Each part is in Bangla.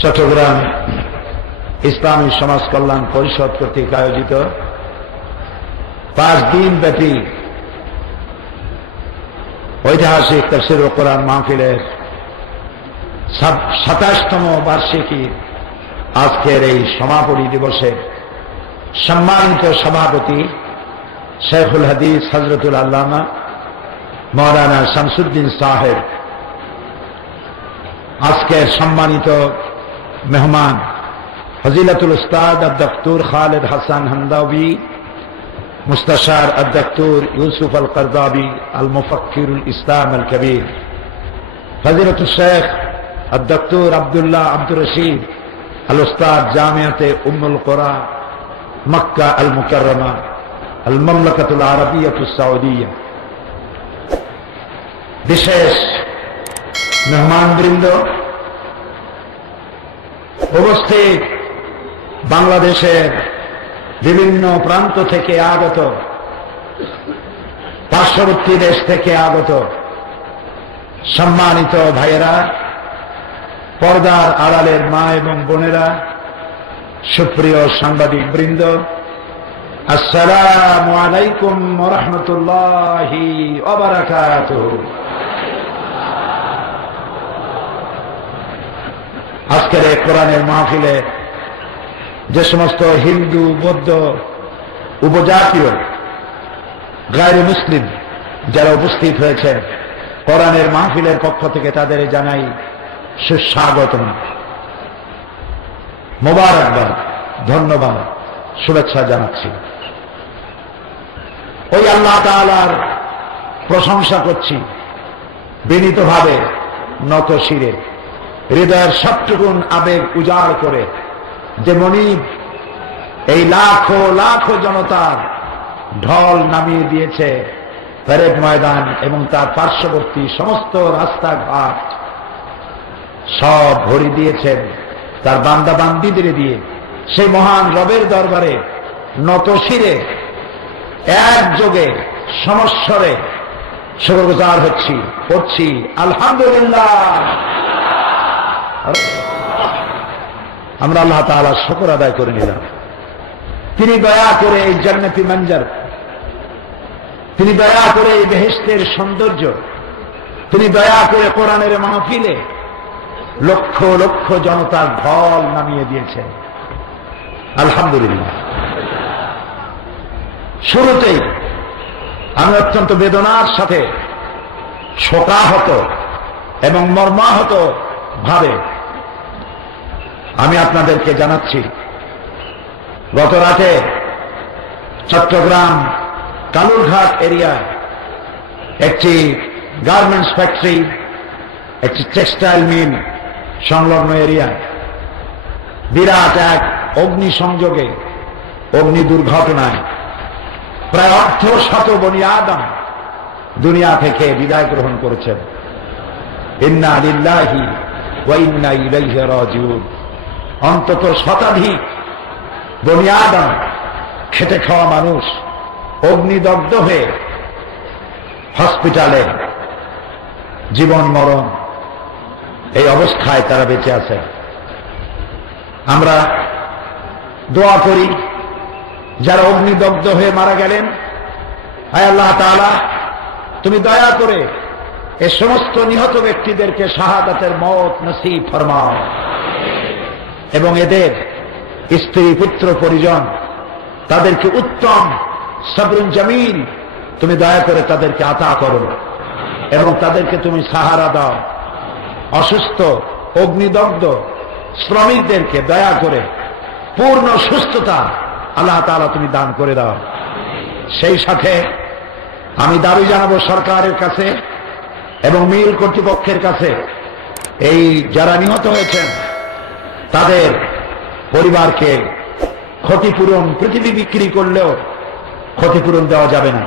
চট্টগ্রাম ইসলামী সমাজ কল্যাণ পরিষদ কর্তৃক আয়োজিত 5 দিন ব্যাপী ঐতিহাসিক তাফসীর ও কোরআন মাহফিলের 27তম বার্ষিকী আজকের এই সমাপনী দিবসে সম্মানিত সভাপতি শেখুল হাদিস হযরতুল আল্লামা মাওলানা শামসুদ্দিন সাহেব, আজকের সম্মানিত মেহমান ফজিলাতুল উস্তাদ আদ-ডক্টর খালিদ হাসান হামদাবি, মুস্তাশার আদ-ডক্টর ইউসুফ আল করদাবি আল মুফাক্কিরুল ইসলাম আল কবির, ফজিলাতুল শেখ আদ-ডক্টর আব্দুল্লাহ আব্দুর রশিদ আল উস্তাদ জামিয়াতে উম্মুল কুরা মক্কা আল মুকাররমা আল মামলাকাতুল আরাবিয়াতুস সাউদিয়া, বিশেষ মেহমানবৃন্দ, উপস্থিত বাংলাদেশের বিভিন্ন প্রান্ত থেকে আগত, পার্শ্ববর্তী দেশ থেকে আগত সম্মানিত ভাইয়েরা, পর্দার আড়ালের মা এবং বোনেরা, সুপ্রিয় সাংবাদিক বৃন্দ, আসসালামু আলাইকুম ওয়া রাহমাতুল্লাহি ওয়া বারাকাতুহু। আজকের এই কোরআনের মাহফিলে যে সমস্ত হিন্দু, বৌদ্ধ, উপজাতীয়, গায়রে মুসলিম যারা উপস্থিত হয়েছে, কোরআনের মাহফিলের পক্ষ থেকে তাদের জানাই সুস্বাগতম, মোবারকবাদ, ধন্যবাদ, শুভেচ্ছা জানাচ্ছি। ওই আল্লাহ তাআলার প্রশংসা করছি বিনীতভাবে, নত শিরে, হৃদয়ের সবটুকুন আবেগ উজাড় করে, যে মনিব এই লাখো লাখো জনতার ঢল নামিয়ে দিয়েছে প্যারেড ময়দান এবং তার পার্শ্ববর্তী সমস্ত রাস্তাঘাট সব ভরি দিয়েছেন তার বান্দা বান্দীদের দিয়ে। সেই মহান রবের দরবারে নত শিরে একযোগে সমস্বরে শুকরগুজার হচ্ছি, করছি আলহামদুলিল্লাহ। আমরা আল্লাহ তাআলার শুকর আদায় করে নিলাম। তিনি দয়া করে এই জান্নাতি মঞ্জর, তিনি দয়া করে এই বেহেশতের সৌন্দর্য, তিনি দয়া করে কোরআনের মাহফিলে লক্ষ লক্ষ জনতার ঢল নামিয়ে দিয়েছেন, আলহামদুলিল্লাহ। শুরুতেই আমি অত্যন্ত বেদনার সাথে, শোকাহত এবং মর্মাহত ভাবে আমি আপনাদেরকে জানাচ্ছি, গত রাতে চট্টগ্রাম কালুরঘাট এরিয়ায় একটি গার্মেন্টস ফ্যাক্টরি, একটি টেক্সটাইল মিল সংলগ্ন এরিয়ায় বিরাট এক অগ্নিসংযোগে, অগ্নি দুর্ঘটনায় প্রায় 1,800 বনি আদম দুনিয়া থেকে বিদায় গ্রহণ করেছেন। ইন্না লিল্লাহি ওয়া ইন্না ইলাইহি রাজিউন। অন্তত শতাধিক বনি আদম, খেটে খাওয়া মানুষ, অগ্নিদগ্ধ হয়ে হসপিটালে জীবন মরণ এই অবস্থায় তারা বেঁচে আছে। আমরা দোয়া করি যারা অগ্নিদগ্ধ হয়ে মারা গেলেন, হায় আল্লাহ তাআলা তুমি দয়া করে এ সমস্ত নিহত ব্যক্তিদেরকে শাহাদাতের মওত নসিব ফরমাও এবং এদের স্ত্রী, পুত্র, পরিজন, তাদেরকে উত্তম সবরুন জামিল তুমি দয়া করে তাদেরকে আতা করো এবং তাদেরকে তুমি সাহারা দাও। অসুস্থ, অগ্নিদগ্ধ শ্রমিকদেরকে দয়া করে পূর্ণ সুস্থতা আল্লাহ তাআলা তুমি দান করে দাও। সেই সাথে আমি দাবি জানাবো সরকারের কাছে এবং মিল কর্তৃপক্ষের কাছে, এই যারা নিহত হয়েছেন তাদের পরিবারকে ক্ষতিপূরণ, পৃথিবী বিক্রি করলেও ক্ষতিপূরণ দেওয়া যাবে না,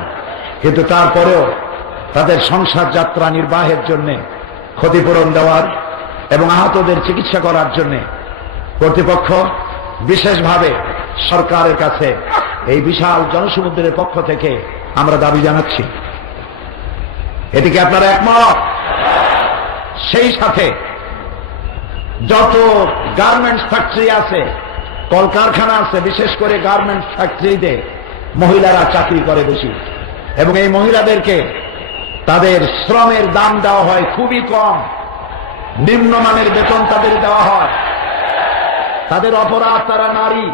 কিন্তু তারপরেও তাদের সংসার যাত্রা নির্বাহের জন্য ক্ষতিপূরণ দেওয়ার এবং আহতদের চিকিৎসা করার জন্য কর্তৃপক্ষ বিশেষভাবে সরকারের কাছে এই বিশাল জনসমুদ্রের পক্ষ থেকে আমরা দাবি জানাচ্ছি। এটিকে আপনারা একমত? সেই সাথে যত গার্মেন্টস ফ্যাক্টরি আছে, কলকারখানা আছে, বিশেষ করে গার্মেন্টস ফ্যাক্টরিতে মহিলারা চাকরি করে বেশি, এবং এই মহিলাদেরকে তাদের শ্রমের দাম দেওয়া হয় খুবই কম, নিম্নমানের বেতন তাদের দেওয়া হয়। তাদের অপরাধ, তারা নারী।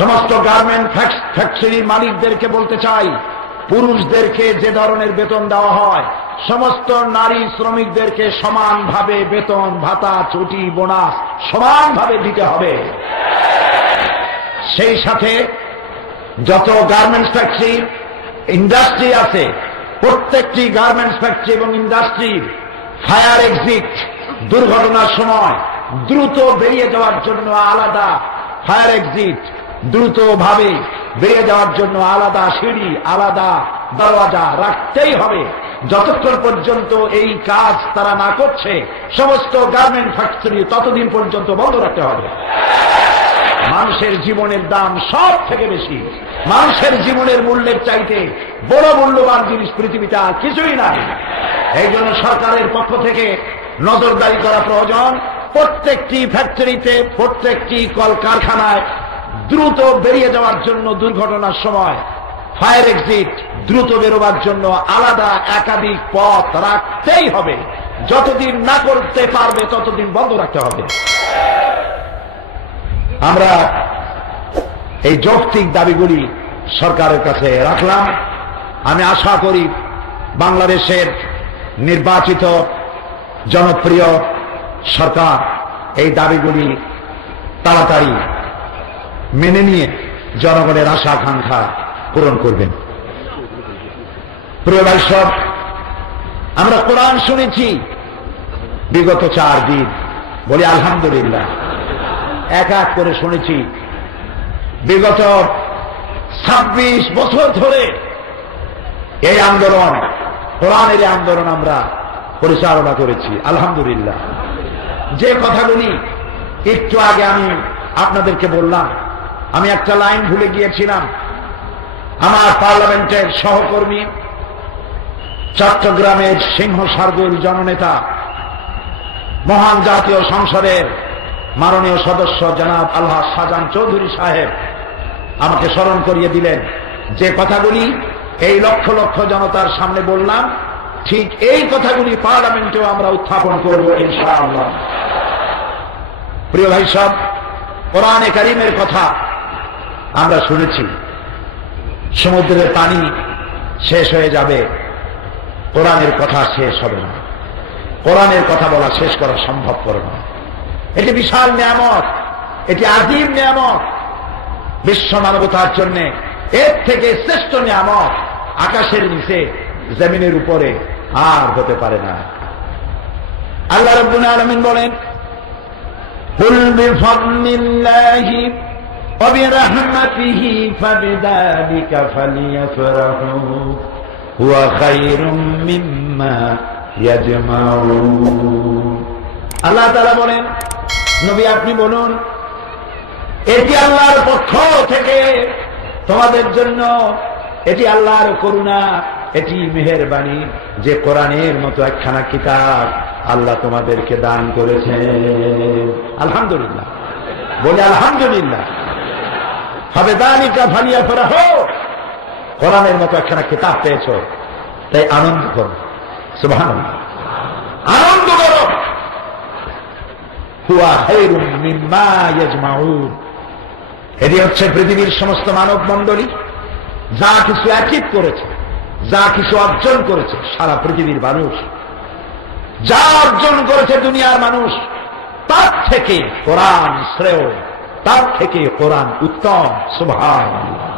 সমস্ত গার্মেন্ট ফ্যাক্টরির মালিকদেরকে বলতে চাই, পুরুষদেরকে যে ধরনের বেতন দেওয়া হয় সমস্ত নারী শ্রমিকদেরকে সমানভাবে বেতন ভাতা ছুটি বোনাস সমানভাবে দিতে হবে। সেই সাথে যত গার্মেন্টস ফ্যাক্টরি ইন্ডাস্ট্রি আছে, প্রত্যেকটি গার্মেন্টস ফ্যাক্টরি এবং ইন্ডাস্ট্রির ফায়ার এক্সিট, দুর্ঘটনার সময় দ্রুত বেরিয়ে যাওয়ার জন্য আলাদা ফায়ার এক্সিট, দ্রুতভাবে বেরিয়ে যাওয়ার জন্য আলাদা সিঁড়ি, আলাদা দরওয়াজা রাখতেই হবে। যতক্ষণ পর্যন্ত এই কাজ তারা না করছে সমস্ত গার্মেন্ট ফ্যাক্টরি ততদিন পর্যন্ত বন্ধ রাখতে হবে। মানুষের জীবনের দাম সব থেকে বেশি, মানুষের জীবনের মূল্যের চাইতে বড় মূল্যবান জিনিস পৃথিবীতে আর কিছুই নাই। এই জন্য সরকারের পক্ষ থেকে নজরদারি করা প্রয়োজন। প্রত্যেকটি ফ্যাক্টরিতে, প্রত্যেকটি কলকারখানায় দ্রুত বেরিয়ে যাওয়ার জন্য দুর্ঘটনার সময় ফায়ার এক্সিট, দ্রুত বেরোবার জন্য আলাদা একাধিক পথ রাখতেই হবে। যতদিন না করতে পারবে ততদিন বন্ধ রাখতে হবে। আমরা এই যৌক্তিক দাবিগুলি সরকারের কাছে রাখলাম। আমি আশা করি বাংলাদেশের নির্বাচিত জনপ্রিয় সরকার এই দাবিগুলি তাড়াতাড়ি মেনে নিয়ে জনগণের আশা আকাঙ্ক্ষা পূরণ করবেন। প্রিয় ভাই সব, আমরা কোরআন শুনেছি বিগত 4 দিন, বলি আলহামদুলিল্লাহ। এক এক করে শুনেছি। বিগত 26 বছর ধরে এই আন্দোলন, কোরআনের আন্দোলন আমরা পরিচালনা করেছি আলহামদুলিল্লাহ। যে কথাগুলি একটু আগে আমি আপনাদেরকে বললাম, আমি একটা লাইন ভুলে গিয়েছিলাম। আমার পার্লামেন্টের সহকর্মী, চট্টগ্রামের সিংহসার্গুল জননেতা, মহান জাতীয় সংসদের মাননীয় সদস্য জনাব আলহাজ শাহজাহান চৌধুরী সাহেব আমাকে স্মরণ করিয়ে দিলেন যে কথাগুলি এই লক্ষ লক্ষ জনতার সামনে বললাম, ঠিক এই কথাগুলি পার্লামেন্টেও আমরা উত্থাপন করব ইনশাআল্লাহ। প্রিয় ভাই সব, কোরআনে কারীমের কথা আমরা শুনেছি। সমুদ্রের পানি শেষ হয়ে যাবে, কোরআনের কথা শেষ হবে না। কোরআনের কথা বলা শেষ করা সম্ভবপর নয়। এটি বিশাল নিয়ামত, এটি আযীম নিয়ামত বিশ্ব মানবতার জন্য। এর থেকে শ্রেষ্ঠ নিয়ামত আকাশের নিচে জমিনের উপরে আর হতে পারে না। আল্লাহ রাব্বুল আলামিন বলেন, কুল বিফাদলিল্লাহি ওয়া বিরহমাতিহি ফাবিযালিকা ফালিয়াফরাহু হুয়া খায়রুম মিম্মা ইয়াজমাউন। আল্লাহ তাআলা বলেন, নবী আপনি বলুন, এটি আল্লাহর পক্ষ থেকে তোমাদের জন্য, এটি আল্লাহর করুণা, এটি মেহেরবানি যে কোরআনের মতো একখানা কিতাব আল্লাহ তোমাদেরকে দান করেছেন। আলহামদুলিল্লাহ, বলে আলহামদুলিল্লাহ। ফাবিযালিকা ফালিয়াফরাহু, কোরআনের মতো একখানা কিতাব পেয়েছো, তাই আনন্দ করো। সুবহানাল্লাহ, আনন্দ করো। হুয়া খায়রুম মিম্মা ইয়াজমাউন, এটি হচ্ছে পৃথিবীর সমস্ত মানব মণ্ডলী যা কিছু অ্যাচিভ করেছে, যা কিছু অর্জন করেছে, সারা পৃথিবীর মানুষ যা অর্জন করেছে দুনিয়ার মানুষ, তার থেকে কোরআন শ্রেয়, তার থেকে কোরআন উত্তম। সুবহানাল্লাহ।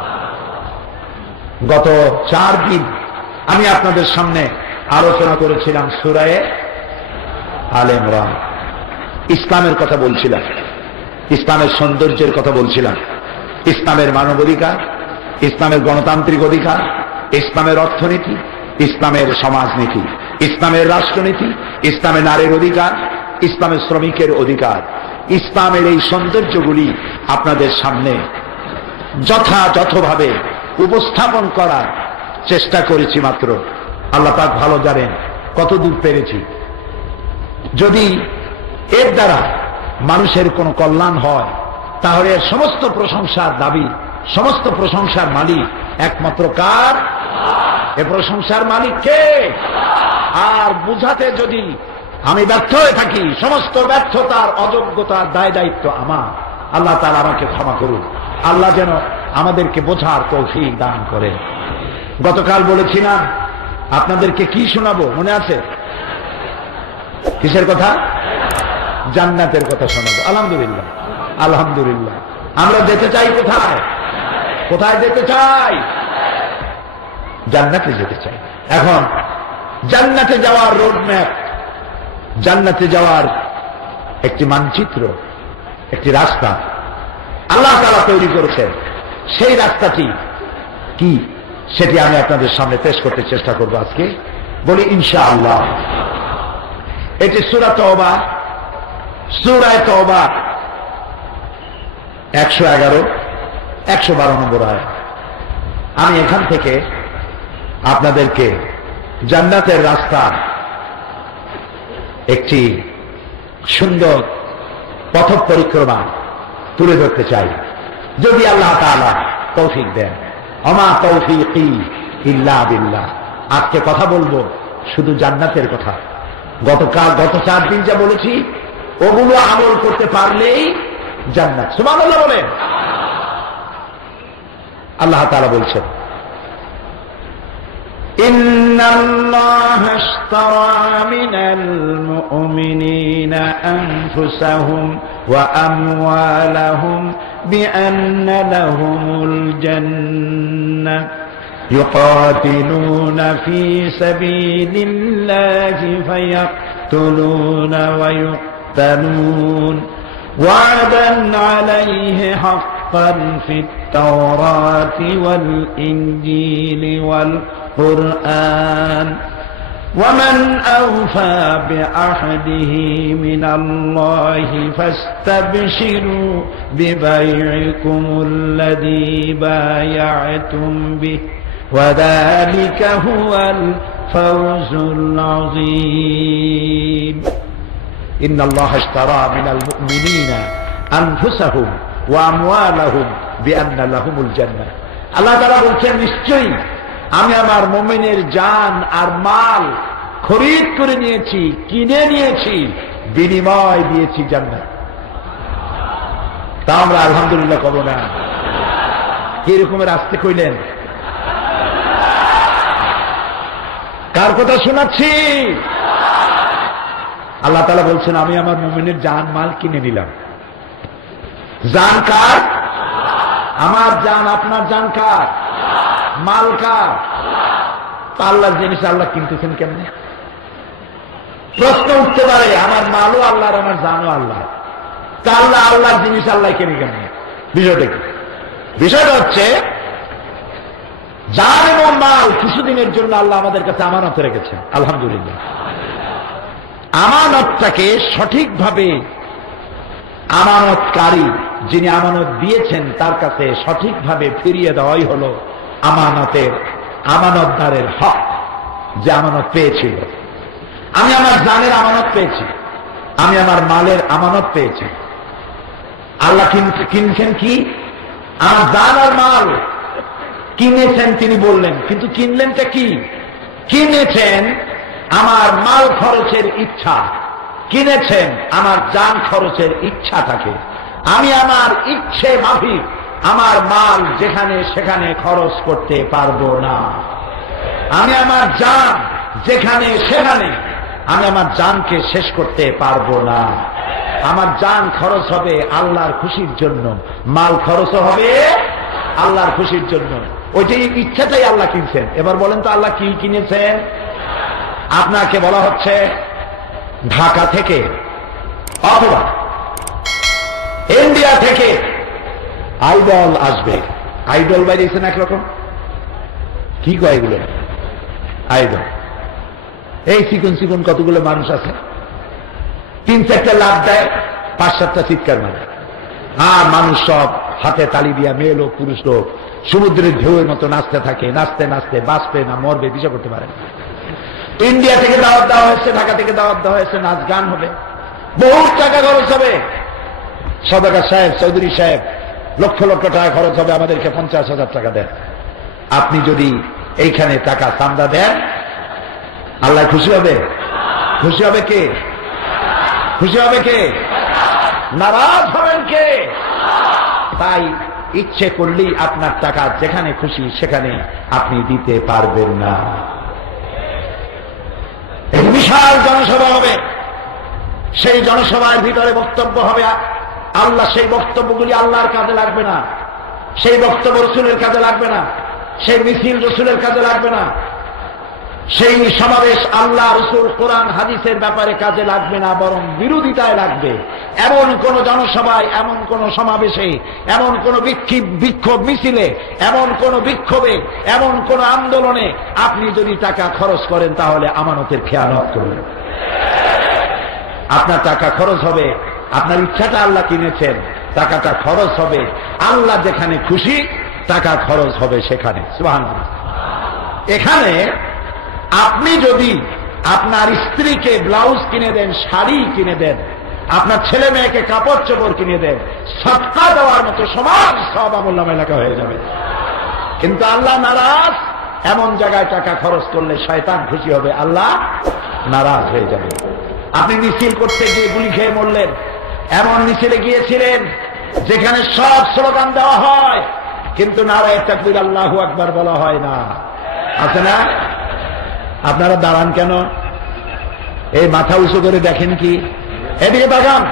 গত 4 দিন আমি আপনাদের সামনে আলোচনা করেছিলাম সূরা আলে ইমরান। ইসলামের কথা বলছিলাম, ইসলামের সৌন্দর্যের কথা বলছিলাম, ইসলামের মানবাধিকার, ইসলামের গণতান্ত্রিক অধিকার, ইসলামের অর্থনীতি, ইসলামের সমাজনীতি, ইসলামের রাষ্ট্রনীতি, ইসলামের নারীর অধিকার, ইসলামের শ্রমিকের অধিকার। ইসলামের এই সৌন্দর্যগুলি আপনাদের সামনে যথাযথভাবে উপস্থাপন করার চেষ্টা করেছি মাত্র। আল্লাহ পাক ভালো জানেন কতদূর পেরেছি। যদি এর দ্বারা মানুষের কোনো কল্যাণ হয়, তাহলে সমস্ত প্রশংসার দাবি, সমস্ত প্রশংসার মালিক একমাত্র কার? এ প্রশংসার মালিক কে? আর বুঝাতে যদি আমি ব্যর্থ হয়ে থাকি, সমস্ত ব্যর্থতার, অযোগ্যতার দায় দায়িত্ব আমার। আল্লাহ তাআলা আমাকে ক্ষমা করুন। আল্লাহ যেন আমাদেরকে বোঝার তৌফিক দান করেন। গতকাল বলেছিলাম আপনাদেরকে কি শোনাবো, মনে আছে? কিসের কথা? জান্নাতের কথা শোনাবো। আলহামদুলিল্লাহ, আলহামদুলিল্লাহ। আমরা যেতে চাই কোথায়? কোথায় যেতে চাই? জান্নাতে যেতে চাই। এখন জান্নাতে যাওয়ার রোড ম্যাপ, জান্নাতে যাওয়ার একটি মানচিত্র, একটি রাস্তা আল্লাহ তাআলা তৈরি করেছেন। সেই রাস্তাটি কি, সেটি আমি আপনাদের সামনে পেশ করতে চেষ্টা করব আজকে। বলি ইনশাআল্লাহ। এটি সূরা তওবা, সূরা তওবা 111, 112 নম্বর আয়াত। আমি এখান থেকে আপনাদেরকে জান্নাতের রাস্তা একটি সুন্দর পথ পরিক্রমা তুলে ধরতে চাই, যদি আল্লাহ তাআলা তৌফিক দেন। ওমা তৌফিকি ইল্লা বিল্লাহ। আজকে কথা বলবো শুধু জান্নাতের কথা। গত 4 দিন যা বলেছি ওগুলো আমল করতে পারলেই জান্নাত। সুবহানাল্লাহ বলেন। আল্লাহ তাআলা বলছেন, ইন্নাল্লাহা আশতারা মিনাল মুমিনিনা আনফুসাহুম ওয়া আমওয়ালাহুম বিআন্না লাহুমুল জান্নাহ يقاتلون في سبيل الله فيقتلون ويقتلون وعدا عليه حقا في التوراة والإنجيل والقرآن ومن أوفى بعهده من الله فاستبشروا ببيعكم الذي بايعتم به وذلك هو الفوز العظيم إن الله اشترى من المؤمنين أنفسهم وأموالهم بأن لهم الجنة আল্লাহ তাআলা বলছেন, নিশ্চয়ই আমি আমার মুমিনের জান আর মাল খরিদ করে নিয়েছি, কিনে নিয়েছি, বিনিময় দিয়েছি জান্নাত। তা আমরা আলহামদুলিল্লাহ কব না? কি রকমের আসতে কইলেন? কার কথা শোনাচ্ছি? আল্লাহ তাআলা বলছেন, আমি আমার মুমিনের জান মাল কিনে নিলাম। জান কার? আমার জান, আপনার জান কার? মাল কার? আল্লাহর জিনিস আল্লাহ কিনতেছেন কেমনে? প্রশ্ন উঠতে পারে, আমার মালও আল্লাহর, আমার জানও আল্লাহ, তা আল্লাহ আল্লাহর জিনিস আল্লাহ কেনে কেমনে? বিষয়টা কি? বিষয়টা হচ্ছে, জান এবং মাল কিছুদিনের জন্য আল্লাহ আমাদের কাছে আমানত রেখেছেন। আলহামদুলিল্লাহ। আমানতটাকে সঠিকভাবে আমানতকারী, যিনি আমানত দিয়েছেন, তার কাছে সঠিকভাবে ফিরিয়ে দেওয়াই হলো আমানতদারের হক, যে আমানত পেয়েছিল। আমি আমার জানের আমানত পেয়েছি, আমি আমার মালের আমানত পেয়েছি। আল্লাহ কিনছেন কি? আমার জান আর মাল কিনেছেন, তিনি বললেন, কিন্তু কিনলেনটা কি? কিনেছেন আমার মাল খরচের ইচ্ছা, কিনেছেন আমার জান খরচের ইচ্ছাটাকে। আমি আমার ইচ্ছে মাফিক আমার মাল যেখানে সেখানে খরচ করতে পারবো না। আমি আমার জান যেখানে সেখানে আমি আমার জানকে শেষ করতে পারবো না। আমার জান খরচ হবে আল্লাহর খুশির জন্য, মাল খরচ হবে আল্লাহর খুশির জন্য। ওইটাই ইচ্ছাটাই আল্লাহ কিনছেন। এবার বলেন তো আল্লাহ কি কিনেছেন? আপনাকে বলা হচ্ছে ঢাকা থেকে অথবা ইন্ডিয়া থেকে আইডল আসবে। আইডল বাইরেছেন একরকম, কি কয় এগুলো? আইডল। এই চিকন চিকন কতগুলো মানুষ আছে, 3-4টা লাভ দেয়, 5-7টা চিৎকার মারে, আর মানুষ সব হাতে তালি দিয়া, মেয়ে লোক পুরুষ লোক সমুদ্রের ঢেউয়ের মতো নাচতে থাকে। নাচতে নাচতে বাঁচবে না মরবে দিশা করতে পারে না। ইন্ডিয়া থেকে দাওয়াত দেওয়া হয়েছে, ঢাকা থেকে দাওয়াত দেওয়া হয়েছে, নাচ গান হবে, বহু টাকা খরচ হবে। সদাগর সাহেব, চৌধুরী সাহেব, লক্ষ লক্ষ টাকা খরচ হবে, আমাদেরকে 50,000 টাকা দেন। আপনি যদি এইখানে টাকা চান্দা দেন, আল্লাহ খুশি হবে? খুশি হবে কে? খুশি হবে কে? নারাজ হবেন কে? তাই ইচ্ছে করলেই আপনার টাকা যেখানে খুশি সেখানে আপনি দিতে পারবেন না। এই বিশাল জনসভা হবে, সেই জনসভার ভিতরে বক্তব্য হবে, আল্লাহ সেই বক্তব্যগুলি আল্লাহর কাজে লাগবে না, সেই বক্তব্য রসুলের কাজে লাগবে না, সেই মিছিল রসুলের কাজে লাগবে না, সেই সমাবেশ আল্লাহ রসুল কোরআন হাদিসের ব্যাপারে কাজে লাগবে না, বরং বিরোধিতায় লাগবে। এমন কোন জনসভায়, এমন কোন সমাবেশে, এমন কোন বিক্ষোভ মিছিলে, এমন কোন বিক্ষোভে, এমন কোন আন্দোলনে আপনি যদি টাকা খরচ করেন তাহলে আমানতের খেয়ানত করবেন। আপনার টাকা খরচ হবে, আপনার ইচ্ছাটা আল্লাহ কিনেছেন, টাকাটা খরচ হবে, আল্লাহ যেখানে খুশি টাকা খরচ হবে সেখানে। সুবহানাল্লাহ। এখানে আপনি যদি আপনার স্ত্রীকে ব্লাউজ কিনে দেন, শাড়ি কিনে দেন, আপনার ছেলে মেয়েকে কাপড় চোপড় কিনে দেন, সদকা দেওয়ার মতো সমাজ সব আমল এলাকা হয়ে যাবে। কিন্তু আল্লাহ নারাজ। এমন জায়গায় টাকা খরচ করলে শয়তান খুশি হবে, আল্লাহ নারাজ হয়ে যাবে। আপনি মিছিল করতে গিয়ে গুলি খেয়ে মরলেন, এমন মিছিলে গিয়েছিলেন যেখানে সব স্লোগান দেওয়া হয় কিন্তু নারায়ে তাকবীর আল্লাহু আকবার বলা হয় না, আছে না? আপনারা দাঁড়ান কেন? এই মাথা উঁচু করে দেখেন কি? এদিকে তাকান,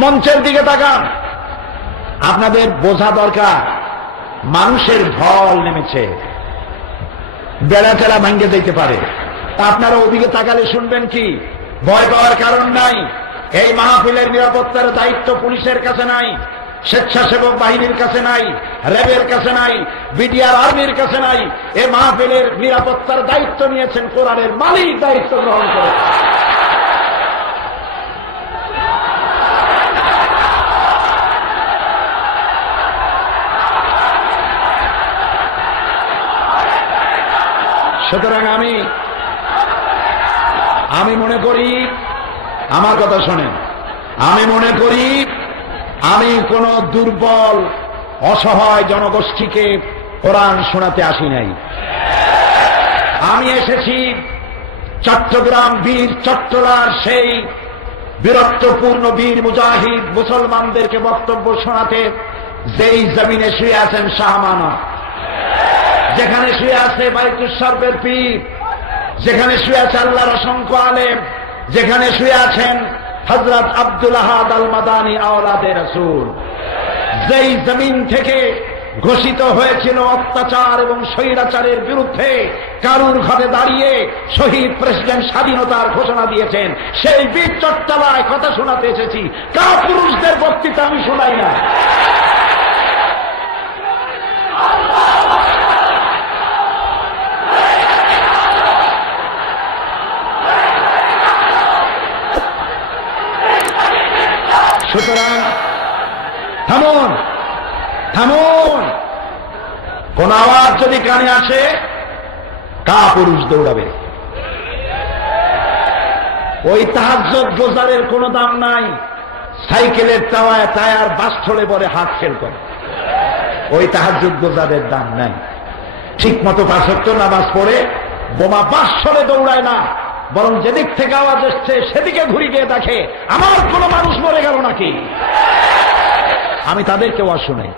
মঞ্চের দিকে তাকান। আপনাদের বোঝা দরকার মানুষের ঢল নেমেছে, বেড়া চেলা ভাঙ্গে যেতে পারে। আপনারা ওদিকে তাকালে শুনবেন কি? ভয় পাওয়ার কারণ নাই। এই মাহফিলের নিরাপত্তার দায়িত্ব পুলিশের কাছে নাই, স্বেচ্ছাসেবক বাহিনীর কাছে নাই, র্যাবের কাছে নাই, বিডিআর আর্মির কাছে নাই। এই মাহফিলের নিরাপত্তার দায়িত্ব নিয়েছেন কোরআনের মালিক, দায়িত্ব গ্রহণ করে। সুতরাং আমি মনে করি, আমার কথা শোনেন, আমি মনে করি আমি কোন দুর্বল অসহায় জনগোষ্ঠীকে কোরআন শোনাতে আসি নাই। আমি এসেছি চট্টগ্রাম বীর চট্টলার সেই বীরত্বপূর্ণ বীর মুজাহিদ মুসলমানদেরকে বক্তব্য শোনাতে, যেই জমিনে শুয়ে আছেন শাহ আমানত, যেখানে শুয়ে আছে বাইতুল শরফের পীর, যেখানে শুয়ে আছে আল্লাহর অসংখ্য আলেম, যেখানে শুয়ে আছেন হযরত আব্দুল আহাদ আল মাদানী আওলাদে রাসূল, যেই জমিন থেকে ঘোষিত হয়েছিল অত্যাচার এবং স্বৈরাচারের বিরুদ্ধে, কারুর ঘরে দাঁড়িয়ে শহীদ প্রেসিডেন্ট স্বাধীনতার ঘোষণা দিয়েছেন, সেই বীর চট্টলায় কথা শোনাতে এসেছি। কাপুরুষদের বক্তৃতা আমি শোনাই না। সুতরাং থামুন, থামুন। কোন আওয়াজ যদি কানে আসে, কাপুরুষ দৌড়াবে। ওই তাহাজ্জুদ গোজারের কোনো দাম নাই। সাইকেলের টায়ার বাস্থলে পরে হাত ফেল করে, ওই তাহাজ্জুদ গোজারের দাম নাই। ঠিক মতো ৫ ওয়াক্ত নামাজ পড়ে বোমা বাস্থলে দৌড়ায় না, বরং যেদিক থেকে আওয়াজ এসছে সেদিকে ঘুরে গিয়ে দেখে আমার কোন মানুষ মরে গেল নাকি। আমি তাদেরকেও শুনাই।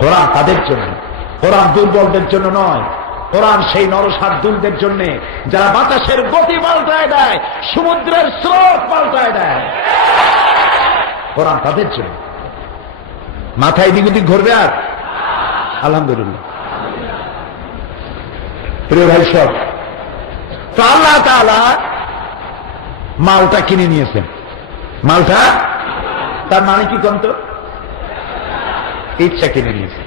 কোরআন তাদের জন্য, কোরআন দুর্বলদের জন্য নয়। কোরআন সেই নরসার্দুলদের জন্য যারা বাতাসের গতি পাল্টায় দেয়, সমুদ্রের স্রোত পাল্টায় দেয়। কোরআন তাদের জন্য। মাথায় দিক দিক ঘুরবে আর আলহামদুলিল্লাহ। প্রিয় ভাই সব, তো আল্লাহ তাআলা মালটা কিনে নিয়েছেন। মালটা তার মানে কি কন্ত? ইচ্ছা কিনে নিয়েছে।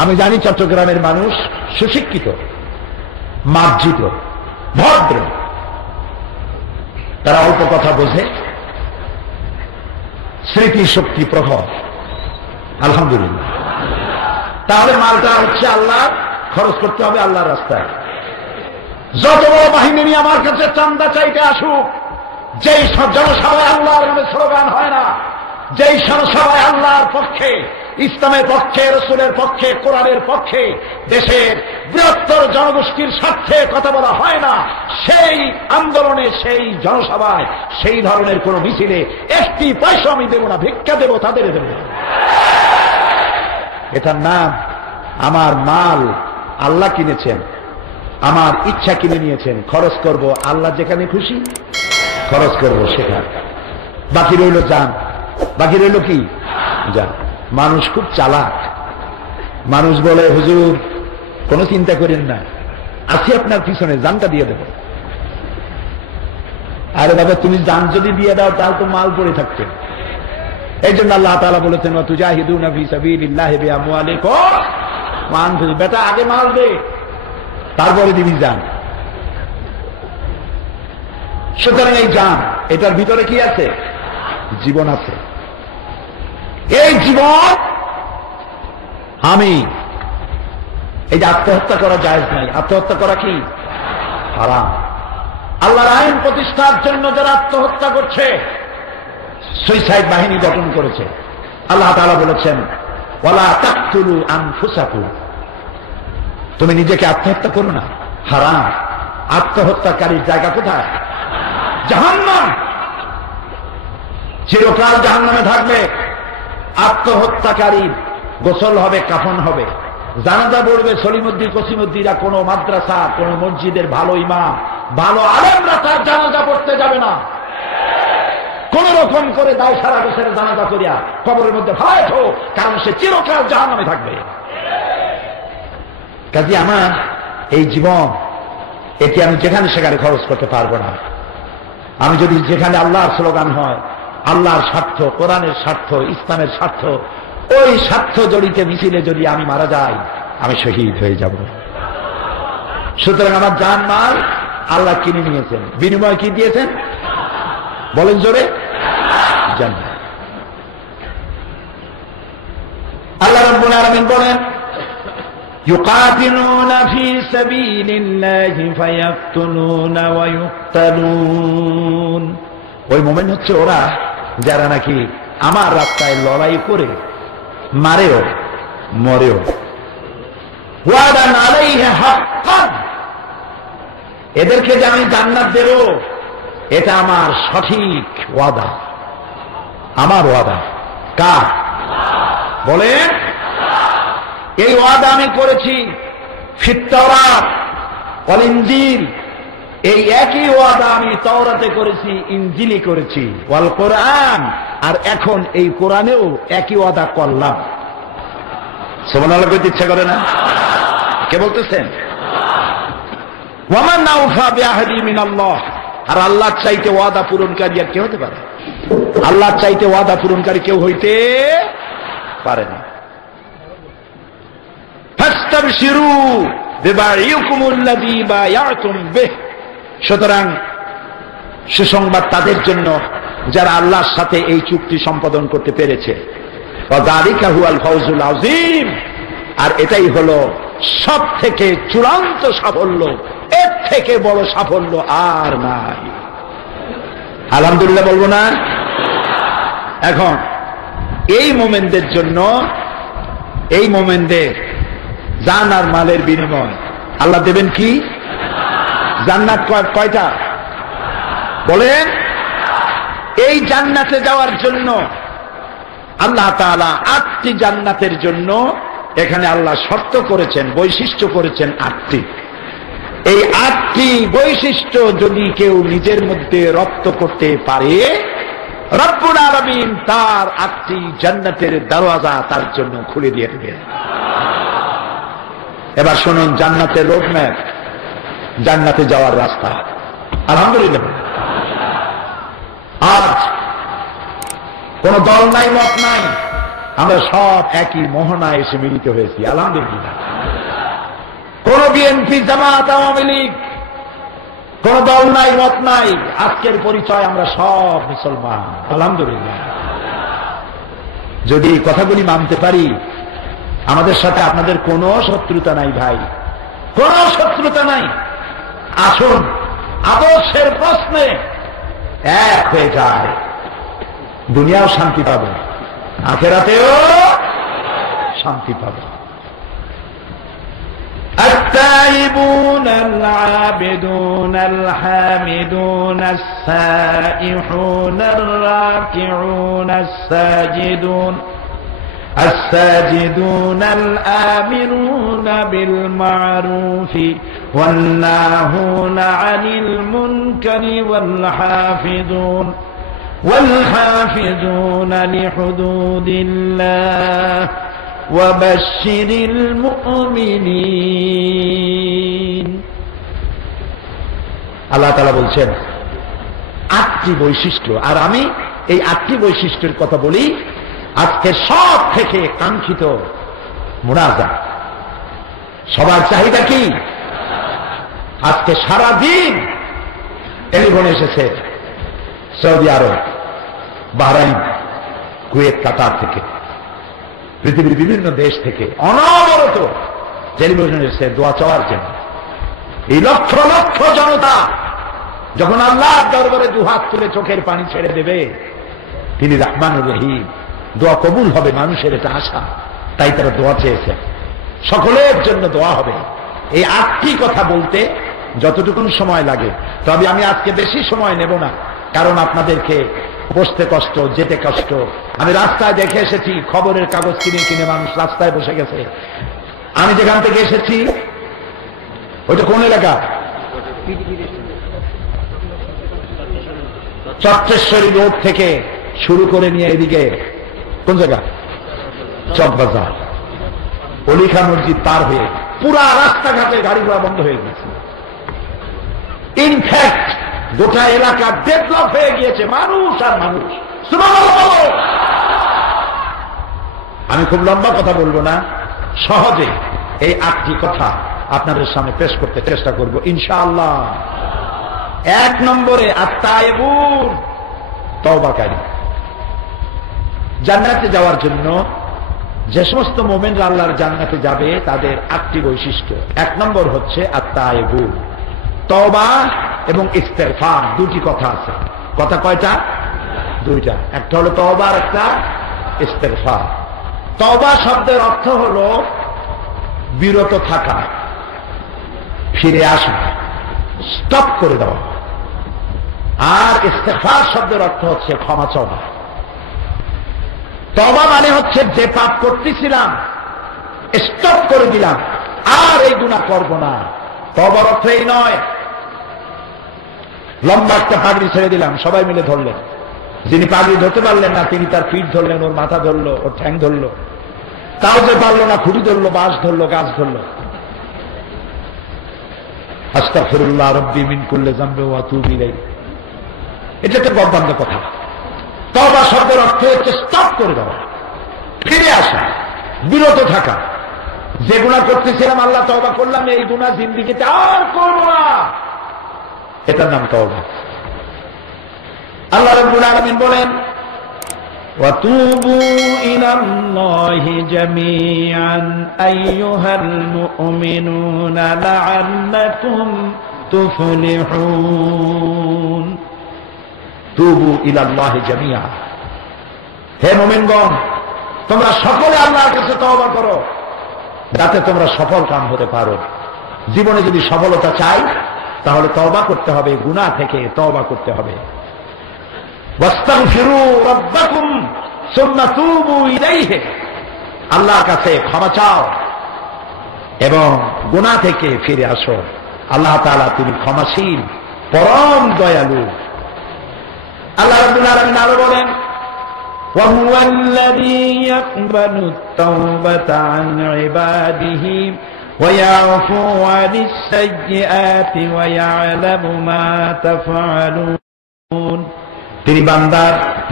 আমি জানি চট্টগ্রামের মানুষ সুশিক্ষিত, মার্জিত, ভদ্র, তারা অল্প কথা বোঝে, স্মৃতি শক্তি প্রখর, আলহামদুলিল্লাহ। তাহলে মালটা হচ্ছে আল্লাহ, খরচ করতে হবে আল্লাহর রাস্তায়। যত বড় বাহিনী নিয়ে আমার কাছে চান্দা চাইতে আসুক, যেই জনসভায় আল্লাহর নামে স্লোগান হয় না, যেই সভায় আল্লাহর পক্ষে, ইসলামের পক্ষে, রাসূলের পক্ষে, কোরআনের পক্ষে, দেশের বৃহত্তর জনগোষ্ঠীর স্বার্থে কথা বলা হয় না, সেই আন্দোলনে, সেই জনসভায়, সেই ধরনের কোন মিছিলে একটি পয়সা আমি দেব না, ভিক্ষা দেব, তাদের দেব। এটার নাম আমার মাল আল্লাহ কিনেছেন, আমার ইচ্ছা কিনে নিয়েছেন, খরচ করব আল্লাহ যেখানে খুশি খরচ করব সেখানে। বাকি রইল যান, বাকি রইল কি যান। মানুষ খুব চালাক। মানুষ বলে হুজুর কোনো চিন্তা করেন না, আছি আপনার পিছনে, জানটা দিয়ে দেব। আরে বাবা, তুমি জান যদি দিয়ে দাও তাহলে তো মাল পড়ে থাকতে। এই জন্য আল্লাহ তাআলা বলেছেন ওয়াতুজাহিদুনা ফি সাবিলিল্লাহি বিআমওয়ালিকুম ওয়া আনফুসিকুম। বেটা আগে মাল দে, তারপরে দিবি জান। সুতরাং এই জান, এটার ভিতরে কি আছে? জীবন আছে। এই জীবন আমি, এই যে আত্মহত্যা করা জায়েজ নাই, আত্মহত্যা করা কি হারাম। আল্লাহর আইন প্রতিষ্ঠার জন্য যারা আত্মহত্যা করছে, সুইসাইড বাহিনী গঠন করেছে, আল্লাহ তাআলা বলেছেন ওয়ালা তাকতুলু আনফুসাকুম, তুমি নিজেকে আত্মহত্যা করো না, হারাম। আত্মহত্যাকারীর জায়গা কোথায়? জাহান্নাম। চিরকাল জাহান্নামে থাকবে। আত্মহত্যাকারীর গোসল হবে, কাফন হবে, জানাজা পড়বে সলিমুদ্দিন কসিমুদ্দিরা। কোন মাদ্রাসা, কোন মসজিদের ভালো ইমাম, ভালো আলেমরা তার জানাজা পড়তে যাবে না। কোন রকম করে দায় সারা বছরের জানাজা করিয়া কবরের মধ্যে ফালাইত, কারণ সে চিরকাল জাহান্নামে থাকবে। কাজে আমার এই জীবন, এটি আমি যেখানে সেখানে খরচ করতে পারবো না। আমি যদি যেখানে আল্লাহর স্লোগান হয়, আল্লাহর স্বার্থ, কোরআনের স্বার্থ, ইসলামের স্বার্থ, ওই স্বার্থ জড়িত মিছিলে যদি আমি মারা যাই, আমি শহীদ হয়ে যাব। সুতরাং আমার জান মাল আল্লাহ কিনে নিয়েছেন, বিনিময় কি দিয়েছেন বলেন জোরে? জান্নাত। আল্লাহ রাব্বুল আলামিন বলেন ইউকাতিলুনা ফি সাবিলিল্লাহি ফায়াকতুলুনা ওয়া ইউকতালুন। ওই মুমিন হচ্ছে ওরা যারা নাকি আমার রাস্তায় লড়াই করে মারেও মরেও। ওয়াদান আলাইহি হাক্কান, এদেরকে যে আমি জান্নাত দেব এটা আমার সঠিক ওয়াদা, আমার ওয়াদা। কার বলেন? এই ওয়াদা আমি করেছি ফিত তাওরাত ওয়াল ইনজিল, এই একই ওয়াদা আমি তাওরাতে করেছি, ইনজিলে করেছি, ওয়াল কোরআন, আর এখন এই কোরআনেও একই ওয়াদা করলাম। সুবহানাল্লাহ বলতে ইচ্ছা করে না? কে বলতেছেন? ওয়া মান আওফা বিআহদি মিনাল্লাহ, আর আল্লাহ চাইতে ওয়াদা পূরণকারী আর কে হতে পারে? আল্লাহ চাইতে ওয়াদা পূরণকারী কেউ হইতে পারে না। ফাস্তাবশিরু বিবাইকুমুল্লাযী বায়াতুম বিহ, সুতরাং সুসংবাদ তাদের জন্য যারা আল্লাহর সাথে এই চুক্তি সম্পাদন করতে পেরেছে। ওয়া যালিকা হুয়াল ফাওজুল আযীম, আর এটাই হলো সব থেকে চূড়ান্ত সাফল্য, এর থেকে বড় সাফল্য আর নাই। আলহামদুলিল্লাহ বলবো না? এখন এই মোমেনদের জন্য, এই মোমেনদের জান আর মালের বিনিময় আল্লাহ দেবেন কি? জান্নাত। কয়টা বলেন? এই জান্নাতে যাওয়ার জন্য আল্লাহ তাআলা 8টি জান্নাতের জন্য এখানে আল্লাহ শর্ত করেছেন, বৈশিষ্ট্য করেছেন 8টি। এই 8টি বৈশিষ্ট্য যদি কেউ নিজের মধ্যে রপ্ত করতে পারে, রব্বুল আলামিন তার 8টি জান্নাতের দরওয়াজা তার জন্য খুলে দিয়ে দেবেন। এবার শুনুন জান্নাতের রোডম্যাপ, জান্নাতে যাওয়ার রাস্তা। আলহামদুলিল্লাহ, আজ কোন দল নাই, মত নাই, আমরা সব একই মোহনায় এসে মিলিত হয়েছি। আলহামদুলিল্লাহ, কোন বিএনপি, জামাত, আওয়ামী লীগ, কোন দল নাই, মত নাই, আজকের পরিচয় আমরা সব মুসলমান। আলহামদুলিল্লাহ, যদি কথাগুলি মানতে পারি, আমাদের সাথে আপনাদের কোনো শত্রুতা নাই ভাই, কোনো শত্রুতা নাই। আসুন আদর্শের প্রশ্নে এক হয়ে যায়। দুনিয়াও শান্তি পাবে, আখিরাতেও শান্তি পাবে। التائبون العابدون الحامدون السائحون الراكعون الساجدون الآمرون بالمعروف والناهون عن المنكر والحافظون لحدود الله وبشر المؤمنين। আল্লাহ তাআলা বলছেন 8টি বৈশিষ্ট্য, আর আমি এই 8টি বৈশিষ্ট্যের কথা বলি। আজকে সব থেকে কাঙ্ক্ষিত মুনাজাত, সবার চাহিদা কি? আজকে সারা দিন টেলিফোন এসেছে সৌদি আরব, বাহরাইন, কুয়েত, কাতার থেকে, পৃথিবীর বিভিন্ন দেশ থেকে অনবরত টেলিভিশন এসেছে দোয়া চাওয়ার জন্য। এই লক্ষ লক্ষ জনতা যখন আল্লাহর দরবারে দুহাত তুলে চোখের পানি ছেড়ে দেবে, তিনি রহমানুর রহিম, দোয়া কবুল হবে, মানুষের এটা আশা, তাই তারা দোয়া চেয়েছে, সকলের জন্য দোয়া হবে। এই 8টি কথা বলতে যতটুকু সময় লাগে, তবে আমি আজকে বেশি সময় নেব না, কারণ আপনাদেরকে বসতে কষ্ট, যেতে কষ্ট। আমি রাস্তায় দেখে এসেছি, খবরের কাগজ কিনে কিনে মানুষ রাস্তায় বসে গেছে। আমি যেখান থেকে এসেছি ওইটা কোন এলাকা? চট্টেশ্বরী রোড থেকে শুরু করে নিয়ে এদিকে কোন জায়গা? চকবাজার, অলিখা মসজিদ পার হয়ে পুরা রাস্তাঘাটে গাড়ি ঘোড়া বন্ধ হয়ে গেছে। ইনফ্যাক্ট গোটা এলাকা ডেভেলপ হয়ে গিয়েছে, মানুষ আর মানুষ। আমি খুব লম্বা কথা বলবো না, সহজে এই 8টি কথা আপনাদের সামনে পেশ করতে চেষ্টা করব ইনশাআল্লাহ। 1 নম্বরে আত-তায়েবুন, তওবাকারী। জান্নাতে যাওয়ার জন্য যে সমস্ত মুমিনরা আল্লাহর জান্নাতে যাবে তাদের 8টি বৈশিষ্ট্য। 1 নম্বর হচ্ছে আত-তায়েবুন, তওবা এবং ইস্তেগফার। 2টি কথা আছে। কথা কয়টা? 2টা। একটা হলো তওবা আর একটা ইস্তেগফার। তওবা শব্দের অর্থ হলো বিরত থাকা, ফিরে আসা, স্টপ করে দেওয়া। আর ইস্তেগফার শব্দের অর্থ হচ্ছে ক্ষমা চাওয়া। তওবা মানে হচ্ছে যে পাপ করতেছিলাম স্টপ করে দিলাম, আর এই গুনাহ করব না। তওবার অর্থ এই নয় লম্বা একটা পাগড়ি ছেড়ে দিলাম, সবাই মিলে ধরলেন, যিনি পাগড়ি ধরতে পারলেন না তিনি তার পিঠ ধরলেন, ওর মাথা ধরলো, ওর ঠ্যাং ধরলো, তাও যে পারলো না খুঁটি ধরলো, বাঁশ ধরলো, গাছ ধরলো। আস্তাগফিরুল্লাহ রাব্বি মিন কুল্লি যামবি ওয়া আতুবু ইলাইহি, এটা একটা গর্বান্ধ কথা। তওবা শব্দের অর্থ হচ্ছে স্টপ করে দেওয়া, ফিরে আসা, বিরত থাকা। যে গুনাহ করতেছিলাম আল্লাহ তওবা করলাম, এই গুনাহ জিন্দেগিতে আর করব না, এটার নাম তওবা। আল্লাহ রাব্বুল আলামিন বলেন ওয়াতুবু ইলাল্লাহি জামিআন আইয়ুহাল মুমিনুনা লাআল্লাকুম তুফলিহুন। তুবু ইলাল্লাহি জামিআ, হে মুমিনগণ তোমরা সকলে আল্লাহর কাছে তওবা করো যাতে তোমরা সফল কাম হতে পারো। জীবনে যদি সফলতা চাই তাহলে তওবা করতে হবে, গুনাহ থেকে তওবা করতে হবে। ওয়াস্তাগফিরু রাব্বাকুম সুম্মা তুবু ইলাইহি, আল্লাহর কাছে ক্ষমা চাও এবং গুনাহ থেকে ফিরে আসো। আল্লাহ তাআলা তিনি ক্ষমাশীল, পরম দয়ালু। আল্লাহ রাব্বুল আলামিন আরো বলেন وهو الذي يقبل التوبة عن عباده ويعفو عن السيئات ويعلم ما تفعلون। তিনি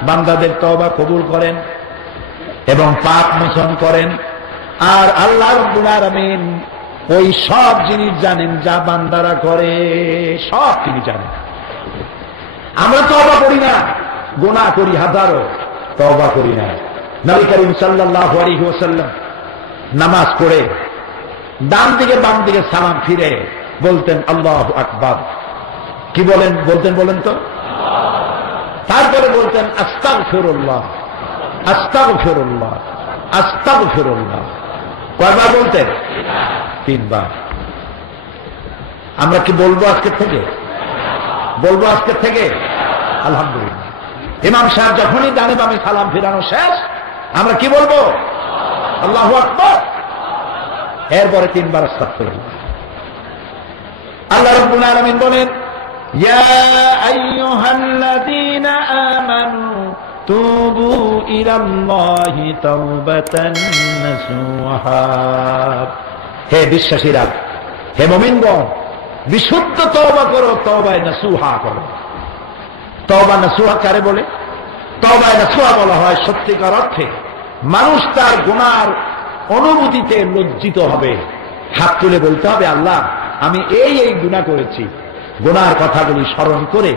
বান্দাদের তওবা কবুল করেন এবং পাপ মোচন করেন। আর আল্লাহ রাব্বুল আলামিন ওই সব জিনিস জানেন যা বান্দারা করে, সব তিনি জানেন। আমরা তওবা করি না, গুনাহ করি হাজারো, তওবা করি না। নবী করিম সাল্লাল্লাহু আলাইহি ওয়াসাল্লাম নামাজ পড়ে ডান দিকে বাম দিকে সালাম ফিরে বলতেন আল্লাহু আকবার। কি বলতেন বলেন তো? তারপরে বলতেন আস্তাগফিরুল্লাহ, আস্তাগফিরুল্লাহ, আস্তাগফিরুল্লাহ। কয়বার বলতেন? 3 বার। আমরা কি বলবো আজকের থেকে? বলবো আজকের থেকে? আলহামদুলিল্লাহ। ইমাম সাহেব যখনই ডানে বামে সালাম ফিরানো শেষ, আমরা কি বলবো? আল্লাহু আকবার। এরপরে 3 বার আস্তাগফিরুল্লাহ। আল্লাহ রাব্বুল আলামিন বলেন, ইয়া আইয়ুহাল্লাযীনা আমানু তুবু ইলাল্লাহি তাওবাতান নাসুহা। হে বিশ্বাসীরা, হে মুমিনগণ, বিশুদ্ধ তওবা করো, তওবায়ে নাসুহা করো। তওবা নাসুহা কারে বলে? তওবায়ে নাসুহা বলা হয় সত্যিকার অর্থে মানুষ তার গুনার অনুভূতিতে লজ্জিত হবে, হাত তুলে বলতে হবে, আল্লাহ আমি এই গুনাহ করেছি। গুনার কথাগুলি স্মরণ করে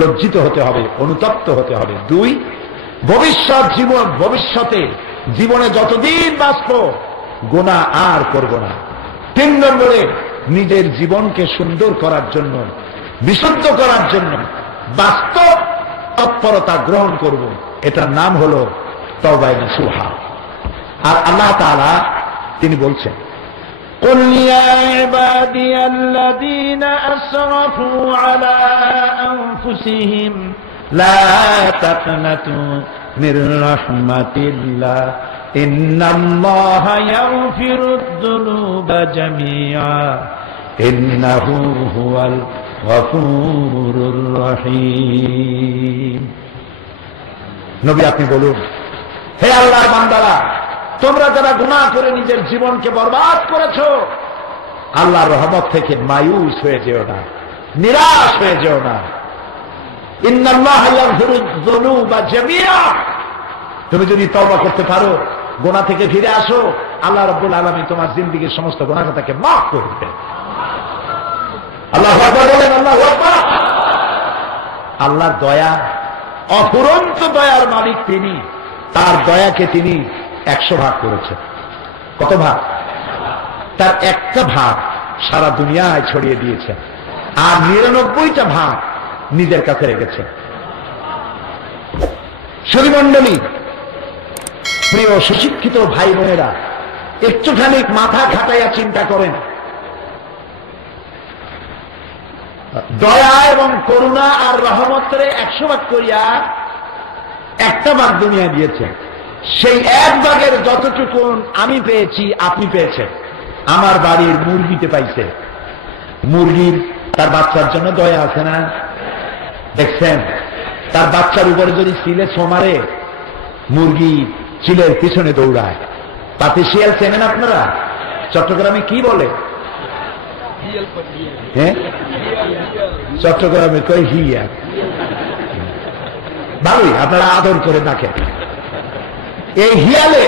লজ্জিত হতে হবে, অনুতপ্ত হতে হবে। 2, ভবিষ্যতে জীবনে যতদিন বাঁচব গুনাহ আর করব না। 3 নম্বরে নিজের জীবনকে সুন্দর করার জন্য, বিশুদ্ধ করার জন্য বাস্তব তৎপরতা গ্রহণ করব। এটার নাম হলো তওবায়ে নাসুহা। আর আল্লাহ তাআলা তিনি বলছেন, قل يا عبادي الذين أسرفوا على أنفسهم لا تقنطوا من رحمة الله إن الله يغفر الذنوب جميعا إنه هو الغفور الرحيم। নবী আপনি বলুন, হে আল্লাহর বান্দারা, তোমরা যারা গুনাহ করে নিজের জীবনকে বরবাদ করেছো, আল্লাহর রহমত থেকে মায়ুস হয়ে যেও না, নিরাশ হয়ে যেও না। ইন্নাল্লাহা ইয়াগফিরুয যুনুবা জামিআ। তুমি যদি তওবা করতে পারো, গুনাহ থেকে ফিরে আসো, আল্লাহ রাব্বুল আলামিন তোমার জিন্দেগীর সমস্ত গুনাহকে মাফ করে দেবেন। আল্লাহু আকবার বলেন, আল্লাহু আকবার। আল্লাহর দয়া, অফুরন্ত দয়ার মালিক তিনি। তার দয়াকে তিনি 100 ভাগ করেছেন। কত ভাগ? তার একটা ভাগ সারা দুনিয়ায় ছড়িয়ে দিয়েছেন, আর 99টা ভাগ নিজের কাছে রেখেছেন। সুধীমণ্ডলী, প্রিয় সুশিক্ষিত ভাই বোনেরা, একটুখানি মাথা খাটাইয়া চিন্তা করেন, দয়া এবং করুণা আর রহমতের 100 ভাগ করিয়া একটা ভাগ দুনিয়া দিয়েছেন। সেই 1 ভাগের যতটুকু আমি পেয়েছি, আপনি পেয়েছেন। আমার বাড়ির মুরগিতে পাইছে। মুরগির তার বাচ্চার জন্য দয়া আছে না? দেখছেন, তার বাচ্চার উপরে যদি চিলে ছোমারে, মুরগি চিলের পিছনে দৌড়ায়। তাতে শিয়াল চেনেন আপনারা? চট্টগ্রামে কি বলে? হ্যাঁ, চট্টগ্রামে কই হিয়া। ভালোই, আপনারা আদর করে ডাকেন। এই হিয়ালে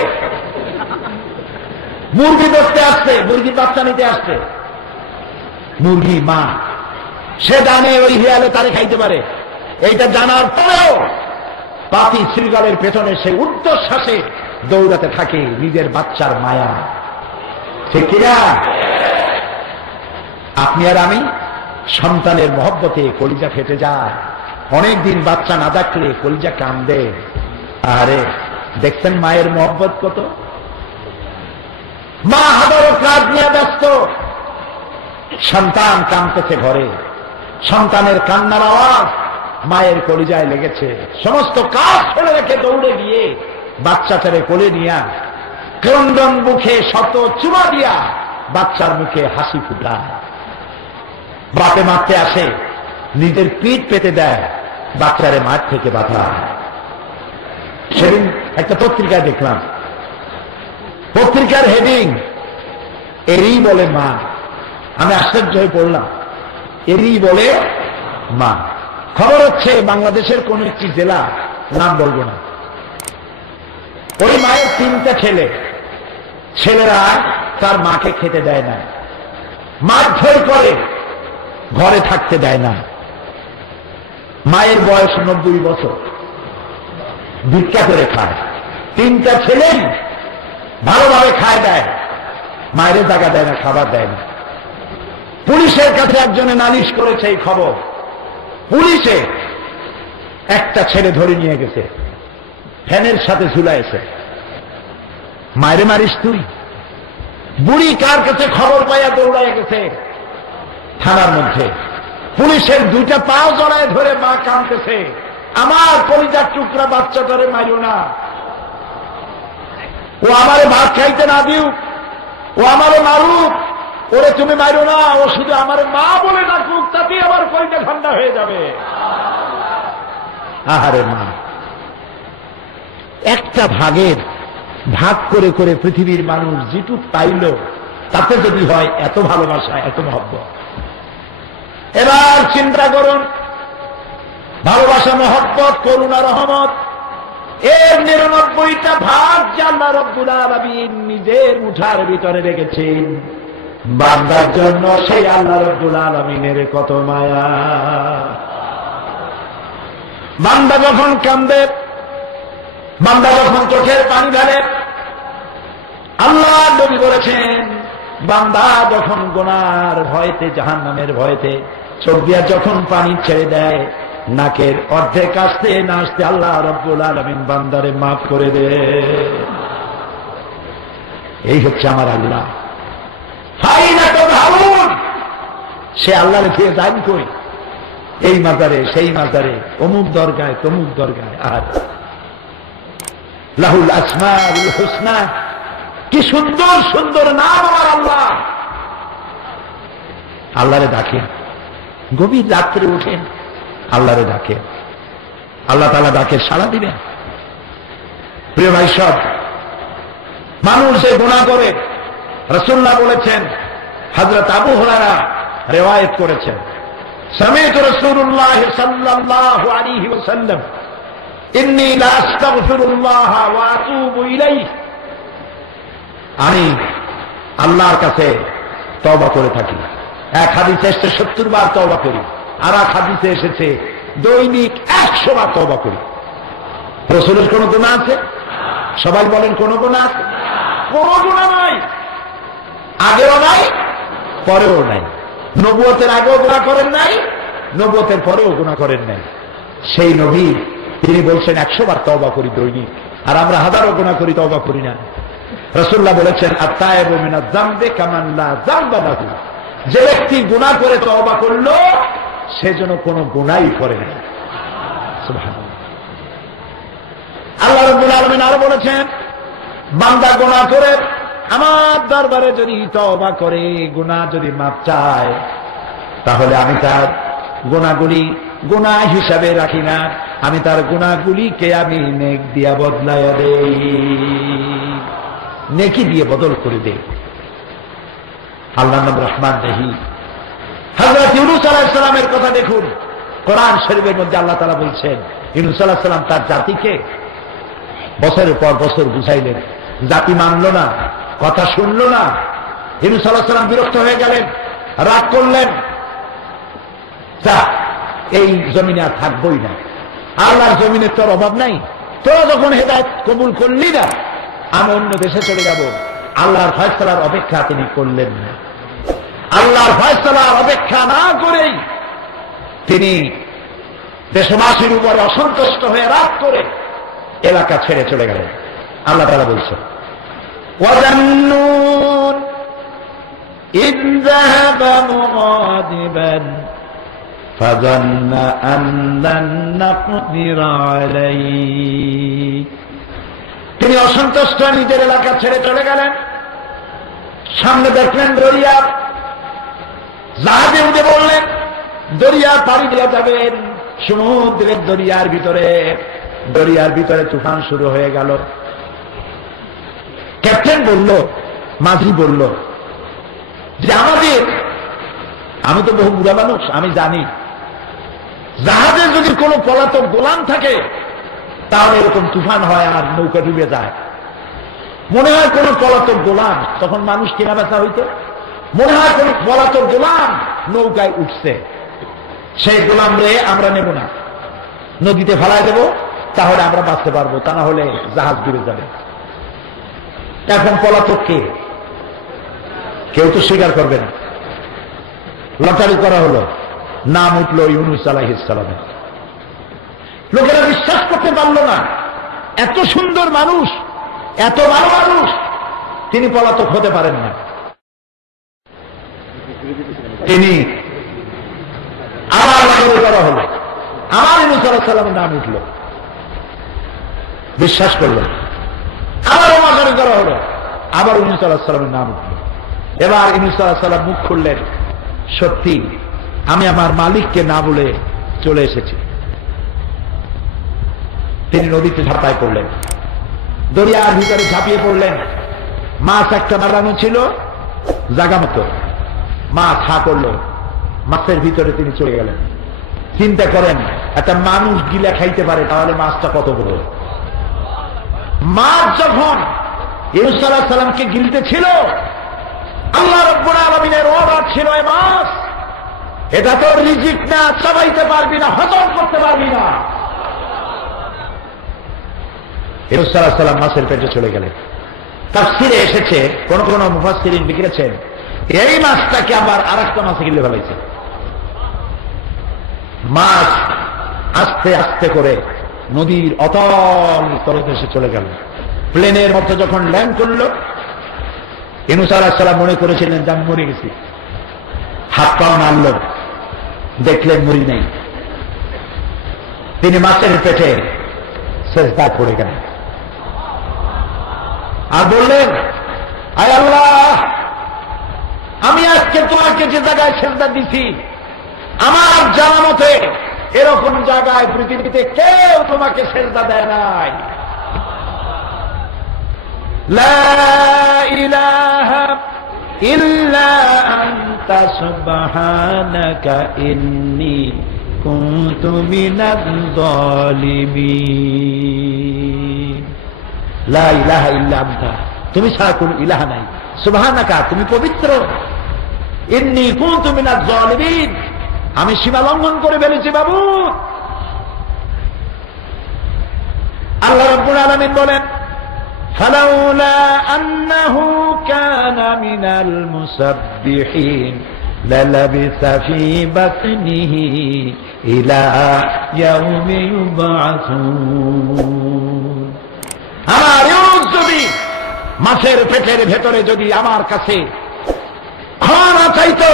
মুরগি ধরতে আসছে, মুরগির বাচ্চা নিতে আসছে। মুরগি মা, সে জানে ওই হিয়ালে তারে খাইতে পারে। এইটা জানার পরেও পাতি শৃগালের পেছনে সে উর্ধ্বশ্বাসে দৌড়াতে থাকে নিজের বাচ্চার মায়া। ঠিক কিনা? আপনি আর আমি সন্তানের মহব্বতে কলিজা ফেটে যায়। অনেকদিন বাচ্চা না দেখলে কলিজা কান্দে। আরে দেখছেন মায়ের মহব্বত কত। মা হাজারো কাজ নিয়ে ব্যস্ত, সন্তান কাঁদতেছে ঘরে, সন্তানের কান্নার আওয়াজ মায়ের কলিজায় লেগেছে। সমস্ত কাজ ফেলে রেখে দৌড়ে গিয়ে বাচ্চাটারে কোলে নিয়া ক্রন্দন মুখে শত চুমা দিয়া বাচ্চার মুখে হাসি ফুটায়। বাপে মারতে আসে, নিজের পিঠ পেতে দেয়, বাচ্চারে মাঠ থেকে বাধা। সেদিন একটা পত্রিকায় দেখলাম, পত্রিকার হেডিং, এরই বলে মা। আমি আশ্চর্য হয়ে পড়লাম, এরই বলে মা। খবর হচ্ছে বাংলাদেশের কোন একটি জেলা, নাম বলবো না, ওই মায়ের 3টা ছেলে। ছেলেরা তার মাকে খেতে দেয় না, মারধর করে, ঘরে থাকতে দেয় না। মায়ের বয়স 90 বছর, ভিক্ষা করে খায়। 3টা ছেলেই ভালোভাবে খায় দেয়, মায়ের জায়গা দেয় না, খাবার দেয় না। পুলিশের কাছে একজনে নালিশ করেছে এই খবর। পুলিশে একটা ছেলে ধরে নিয়ে গেছে, ফ্যানের সাথে ঝুলাইছে। মায়েরে মারিস তুই? বুড়ি কার কাছে খবর পাইয়া দৌড়ায় গেছে থানার মধ্যে। পুলিশের দুইটা পাও জড়ায় ধরে মা কাঁদতেছে, আমার কলিজার টুকরা বাচ্চাটারে মারিও না, ও আমারে ভাত খাইতে না দিও, ও আমারে মারুক, ওরে তুমি মারো না, ও শুধু আমার মা বলে ডাকুক, তাতেই আমার কলিজা ঠান্ডা হয়ে যাবে। আহারে মা, একটা ভাগের ভাগ করে করে পৃথিবীর মানুষ যেটুক পাইল, তাতে যদি হয় এত ভালোবাসা, এত মহব্বত। এবার চিন্তা করুন, ভালোবাসা, মহব্বত, করুণা, রহমত, এর 99টা ভাগ যে আল্লাহ রাব্বুল আলামিন নিজের মুঠার ভিতরে রেখেছেন বান্দার জন্য। সেই আল্লাহ রাব্বুল আলামিনের কত মায়া। বান্দা যখন কান্দে, বান্দা যখন চোখের পানি ঢালে, আল্লাহ নবী বলেছেন, বান্দা যখন গুনার ভয়তে, জাহান্নামের ভয়তে চোখ দিয়া যখন পানি ছেড়ে দেয়, নাকের অর্ধেক আসতে না আসতে আল্লাহ রাব্বুল আলামিন বান্দারে মাফ করে দে। এই হচ্ছে আমার আল্লাহ। সে আল্লাহ রেখে যান কই? এই মাজারে, সেই মাজারে, অমুক দরগায়, তমুক দরগায়। আর লাহুল আসমাউল হুসনা, কি সুন্দর সুন্দর নাম আমার আল্লাহ। আল্লাহরে ডাকেন, গভীর রাত্রে উঠেন, আল্লাহরে ডাকেন, আল্লাহ তাআলা ডাকে সাড়া দিবেন। প্রিয় ভাই, সব মানুষ যে গুনাহ করে, রাসূলুল্লাহ বলেছেন, হযরত আবু হুরায়রা রিওয়ায়াত করেছেন, সামি'তু রাসূলুল্লাহ সাল্লাল্লাহু আলাইহি ওয়াসাল্লাম ইন্নী লা আস্তাগফিরুল্লাহ ওয়া আতুবু ইলাইহি, আমি আল্লাহর কাছে তওবা করে থাকি। এক হাদিসে এসেছে 70 বার তওবা করি, আর এক হাদিসে এসেছে দৈনিক 100 বার তওবা করি। রাসূলের কোন গুনাহ আছে? সবাই বলেন, কোন গুনাহ আছে? কোন গুনাহ নাই, আগেও নাই, পরেও নাই। নবুয়তের আগেও গুনাহ করেন নাই, নবুয়তের পরেও গুনাহ করেন নাই। সেই নবী তিনি বলছেন 100 বার তওবা করি দৈনিক, আর আমরা হাজারো গুনাহ করি, তওবা করি না। রাসূলুল্লাহ বলেছেন, আত-তায়েবু মিনাজ যামবি কামান লা যামবা লাহু, যে ব্যক্তি গুনাহ করে তওবা করলো, সে যেন কোনো গুনাহই করে না। সুবহানাল্লাহ। আল্লাহ রাব্বুল আলামিন আরো বলেছেন, বান্দা গুনাহ করে আমার দরবারে যদি তওবা করে, গুনাহ যদি মাপ চায়, তাহলে আমি তার গুনাহগুলি গুনাহ হিসাবে রাখি না, আমি তার গুনাহগুলিকে আমি নেক দিয়া বদলাইয়া দেই, নেকি দিয়ে বদল করে দেই। আল্লাহর নাম রহমান রহিম। হযরত ইউনূস আলাইহিস সালামের কথা দেখুন, কোরআন শরীফের মধ্যে আল্লাহ তাআলা বলছেন, ইউনূস আলাইহিস সালাম তার জাতিকে বছরের পর বছর বুঝাইলেন, জাতি মানল না, কথা শুনল না। ইউনূস আলাইহিস সালাম বিরক্ত হয়ে গেলেন, রাগ করলেন, যা এই জমিনে আর থাকবই না, আল্লাহর জমিনে তোর অভাব নাই, তোরা যখন হেদায়েত কবুল করলি না, আমি অন্য দেশে চলে যাব। আল্লাহর ফয়সালার অপেক্ষা তিনি করলেন না। আল্লাহর ফয়সালার অপেক্ষা না করেই তিনি দেশবাসীর উপরে অসন্তুষ্ট হয়ে রাগ করে এলাকা ছেড়ে চলে গেলেন। আল্লাহ তাআলা বলছেন, ওয়াজান্নুন ইয যাহাবা মুগাদিবান ফাযান্না আন লান নাকদির আলাইহি, তিনি অসন্তুষ্ট নিজের এলাকা ছেড়ে চলে গেলেন। সামনে দেখলেন দরিয়া, জাহাজে উঠে বললেন দরিয়া পাড়ি দিয়ে যাবেন। সমুদ্রের দরিয়ার ভিতরে তুফান শুরু হয়ে গেল। ক্যাপ্টেন বলল, মাঝি বলল যে আমি তো বহু বুড়া মানুষ, আমি জানি জাহাজে যদি কোনো পলাতক গোলাম থাকে তাহলে এরকম তুফান হয় আর নৌকা ডুবে যায়। মনে হয় কোন পলাতক গোলাম, তখন মানুষ কেনা বেচা হইতো, মনে হয় কোন পলাতক গোলাম নৌকায় উঠছে, সেই গোলাম রে আমরা নেব না, নদীতে ফেলায় দেব, তাহলে আমরা বাঁচতে পারবো, তা না হলে জাহাজ ডুবে যাবে। এখন পলাতক কে? কেউ তো স্বীকার করবে না। লটারি করা হলো, নাম উঠল ইউনূস আলাইহিস সালামের। লোকেরা বিশ্বাস করতে পারল না, এত সুন্দর মানুষ, এত ভালো মানুষ, তিনি পলাতক হতে পারেন না। তিনি আবার নাগরিক করা হলো, আবার ইউনূস আলাইহিস সালামের নাম উঠল, বিশ্বাস করলেন। আবার নাগরিক করা হলো, আবার ইউনূস আলাইহিস সালামের নাম উঠল। এবার ইউনূস আলাইহিস সালাম মুখ খুললেন, সত্যি আমি আমার মালিককে না বলে চলে এসেছি। তিনি নদীতে ঝাঁপায় পড়লেন, দরিয়ার ভিতরে ঝাঁপিয়ে পড়লেন। মাছ একটা বাড়ানো ছিল জাগা মতো, মাছ হা করলো, মাছের ভিতরে তিনি চলে গেলেন। চিন্তা করেন, একটা মানুষ গিলা খাইতে পারে তাহলে মাছটা কত বড়। মাছ যখন ইউনূস আলাইহিস সালামকে গিলতে ছিল, আল্লাহ রাব্বুল আলামিনের অর্ডার ছিল, এ মাছ এটা তো রিজিক না, চাবাইতে পারবি না, হজম করতে পারবি না। ইউনূস আলাইহিস সালাম মাছের পেটে চলে গেলেন। তাফসীরে এসেছে, কোন কোন মুফাসসিরিন লিখেছেন এই মাছটাকে আবার আরেকটা মাছে গিলে ফেলাইছে। মাছ আস্তে আস্তে করে নদীর অতল তলদেশে চলে গেল। প্লেনের মধ্যে যখন ল্যান্ড করল, ইউনূস আলাইহিস সালাম মনে করেছিলেন যে আমি মরে গেছি। হাত পা নাড়ল, দেখলেন মরি নেই। তিনি মাছের পেটে সেজদায় পড়ে গেলেন আর বললেন, আয় আল্লাহ, আমি আজকে তোমাকে যে জায়গায় সেজদা দিছি, আমার জানা মতে এরকম জায়গায় পৃথিবীতে কেউ তোমাকে সেজদা দেয় নাই। লা ইলাহা ইল্লা আনতা সুবহানাকা ইন্নী কুনতু মিনাজ জালিমিন। লা ইলাহা ইল্লা আনতা, তুমি ছাড়া কোন ইলাহা নাই, সুবহানাকা, তুমি পবিত্র, ইন্নী কুনতু মিনাজ জালিমিন, আমি সীমা লঙ্ঘন করে ফেলেছি বাবু। আল্লাহ রাব্বুল আলামিন বলেন, ফালাউলা আন্নাহু কানা মিনাল মুসাব্বিহিন লালাবিসা ফি বাতনিহি ইলা ইয়াউমি ইউবআসুন। আমার ইউনূস যদি মাছের পেটের ভেতরে যদি আমার কাছে খানা চাইতো,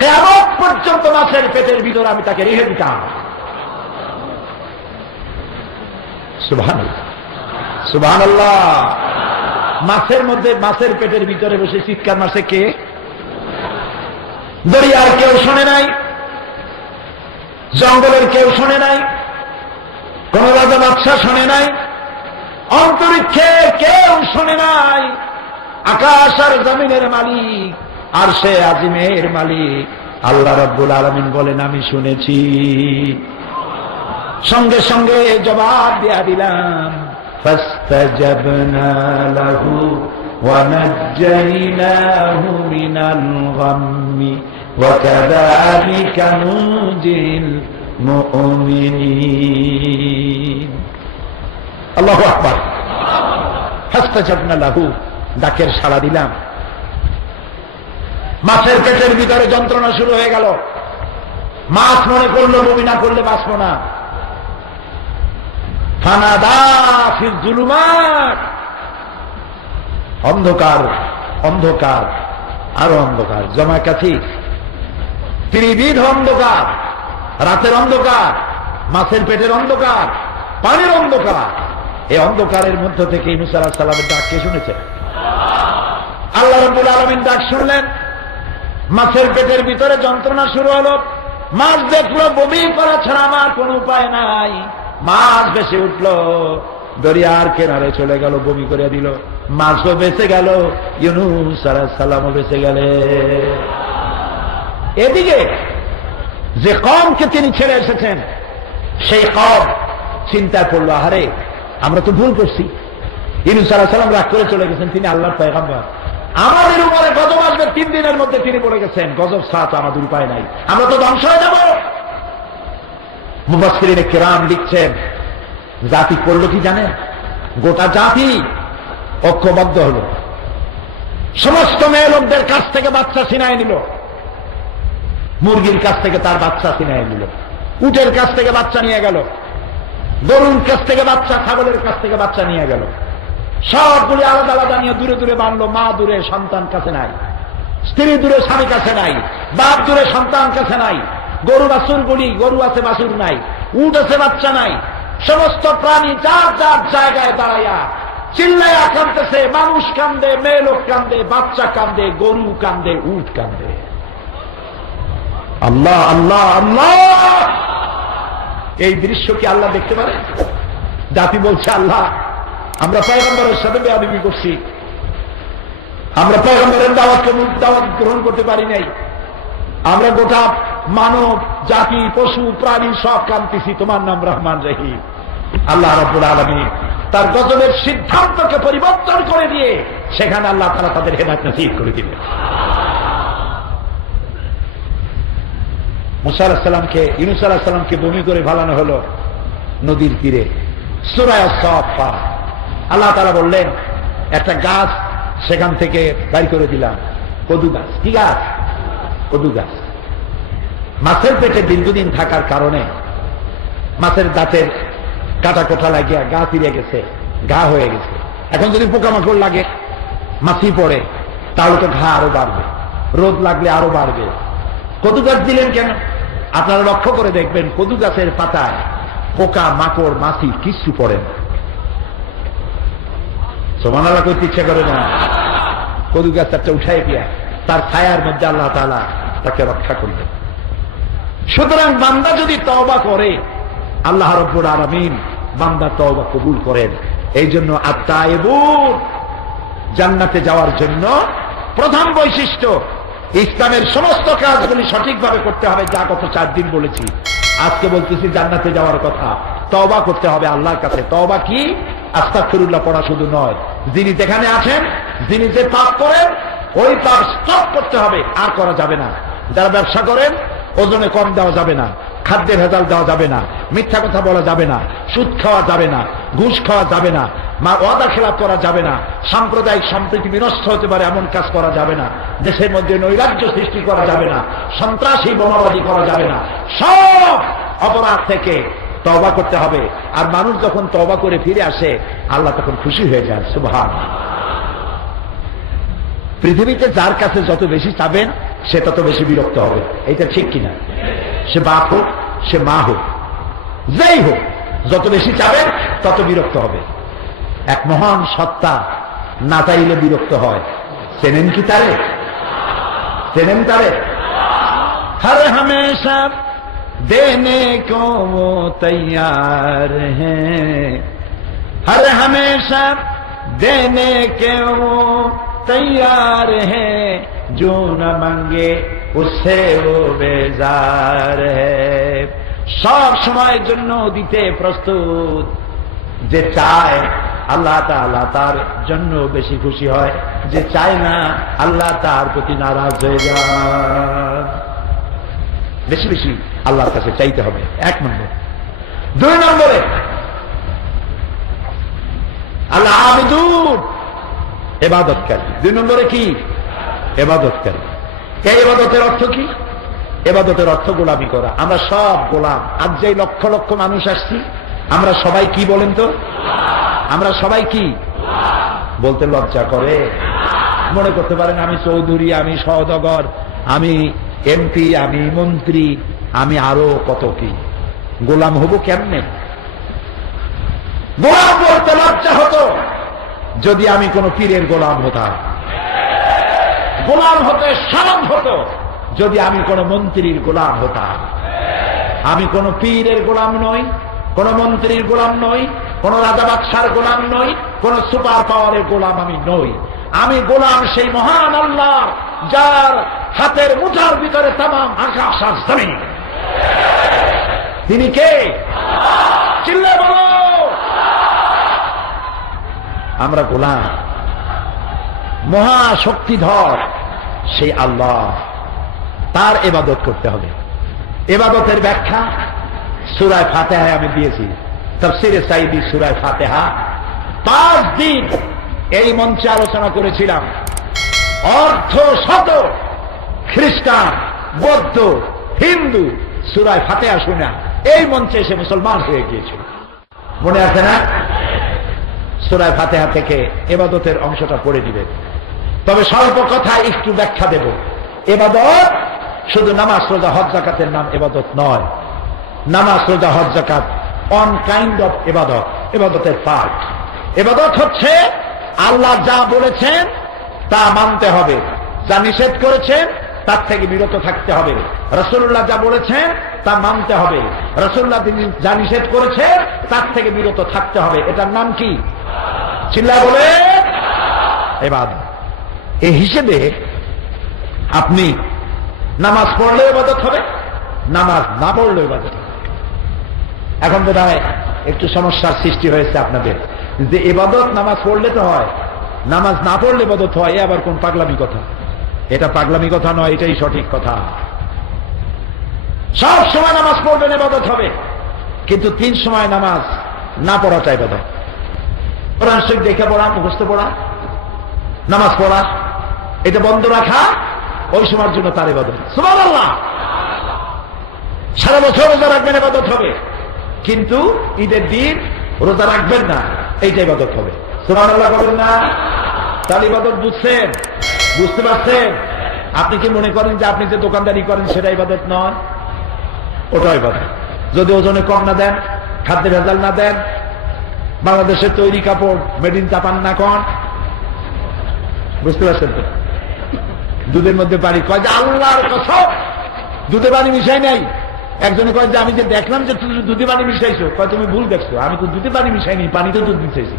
কিয়ামত পর্যন্ত মাছের পেটের ভিতরে আমি তাকে রেখে দিতাম। সুবহানাল্লাহ, সুবহানাল্লাহ। মাছের মধ্যে, মাছের পেটের ভিতরে বসে চিৎকার মারছে কে? দরিয়ার কেউ শোনে নাই, জঙ্গলের কেউ শোনে নাই, কোন রাজা বাদশা শোনে নাই, অন্তরিক্ষের কেউ শোনে নাই, আকাশ আর জমিনের মালিক আর সে আজিমের মালিক আল্লাহ রাব্বুল আলামিন বলেন, আমি শুনেছি। সঙ্গে সঙ্গে জবাব দিয়া দিলাম, ফাস্তাজাবনা লাহু ওয়া নাজ্জাইনাহু মিনাল গাম্মি ওয়া কাযালিকা নুনজিল মুমিনিন। আল্লাহু আকবার। ফাস্তাজাবনা লাহু, ডাকের সাড়া দিলাম। মাছের পেটের ভিতরে যন্ত্রণা শুরু হয়ে গেল। মাছ মনে করলো বমি না করলে বাঁচবো না। ফানাদা ফিজ যুলুমাত, অন্ধকার, অন্ধকার, আরো অন্ধকার, জমা কাছি ত্রিবিধ অন্ধকার, রাতের অন্ধকার, মাছের পেটের অন্ধকার, পানির অন্ধকার। এই অন্ধকারের মধ্য থেকে ইউনূস আলাইহিস সালামের ডাক কে শুনেছে? আল্লাহ রাব্বুল আলামিন ডাক শুনলেন। মাছের পেটের ভিতরে যন্ত্রণা শুরু হলো। মাছ দেখলো বমি করা ছাড়া আমার কোন উপায় নাই। মাছ ভেসে উঠল, দরিয়ার কিনারে চলে গেল, বমি করে দিল। মাছও বেঁচে গেল, ইউনূস আলাইহিস সালামও বেঁচে গেলেন। এদিকে যে কওমকে তিনি ছেড়ে এসেছেন, সেই কওম চিন্তা করলো, আরে আমরা তো ভুল করছি। ইউনূস আলাইহিস সালাম রাগ করে চলে গেছেন, তিনি আল্লাহর পয়গম্বর, আমাদের উপরে গজব আসবে 3 দিনের মধ্যে, তিনি বলে গেছেন গজব ছাড়া তো আমাদের উপায় নাই, আমরা তো ধ্বংস হয়ে যাব। মুফাসসিরিনে কিরাম লিখছেন, জাতি করলো কি জানেন? গোটা জাতি ঐক্যবদ্ধ হলো, সমস্ত মেয়ে লোকদের কাছ থেকে বাচ্চা ছিনায় নিল, মুরগির কাছ থেকে তার বাচ্চা ছিনায় নিল, উটের কাছ থেকে বাচ্চা নিয়ে গেল, গরুর কাছ থেকে বাচ্চা, ছাগলের কাছ থেকে বাচ্চা নিয়ে গেল, সবগুলি আলাদা আলাদা নিয়ে দূরে দূরে বাঁধলো। মা দূরে, সন্তান কাছে নাই। স্ত্রী দূরে, স্বামী কাছে নাই। বাপ দূরে, সন্তান কাছে নাই। গরু বাছুরগুলি, গরু আছে বাছুর নাই। উট আছে বাচ্চা নাই। সমস্ত প্রাণী যার যার জায়গায় দাঁড়াইয়া চিল্লাইয়া কাঁদতেছে। মানুষ কান্দে, মেয়ে লোক কান্দে, বাচ্চা কান্দে, গরু কান্দে, উট কান্দে। আল্লাহ আল্লাহ আল্লাহ! এই দৃশ্য কি আল্লাহ দেখতে পারে? জাতি বলছে, আল্লাহ আমরা পয়গম্বরের সাথে বেয়াদবি করছি, আমরা পয়গম্বরের দাওয়াত গ্রহণ করতে পারি নাই, আমরা গোটা মানব জাতি, পশু প্রাণী সব কাঁদতেছি, তোমার নাম রহমান রহিম। আল্লাহ রাব্বুল আলামিন তার গজবের সিদ্ধান্তকে পরিবর্তন করে দিয়ে সেখানে আল্লাহ তাআলা তাদের হেদায়েত নসিব করে দিলেন। মুসা আলাইহিস সালামকে, ইউনূস আলাইহিস সালামকে বমি করে ফালানো হলো নদীর তীরে। সূরা আস-সাফফাত আল্লাহ তাআলা বললেন, একটা গাছ সেখান থেকে বাইর করে দিলাম, কদু গাছ। কি গাছ? কদু গাছ। মাছের পেটে দীর্ঘদিন থাকার কারণে মাছের দাঁতের কাটা কোঠা লাগিয়া গা ফিরে গেছে, ঘা হয়ে গেছে। এখন যদি পোকামাকড় লাগে, মাছি পড়ে, তাহলে তো ঘা আরো বাড়বে, রোদ লাগলে আরো বাড়বে। কদু গাছ দিলেন কেন? আপনারা লক্ষ্য করে দেখবেন, কদু গাছের পাতায় পোকা মাকড় মাছি কিচ্ছু পড়ে না। সুবহানাল্লাহ করতে ইচ্ছা করে না। কদু গাছ একটা উঠাই দিয়া তার ছায়ার মধ্যে আল্লাহ তাআলা তাকে রক্ষা করলেন। সুতরাং বান্দা যদি তওবা করে, আল্লাহ রাব্বুল আলামিন বান্দা তওবা কবুল করেন। এই জন্য আত-তায়েবুন জান্নাতে যাওয়ার জন্য প্রধান বৈশিষ্ট্য, ইসলামের সমস্ত কাজগুলি সঠিকভাবে করতে হবে। যা গত 4 দিন বলেছি, আজকে বলতেছি জান্নাতে যাওয়ার কথা। তওবা করতে হবে আল্লাহর কাছে। তওবা কি? আস্তাগফিরুল্লাহ পড়া শুধু নয়, যিনি যেখানে আছেন, যিনি যে পাপ করেন, ওই পাপ স্টপ করতে হবে, আর করা যাবে না। যারা ব্যবসা করেন, ওজনে কম দেওয়া যাবে না, খাদ্যে ভেজাল দেওয়া যাবে না, মিথ্যা কথা বলা যাবে না, সুদ খাওয়া যাবে না, ঘুষ খাওয়া যাবে না, ওয়াদা খেলাপ করা যাবে না, সাম্প্রদায়িক সম্প্রীতি বিনষ্ট হতে পারে এমন কাজ করা যাবে না, দেশের মধ্যে নৈরাজ্য সৃষ্টি করা যাবে না, সন্ত্রাসী বোমাবাজি করা যাবে না। সব অপরাধ থেকে তওবা করতে হবে। আর মানুষ যখন তওবা করে ফিরে আসে, আল্লাহ তখন খুশি হয়ে যান। সুবহানাল্লাহ। পৃথিবীতে যার কাছে যত বেশি চাবেন, সে তত বেশি বিরক্ত হবে। এটা ঠিক কিনা? সে বাপ হোক, সে মা হোক, যেই হোক, যত বেশি চাবেন তত বিরক্ত হবে। এক মহান সত্তা না চাইলে বিরক্ত হয়। চেনেন কি তারে? চেনেন তারে? हर हमेशा देने को वो तैयार हैं, हर हमेशा देने के वो तैयार हैं, जो न मांगे उससे वो बेजार है। সব সময়ের জন্য দিতে প্রস্তুত। যে চায় আল্লাহ তাআলা তার জন্য বেশি খুশি হয়, যে চায় না আল্লাহ তার প্রতি নারাজ হয়ে যায়। বেশি বেশি আল্লাহর কাছে চাইতে হবে, 1 নম্বর। 2 নম্বরে আল্লাহ আবিদুন, ইবাদতকারী। 2 নম্বরে কি? ইবাদতকারী। এই ইবাদতের অর্থ কি? ইবাদতের অর্থ গোলামি করা। আমরা সব গোলাম। আজ যে লক্ষ লক্ষ মানুষ আসছি, আমরা সবাই কি বলেন তো? আমরা সবাই কি বলতে লজ্জা করে? মনে করতে পারেন আমি চৌধুরী, আমি সওদাগর, আমি এমপি, আমি মন্ত্রী, আমি আরো কত কি। গোলাম হব কেমনে? গোলাম বলতে লজ্জা হতো যদি আমি কোন পীরের গোলাম হতাম। গোলাম হতে শরম হতো যদি আমি কোন মন্ত্রীর গোলাম হতাম। আমি কোন পীরের গোলাম নই, কোন মন্ত্রীর গোলাম নই, কোন রাজা বাদশার গোলাম নই, কোন সুপার পাওয়ারের গোলাম আমি নই। আমি গোলাম সেই মহান আল্লাহ, যার হাতের মুঠার ভিতরে তামাম আকাশ আর জমিন। তিনি কে? চিল্লে বলো। আমরা গোলাম। মহাশক্তিধর সেই আল্লাহ, তার ইবাদত করতে হবে। ইবাদতের ব্যাখ্যা সূরা ফাতিহায় আমি দিয়েছি। তাফসীরে সাঈদী সূরা ফাতিহা 5 দিন এই মঞ্চে আলোচনা করেছিলাম। অর্ধ শত খ্রিস্টান, বৌদ্ধ, হিন্দু সূরা ফাতিহা শুনে এই মঞ্চে এসে মুসলমান হয়ে গিয়েছিল। মনে আছে না? সূরা ফাতিহা থেকে ইবাদতের অংশটা পড়ে দিবেন। তবে স্বল্প কথা একটু ব্যাখ্যা দেব। ইবাদত শুধু নামাজ, রোজা, হজ, যাকাতের নাম ইবাদত নয়। নামাজ, রোজা, হজ, যাকাত অন কাইন্ড অফ ইবাদত, ইবাদতের পার্ট। ইবাদত হচ্ছে আল্লাহ যা বলেছেন তা মানতে হবে, যা নিষেধ করেছেন তার থেকে বিরত থাকতে হবে। রাসূলুল্লাহ যা বলেছেন তা মানতে হবে, রাসূলুল্লাহ তিনি যা নিষেধ করেছেন তার থেকে বিরত থাকতে হবে। এটার নাম কি? চিল্লায় বলে ইবাদত। এই হিসেবে আপনি নামাজ পড়লে ইবাদত হবে, নামাজ না পড়লে ইবাদত হবে। এখন বোধহয় একটু সমস্যার সৃষ্টি হয়েছে আপনাদের যে ইবাদত নামাজ পড়লে তো হয়, নামাজ না পড়লে ইবাদত হয়, এ আবার কোন পাগলামি কথা? এটা পাগলামি কথা নয়, এটাই সঠিক কথা। সব সময় নামাজ পড়বেন ইবাদত হবে, কিন্তু 3 সময় নামাজ না পড়াটা ইবাদত। কোরআন শরীফ দেখে পড়া, মুখস্থ পড়া, নামাজ পড়া, এটা বন্ধ রাখা ওই সময়ের জন্য তার ইবাদত। সুবহানাল্লাহ। সারা বছর রোজা রাখবেন ইবাদত হবে, কিন্তু ঈদের দিন রোজা রাখবেন না, এইটা ইবাদত হবে। সুবহানাল্লাহ বলেন না? তাহলে ইবাদত বুঝছেন? বুঝতে পারছেন? আপনি কি মনে করেন যে আপনি যে দোকানদারি করেন সেটা ইবাদত নয়? ওটা ইবাদত। যদি ওজনে কম না দেন, খাদ্যে ভেজাল না দেন, বাংলাদেশের তৈরি কাপড় মেড ইন জাপান না কন, বুঝতে পারছেন তো? দুধের মধ্যে পানি, কয় যে আল্লাহর কসম দুধে পানি মিশাই নাই। একজনে কয় যে আমি যে দেখলাম যে তুমি দুধে পানি মিশাইছো, কয় তুমি ভুল দেখছো, আমি তো দুধে পানি মিশাইনি, পানিতে দুধ মিশাইছি।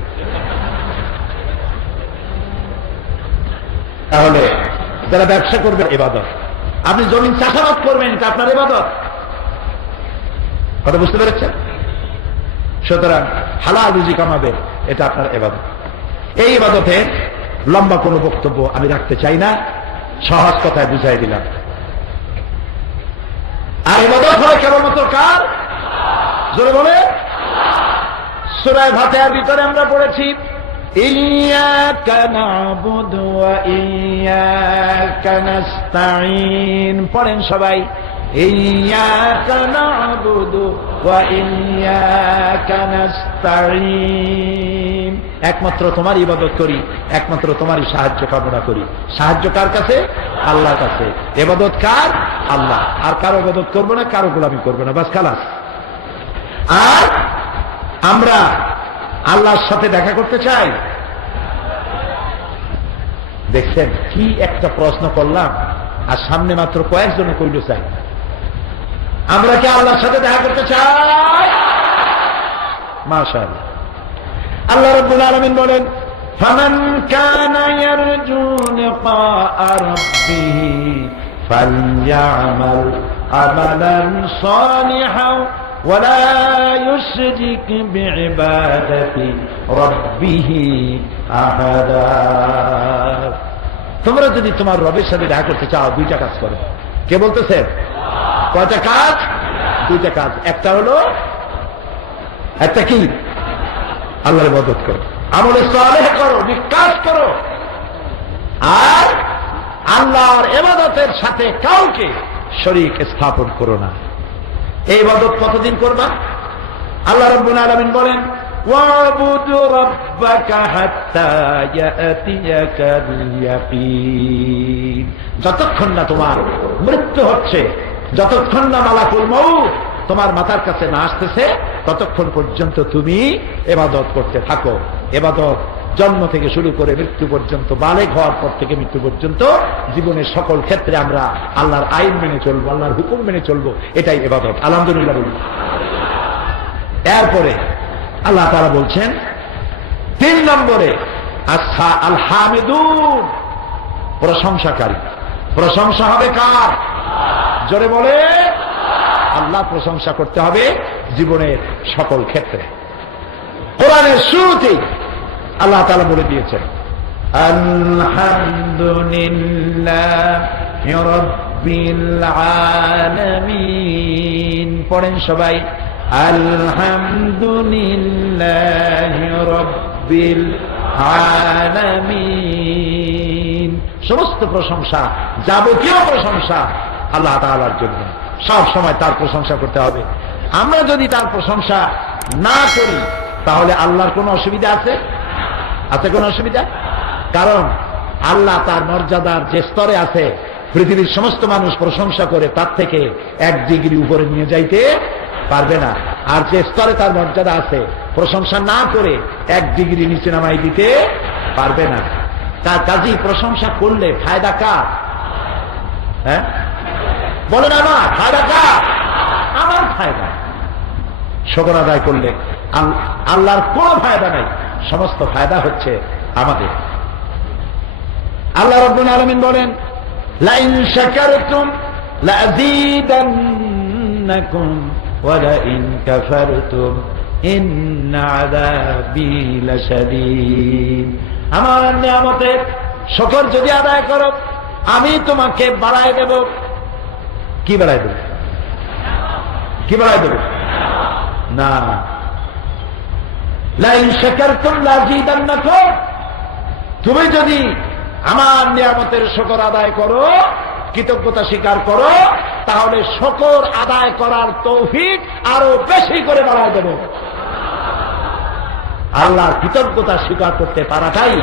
তাহলে যারা ব্যবসা করবে ইবাদত, আপনি জমিন চাষাবাদ করবেন, এটা আপনার ইবাদত। কথা বুঝতে পেরেছেন? সুতরাং হালাল রুজি কামাবে, এটা আপনার ইবাদত। এই ইবাদতে লম্বা কোনো বক্তব্য আমি রাখতে চাই না, সহজ কথায় বুঝাই দিলাম। আর ইবাদত হয় কেবলমাত্র কার? জোরে বলে। সূরা ফাতিহার ভিতরে আমরা পড়েছি ইয়্যাকা না'বুদু ওয়া ইয়্যাকা নাস্তাঈন। পড়েন সবাই, ইয়্যাকা না'বুদু ওয়া ইয়্যাকা নাস্তাঈন। একমাত্র তোমার ইবাদত করি, একমাত্র তোমারই সাহায্য কামনা করি। সাহায্য কার কাছে? আল্লাহর কাছে। ইবাদত কার? আল্লাহ। আর কারো ইবাদত করবো না, কারো গোলামি করবো না, বাস খালাস। আর আমরা আল্লাহর সাথে দেখা করতে চাই। দেখছেন কি একটা প্রশ্ন করলাম, আর সামনে মাত্র কয়েকজনে কইল চাই। আমরা কি আল্লাহর সাথে দেখা করতে চাই? মাশাআল্লাহ। আল্লাহ রাব্বুল আলামিন বলেন, ফামান কানা ইয়ারজু লিকাআ রাব্বিহি ফালইআমাল আমালান সালিহান ওয়ালা ইউশরিক বিইবাদাতি রাব্বিহি আহাদা। তোমরা যদি তোমার রবের সাথে দেখা করতে চাও, 2টা কাজ করো। কে বলতেছেন? কয়টা কাজ? 2টা কাজ। একটা হলো, একটা কি? আল্লাহর ইবাদত করো, আমলে সালেহ করো, বিকাশ করো। আর আল্লাহর ইবাদতের সাথে কাউকে শরীক স্থাপন করো না। এই ইবাদত কতদিন করবা? আল্লাহ রাব্বুল আলামিন বলেন, ওয়াবুদু রাব্বাকা হাত্তা ইয়াতিয়াকাল ইয়াকিন। যতক্ষণ না তোমার মৃত্যু হচ্ছে, যতক্ষণ না মালাকুল মউত তোমার মাথার কাছে না আসতেছে, ততক্ষণ পর্যন্ত তুমি ইবাদত করতে থাকো। ইবাদত জন্ম থেকে শুরু করে মৃত্যু পর্যন্ত, বালেগ হওয়ার পর থেকে মৃত্যু পর্যন্ত জীবনের সকল ক্ষেত্রে আমরা আল্লাহর আইন মেনে চলবো, আল্লাহর হুকুম মেনে চলবো, এটাই ইবাদত। আলহামদুলিল্লাহ বলি। এরপরে আল্লাহ তাআলা বলছেন 3 নম্বরে, আল হামিদুন, প্রশংসাকারী। প্রশংসা হবে কার? জোরে বলে। আল্লাহ প্রশংসা করতে হবে জীবনের সকল ক্ষেত্রে। কোরআনের শুরুতেই আল্লাহ তাআলা বলে দিয়েছেন, আলহামদুলিল্লাহি রাব্বিল আলামিন। পড়েন সবাই, আলহামদুলিল্লাহি রাব্বিল আলামিন। সমস্ত প্রশংসা, যাবতীয় প্রশংসা আল্লাহ তাআলার জন্য। সব সময় তার প্রশংসা করতে হবে। আমরা যদি তার প্রশংসা না করি, তাহলে আল্লাহর কোনো অসুবিধা আছে? আছে কোনো অসুবিধা? কারণ আল্লাহ তার মর্যাদার যে স্তরে আছে, পৃথিবীর সমস্ত মানুষ প্রশংসা করে তার থেকে 1 ডিগ্রি উপরে নিয়ে যাইতে পারবে না। আর যে স্তরে তার মর্যাদা আছে, প্রশংসা না করে 1 ডিগ্রি নিচে নামাই দিতে পারবে না। তার কাজেই প্রশংসা করলে ফায়দা কার? হ্যাঁ বলেন, আমার ফায়দা কার? আমার ফায়দা। শুকর আদায় করলে আল্লাহর কোনো ফায়দা নাই, সমস্ত ফায়দা হচ্ছে আমাদের। আল্লাহ রাব্বুল আলামিন বলেন, লাইন শাকারতুম লাযীদান্নাকুম ওয়া লাইন কাফারতুম ইন্না আযাবী লাশাদীদ। আমার নিয়ামতের শুকর যদি আদায় করো, আমি তোমাকে বাড়ায় দেব। কি বাড়ায় দেব? কি বাড়ায় দেব? না, লাইন শাকারতুম লাযীদান্নাকুম, তুমি যদি আমার নিয়ামতের শুকর আদায় করো, কৃতজ্ঞতা স্বীকার করো, তাহলে শুকর আদায় করার তৌফিক আরো বেশি করে বাড়ায় দেব। আল্লাহর কৃতজ্ঞতা স্বীকার করতে পারাটাই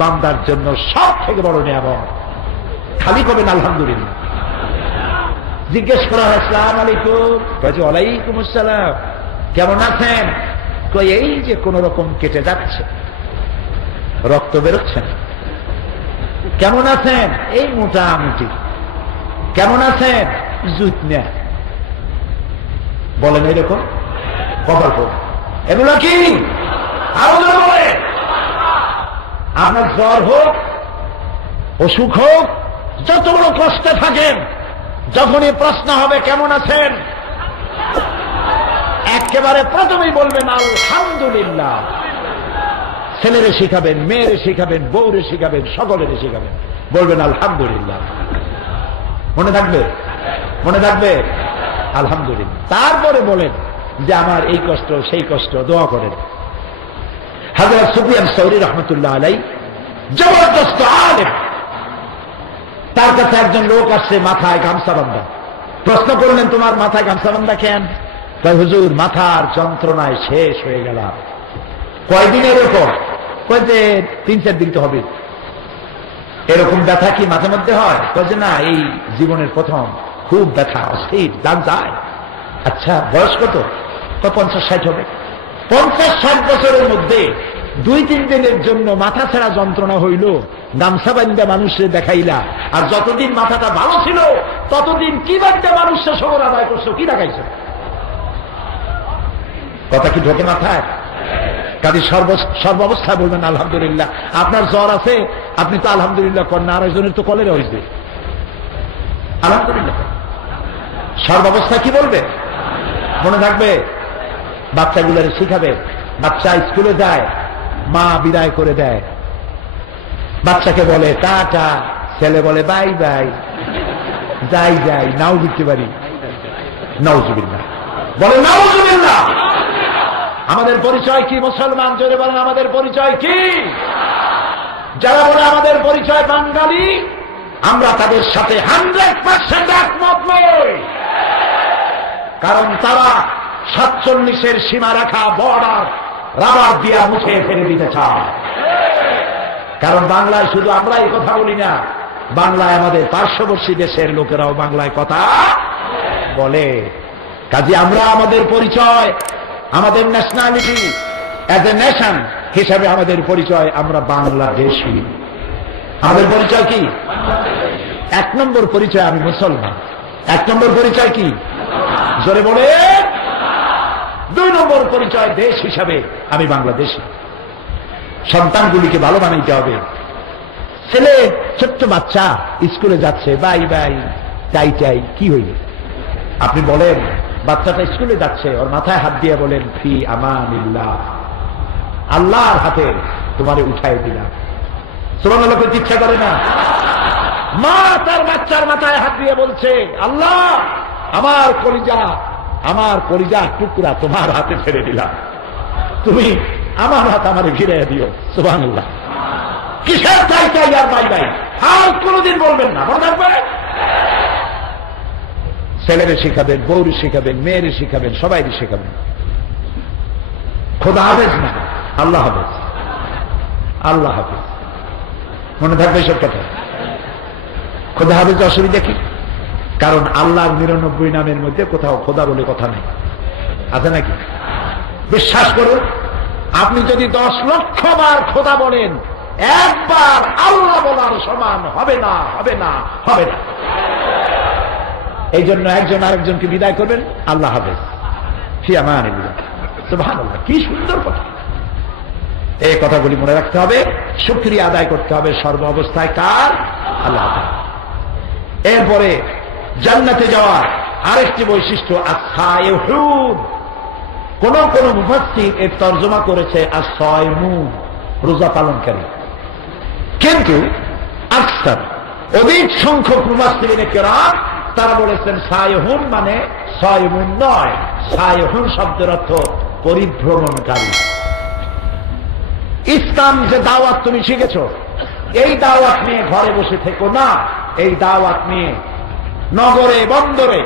বান্দার জন্য সব থেকে বড় নিয়ামত। খালি কবেন আলহামদুলিল্লাহ। জিজ্ঞেস করা হয়, আসসালামু আলাইকুম। ওয়ালাইকুম আসসালাম। কেমন আছেন? কই এই যে কোন রকম কেটে যাচ্ছে, রক্ত বেরোচ্ছে না। কেমন আছেন? এই মোটামুটি। কেমন আছেন? জুতনা। বলেন এরকম কপাল কর। এগুলো কি? আরো বলে, আপনার জ্বর হোক, অসুখ হোক, যত বড় কষ্টে থাকেন, যখনই প্রশ্ন হবে কেমন আছেন, একেবারে প্রথমেই বলবেন আলহামদুলিল্লাহ। ছেলেরে শিখাবেন, মেয়েরে শিখাবেন, বউরে শিখাবেন, সকলেরে শিখাবেন, বলবেন আলহামদুলিল্লাহ। মনে থাকবে? মনে থাকবে? আলহামদুলিল্লাহ। তারপরে বলেন যে আমার এই কষ্ট সেই কষ্ট, দোয়া করেন। হযরত সুফিয়ান সাউরী রাহমাতুল্লাহ আলাইহি জবরদস্ত আলেম, তার কাছে একজন লোক আসছে মাথায় গামছা বাঁধা। প্রশ্ন করলেন, তোমার মাথায় গামছা বাঁধা কেন? কয়, হুজুর মাথার যন্ত্রণায় শেষ হয়ে গেলাম। কয়দিনের এরকম? কয় যে 3-4 দিন তো হবে। এরকম ব্যথা কি মাঝে মধ্যে হয়? কয় যে না, এই জীবনের প্রথম খুব ব্যথা, অস্থির, দাম যায়। আচ্ছা বয়স কত? তো 50-60 হবে। 50-60 বছরের মধ্যে 2-3 দিনের জন্য মাথা ছাড়া যন্ত্রণা হইল, গামছা বান্ধা মানুষের দেখাইলা। আর যতদিন মাথাটা ভালো ছিল ততদিন কি বান্ধা মানুষের শুকর আদায় করছো, কি দেখাইছো? কথা কি ঢোকে মাথায়? কাজে সর্বাবস্থায় বলবেন আলহামদুলিল্লাহ। আপনার জ্বর আছে, আপনি তো আলহামদুলিল্লাহ করেন, আরেকজনের তো কলেরা হয়েছে, আলহামদুলিল্লাহ। সর্বাবস্থা কি বলবে? মনে থাকবে। বাচ্চাগুলোরে শিখাবে। বাচ্চা স্কুলে যায়, মা বিদায় করে দেয়, বাচ্চাকে বলে টাটা, ছেলে বলে বাই বাই, যাই যাই, নাও দিতে পারি। নাউজুবিল্লাহ, বলে নাউজুবিল্লাহ। আমাদের পরিচয় কি মুসলমান? জোরে বলেন আমাদের পরিচয় কি? যারা বলে আমাদের পরিচয় বাঙালি, আমরা তাদের সাথে 100% একমত নই। কারণ তারা 47-এর সীমা রেখা, বর্ডার রাবার দিয়া মুছে ফেলে দিতে চায়। কারণ বাংলায় শুধু আমরা এই কথা বলি না, বাংলায় আমাদের পার্শ্ববর্তী দেশের লোকেরাও বাংলায় কথা বলে। কাজে আমরা আমাদের পরিচয়, আমাদের ন্যাশনালিটি, অ্যাজ এ নেশন হিসাবে আমাদের পরিচয়, আমরা বাংলাদেশী। আমাদের পরিচয় কি? 1 নম্বর পরিচয় আমি মুসলমান। 1 নম্বর পরিচয় কি? জোরে বলে। 2 নম্বর পরিচয় দেশ হিসাবে আমি বাংলাদেশী। সন্তানগুলিকে ভালো বানাইতে হবে। ছেলে ছোট্ট বাচ্চা স্কুলে যাচ্ছে, বাই বাই চাই চাই, কি হইল? আপনি বলেন বাচ্চাটা স্কুলে যাচ্ছে, ওর মাথায় হাত দিয়ে বলেন ফি আমানিল্লাহ, আল্লাহর হাতে তোমারে উঠাই দিলাম। সুবহানাল্লাহ করতে ইচ্ছা করে না? মা তার বাচ্চার মাথায় হাত দিয়ে বলছে, আল্লাহ আমার কলিজা টুকরা তোমার হাতে ছেড়ে দিলাম, তুমি আমার হাত আমারে ফিরিয়ে দিও। সুবহানাল্লাহ। কিসের চাই চাই আর বাই বাই আর কোনদিন বলবেন না, মনে রাখবেন। ছেলেরে শিখাবেন, বউরে শিখাবেন, মেয়েরে শিখাবেন, সবাইকে শিখাবেন। খোদা হাফেজ না, আল্লাহ হাফেজ। আল্লাহ হাফেজ মনে থাকবে সব কথা। খোদা হাফেজ অসুবিধা কি? কারণ আল্লাহর 99 নামের মধ্যে কোথাও খোদা বলে কথা নেই, আছে নাকি? বিশ্বাস করুন, আপনি যদি 10 লক্ষ বার খোদা বলেন, একবার আল্লাহ বলার সমান হবে না, হবে না, হবে না। এই জন্য একজন আরেকজনকে বিদায় করবেন, আল্লাহ হাফেজ, ফি আমানিল্লাহ। সুবহানাল্লাহ, কি সুন্দর কথা। এই কথাগুলি মনে রাখতে হবে, শুকরিয়া আদায় করতে হবে সর্ব অবস্থায় কার? আল্লাহ তাআলা। এরপরে জান্নাতে যাওয়ার আরেকটি বৈশিষ্ট্য আস-সায়হুন। কোন কোন মুফাসসির এর তরজমা করেছে আস-সায়মুন, রোজা পালনকারী। কিন্তু আকসার, অধিক সংখ্যক মুফাসসিরিনে কেরাম তারা বলেছেন সায়হুন মানে সায়মুন নয়, সায়হুন শব্দের অর্থ পরিভ্রমণকারী। ইসলাম যে দাওয়াত তুমি শিখেছ, এই দাওয়াত নিয়ে ঘরে বসে থেকো না, এই দাওয়াত নিয়ে নগরে বন্দরে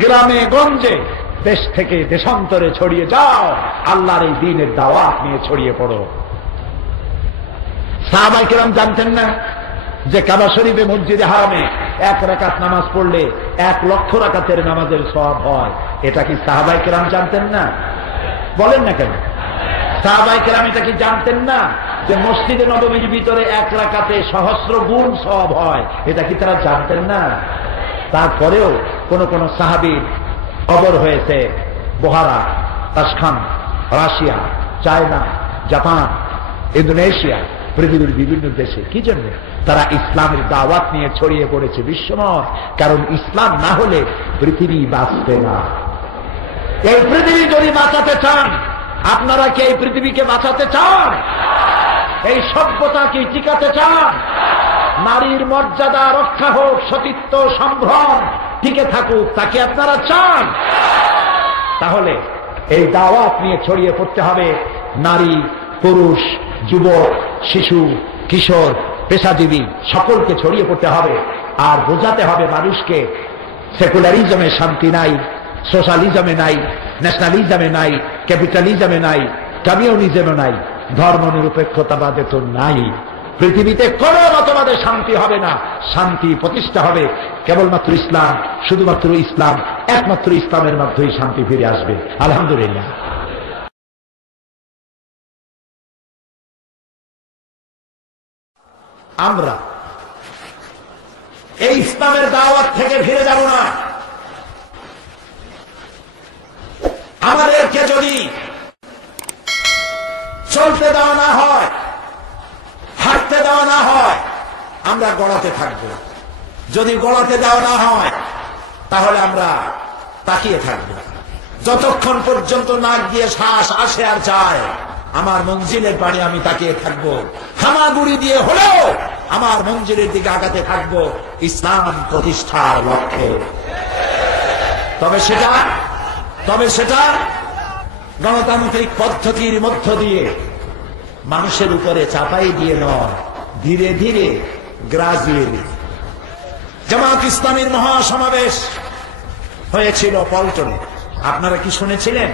গ্রামে গঞ্জে দেশ থেকে দেশান্তরে ছড়িয়ে যাও, আল্লাহর এই দ্বীনের দাওয়াত নিয়ে ছড়িয়ে পড়ো। সাহাবায়ে কেরাম জানতেন না যে কাবা শরীফে মসজিদে হারামে 1 রাকাত নামাজ পড়লে 1 লক্ষ রাকাতের নামাজের সওয়াব হয়? এটা কি সাহাবায়ে কেরাম জানতেন না? বলেন না কেন? সাহাবায়ে কেরাম এটা কি জানতেন না যে মসজিদে নববীর ভিতরে 1 রাকাতে সহস্র গুণ সওয়াব হয়? এটা কি তারা জানতেন না? তারপরেও কোন কোন সাহাবীর কবর হয়েছে বোহারা, তাশখান্ত, রাশিয়া, চায়না, জাপান, ইন্দোনেশিয়া, পৃথিবীর বিভিন্ন দেশে। কি জন্য? তারা ইসলামের দাওয়াত নিয়ে ছড়িয়ে পড়েছে বিশ্বময়। কারণ ইসলাম না হলে পৃথিবী বাঁচবে না। এই পৃথিবী যদি বাঁচাতে চান, আপনারা কি এই পৃথিবীকে বাঁচাতে চান? এই সভ্যতাকে টিকাতে চান? নারীর মর্যাদা রক্ষা হোক, সতীত্ব সম্ভ্রম টিকে থাকুক, তাকে আপনারা চান? তাহলে এই দাওয়াত নিয়ে ছড়িয়ে পড়তে হবে। নারী, পুরুষ, যুবক, শিশু, কিশোর, পেশাজীবী সকলকে ছড়িয়ে পড়তে হবে। আর বোঝাতে হবে মানুষকে সেকুলারিজমে শান্তি নাই, সোশ্যালিজমে নাই, ন্যাশনালিজমে নাই, ক্যাপিটালিজমে নাই, কমিউনিজমে নাই, ধর্ম নিরপেক্ষতাবাদে তো নাই। পৃথিবীতে কোন মতবাদে শান্তি হবে না, শান্তি প্রতিষ্ঠা হবে কেবলমাত্র ইসলাম, শুধুমাত্র ইসলাম, একমাত্র ইসলামের মাধ্যমেই শান্তি ফিরে আসবে। আলহামদুলিল্লাহ। আমরা এই ইসলামের দাওয়াত থেকে ফিরে যাব না। আমাদেরকে যদি চলতে দেওয়া না হয়, হাঁটতে দেওয়া না হয়, আমরা গড়াতে থাকবো। যদি গড়াতে দেওয়া না হয়, তাহলে আমরা তাকিয়ে থাকবো। যতক্ষণ পর্যন্ত নাক দিয়ে শ্বাস আসে আর যায়, আমার মঞ্জিলের বাড়ি আমি তাকিয়ে থাকবো। হামাগুড়ি দিয়ে হলেও আমার মঞ্জিলের দিকে আগাতে থাকবো ইসলাম প্রতিষ্ঠার লক্ষ্যে। তবে সেটা গণতান্ত্রিক পদ্ধতির মধ্য দিয়ে, মানুষের উপরে চাপাই দিয়ে নয়, ধীরে ধীরে, গ্রাজুয়ালি। জামাত ইসলামীর মহাসমাবেশ হয়েছিল পল্টনে, আপনারা কি শুনেছিলেন?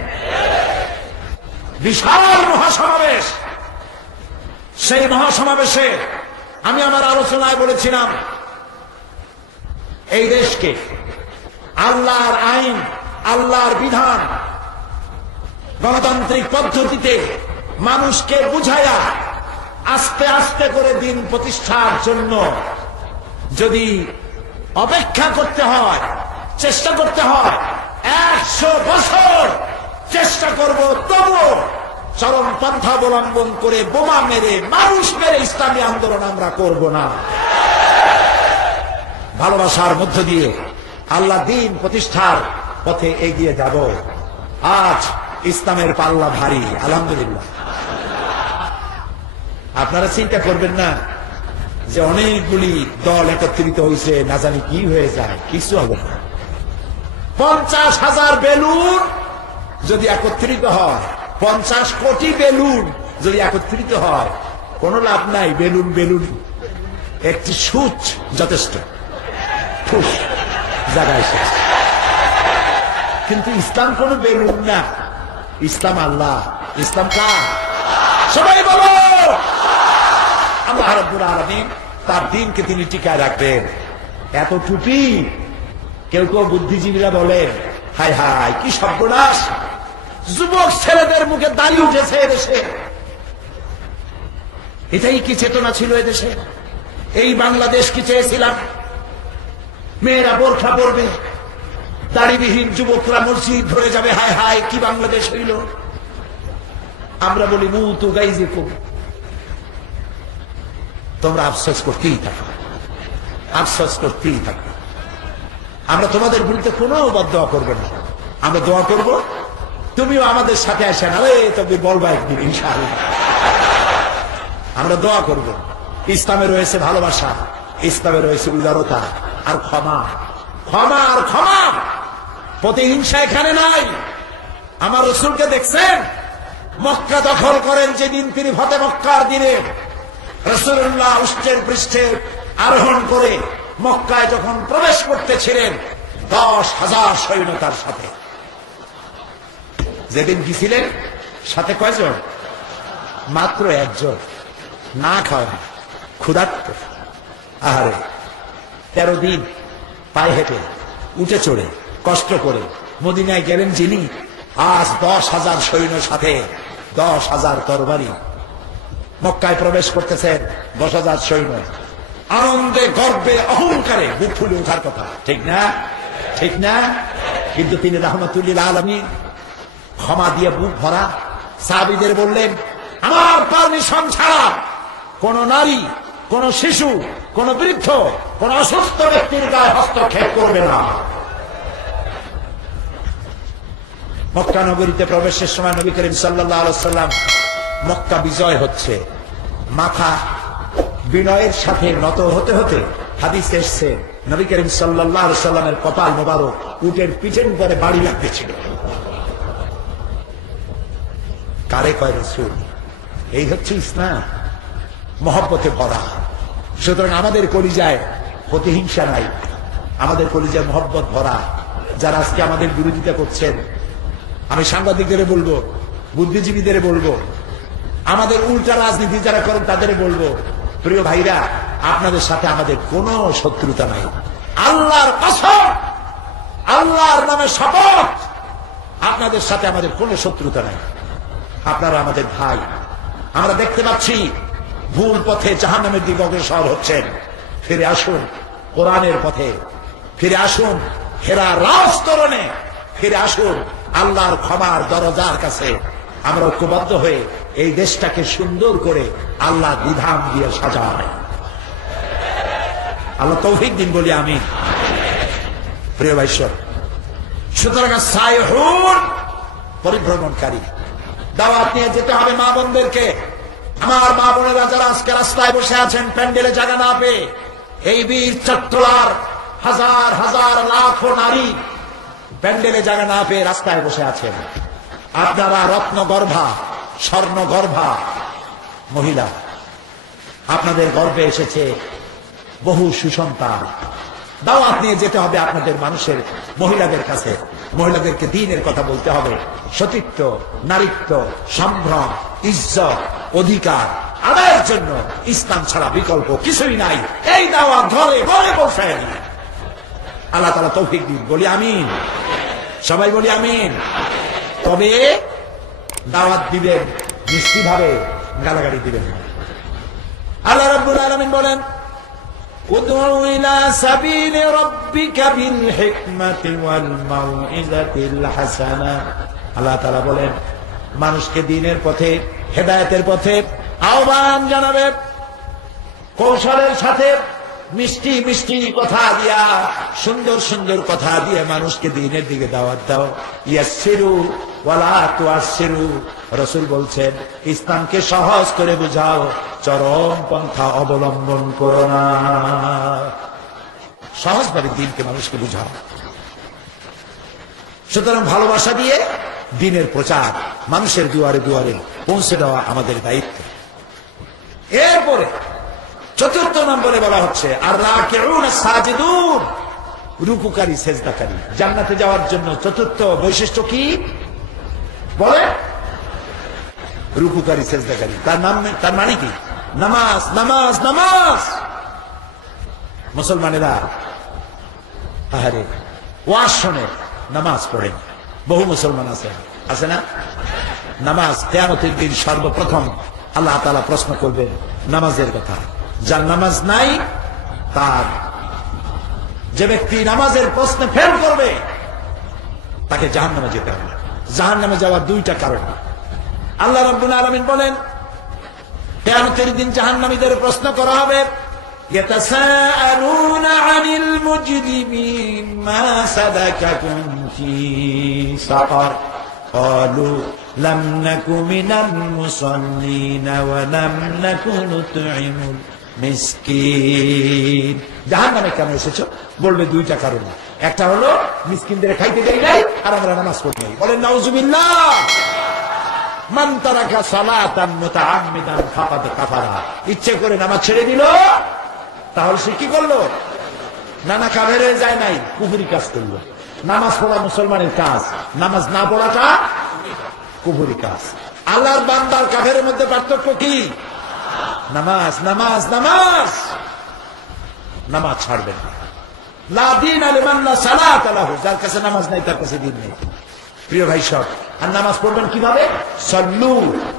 বিশাল মহাসমাবেশ। সেই মহাসমাবেশে আমি আমার আলোচনায় বলেছিলাম, এই দেশকে আল্লাহর আইন, আল্লাহর বিধান, গণতান্ত্রিক পদ্ধতিতে মানুষকে বুঝায়া আস্তে আস্তে করে দিন প্রতিষ্ঠার জন্য যদি অপেক্ষা করতে হয়, চেষ্টা করতে হয়, 100 বছর চেষ্টা করব, তবুও চরম পন্থা অবলম্বন করে বোমা মেরে, মানুষ মেরে ইসলামী আন্দোলন আমরা করব না। ভালোবাসার মধ্য দিয়ে আল্লাহ দ্বীন প্রতিষ্ঠার পথে এগিয়ে যাব। আজ ইসলামের পাল্লা ভারী, আলহামদুলিল্লাহ। আপনারা চিন্তা করবেন না যে অনেকগুলি দল একত্রিত হয়েছে, না জানি কি হয়ে যায়। কিছু হবে না। 50,000 বেলুন যদি একত্রিত হয়, 50 কোটি বেলুন যদি একত্রিত হয়, কোন লাভ নাই। বেলুন বেলুন, একটি সুচ যথেষ্ট, ঠুস জায়গায় শেষ। কিন্তু ইসলাম কোন বেলুন না, ইসলাম আল্লাহ। ইসলাম কার? সবাই বলো। আল্লাহ রাব্বুল আলামিন তার দ্বীনকে তিনি টিকায় রাখবেন। এত টুপি, কেউ কেউ বুদ্ধিজীবীরা বলেন হায় হায় কি সর্বনাশ, যুবক ছেলেদের মুখে দাড়ি উঠেছে এদেশে। এটাই কি চেতনা ছিল এদেশে? এই বাংলাদেশ কি চেয়েছিলাম? মেয়েরা বোরখা পরবে, দাড়িবিহীন যুবকরা মসজিদ ধরে যাবে, হায় হায় কি বাংলাদেশ হইল। আমরা বলি মুতু গাইজিকুম, তোমরা আফসোস করতেই থাকো, আফসোস করতেই থাকো। আমরা তোমাদের বিরুদ্ধে কোনো বদদোয়া করবো না, আমরা দোয়া করব তুমিও আমাদের সাথে আসেন, আরে তবে বলবা একদিন ইনশাআল্লাহ। আমরা দোয়া করব। ইসলামে রয়েছে ভালোবাসা, ইসলামে রয়েছে উদারতা আর ক্ষমা, ক্ষমা আর ক্ষমা। প্রতিহিংসা এখানে নাই। আমার রাসূলকে দেখছেন মক্কা দখল করেন যেদিন তিনি ফতে মক্কার দিনে রাসূলুল্লাহ উষ্টের পৃষ্ঠে আরোহণ করে মক্কায় যখন প্রবেশ করতেছিলেন 10,000 সৈন্যতার সাথে। যেদিন গিয়েছিলেন সাথে কয়জন? মাত্র একজন, না খাওয়া, ক্ষুধার্ত। আহারে 13 দিন পায়ে হেঁটে উঠে চড়ে কষ্ট করে মদিনায় গেলেন যিনি, আজ 10,000 সৈন্যের সাথে 10,000 তরবারি মক্কায় প্রবেশ করতেছেন। 10,000 সৈন্য আনন্দে গর্বে অহংকারে বুক ফুলে ওঠার কথা, ঠিক না? ঠিক না? কিন্তু তিনি রাহমাতুল লিল আলামিন, ক্ষমা দিয়ে বুক ভরা। সাহাবীদের বললেন আমার পারমিশন ছাড়া কোন নারী, কোন শিশু, কোন বৃদ্ধ, কোন অসুস্থ ব্যক্তির গায়ে হস্তক্ষেপ করবে না। মক্কা নগরীতে প্রবেশের সময় নবী করিম সাল্লাল্লাহু আলাইহি ওয়াসাল্লাম, মক্কা বিজয় হচ্ছে, মাথা বিনয়ের সাথে নত হতে হতে হাদিস এসছে নবী করিম সাল্লাল্লাহু আলাইহি ওয়াসাল্লামের কপাল মোবারক উটের পিঠের উপরে বাড়ি লাগতেছিল। কারে কয় রাসূল? এই হচ্ছে ইসলাম, মহব্বতে ভরা। সুতরাং আমাদের কলিজায় প্রতিহিংসা নাই, আমাদের কলিজায় মহব্বত ভরা। যারা আজকে আমাদের বিরোধিতা করছেন, আমি সাংবাদিকদের বলবো, বুদ্ধিজীবীদের বলবো, আমাদের উল্টা রাজনীতি যারা করেন তাদের বলবো, প্রিয় ভাইরা আপনাদের সাথে আমাদের কোনো শত্রুতা নাই। আল্লাহর কসম, আল্লাহর নামে শপথ, আপনাদের সাথে আমাদের কোনো শত্রুতা নাই। আপনারা আমাদের ভাই। আমরা দেখতে পাচ্ছি ভুল পথে জাহান্নামের দিকে অগ্রসর হচ্ছেন। ফিরে আসুন কোরআনের পথে, ফিরে আসুন হেরা রাজতরণে, ফিরে আসুন আল্লাহর ক্ষমার দরজার কাছে। আমরা ঐক্যবদ্ধ হয়ে এই দেশটাকে সুন্দর করে আল্লাহ বিধান দিয়ে সাজায়। আল্লাহ তৌফিক দিন বলি আমি। প্রিয় ভাইশ্বর, সুতরাং সাইহুন পরিভ্রমণকারী, দাওয়াত নিয়ে যেতে হবে মা বোনদেরকে। আমার মা বোনেরা যারা আজকে রাস্তায় বসে আছেন প্যান্ডেলে জায়গা না পেয়ে, এই বীর চট্টলার হাজার হাজার লাখো নারী প্যান্ডেলে জায়গা না পেয়ে রাস্তায় বসে আছেন। আপনারা রত্ন গর্ভা, স্বর্ণ গর্ভা মহিলা, আপনাদের গর্ভে এসেছে বহু সুসন্তান। দাওয়াত নিয়ে যেতে হবে আপনাদের মানুষের, মহিলাদের কাছে। মহিলাদেরকে দ্বীনের কথা বলতে হবে। সতীত্ব, নারীত্ব, সম্ভ্রম, ইজ্জত, অধিকার আদায়ের জন্য ইসলাম ছাড়া বিকল্প কিছুই নাই। এই দাওয়াত ঘরে ঘরে বসেন। আল্লাহ তাআলা তৌফিক দিন বলি আমিন। সবাই বলি আমিন। তবে দাওয়াত দিবেন মিষ্টি ভাবে, গালাগালি দিবেন না। আল্লাহ রাব্বুল আলামিন বলেন উদউ ইলা সাবিলি রাব্বিকা বিল হিকমাতি ওয়াল মাউইযাতিল হাসানা। আল্লাহ তাআলা বলেন মানুষকে দ্বীনের পথে, হেদায়েতের পথে আহ্বান জানাবে, কৌশলের সাথে মিষ্টি মিষ্টি কথা দিয়া, সুন্দর সুন্দর কথা দিয়ে মানুষকে দ্বীনের দিকে দাওয়াত দাও। ইয়াসসিরু ওয়ালা তুআসসিরু। রাসূল বলছেন ইসলামকে সহজ করে বুঝাও, চরম পন্থা অবলম্বন করো না। সহজভাবে দ্বীনকে মানুষকে বুঝাও। সুতরাং ভালোবাসা দিয়ে দ্বীনের প্রচার মানুষের দুয়ারে দুয়ারে পৌঁছে দেওয়া আমাদের দায়িত্ব। এরপরে ৪র্থ নম্বরে বলা হচ্ছে আর রাকিউন সাজিদুন, রুকুকারী সেজদাকারী। জান্নাতে যাওয়ার জন্য ৪র্থ বৈশিষ্ট্য কি বলে? রুকুকারী সেজদাকারী, তার মানে কি? নামাজ নামাজ নামাজ। মুসলমানেরা আহারে ওয়াজ শোনে, নামাজ পড়ে। বহু মুসলমান আছে না? নামাজ কিয়ামতের দিন সর্বপ্রথম আল্লাহ তাআলা প্রশ্ন করবেন নামাজের কথা। যার নামাজ নাই, তার যে ব্যক্তি নামাজের প্রশ্নে ফেল করবে তাকে জাহান্নামে যেতে হবে। জাহান্নামে যাওয়ার দুইটা কারণ। আল্লাহ রাব্বুল আলামিন বলেন কিয়ামতের দিন জাহান্নামীদের প্রশ্ন করা হবে, ইয়াতাসাআলুনা আনিল মুজরিমিন মা সালাকাকুম ফি সাকার ক্বালু লাম নাকু মিনাল মুসাল্লিন ওয়া লাম নাকু নুতঈমুল মিসকিন। জাহান্নামে কেন এসেছো? বলবে দুইটা কারণ। একটা হলো মিসকিনদের খাইতে দেই নাই, আর আমরা নামাজ পড়ি নাই। বলেন নাউজুবিল্লাহ। মান তারাকা সালাতান মুতাআম্মিদান ফাকাদ কাফারা। ইচ্ছে করে নামাজ ছেড়ে দিল, তাহলে সে কি করলো? নানা কাফের হয়ে যায় নাই, কুফরি কাজ করলো। নামাজ পড়া মুসলমানের কাজ, নামাজ না পড়াটা কুফরি কাজ। আল্লাহর বান্দার কাফেরের মধ্যে পার্থক্য কি? নামাজ নামাজ নামাজ। নামাজ ছাড়বেন না। লা দীন লিমান লা সালাত লাহু। যার কাছে নামাজ নাই তার কাছে দিন নেই। প্রিয় ভাই সব, আর নামাজ পড়বেন কিভাবে? সাল্লু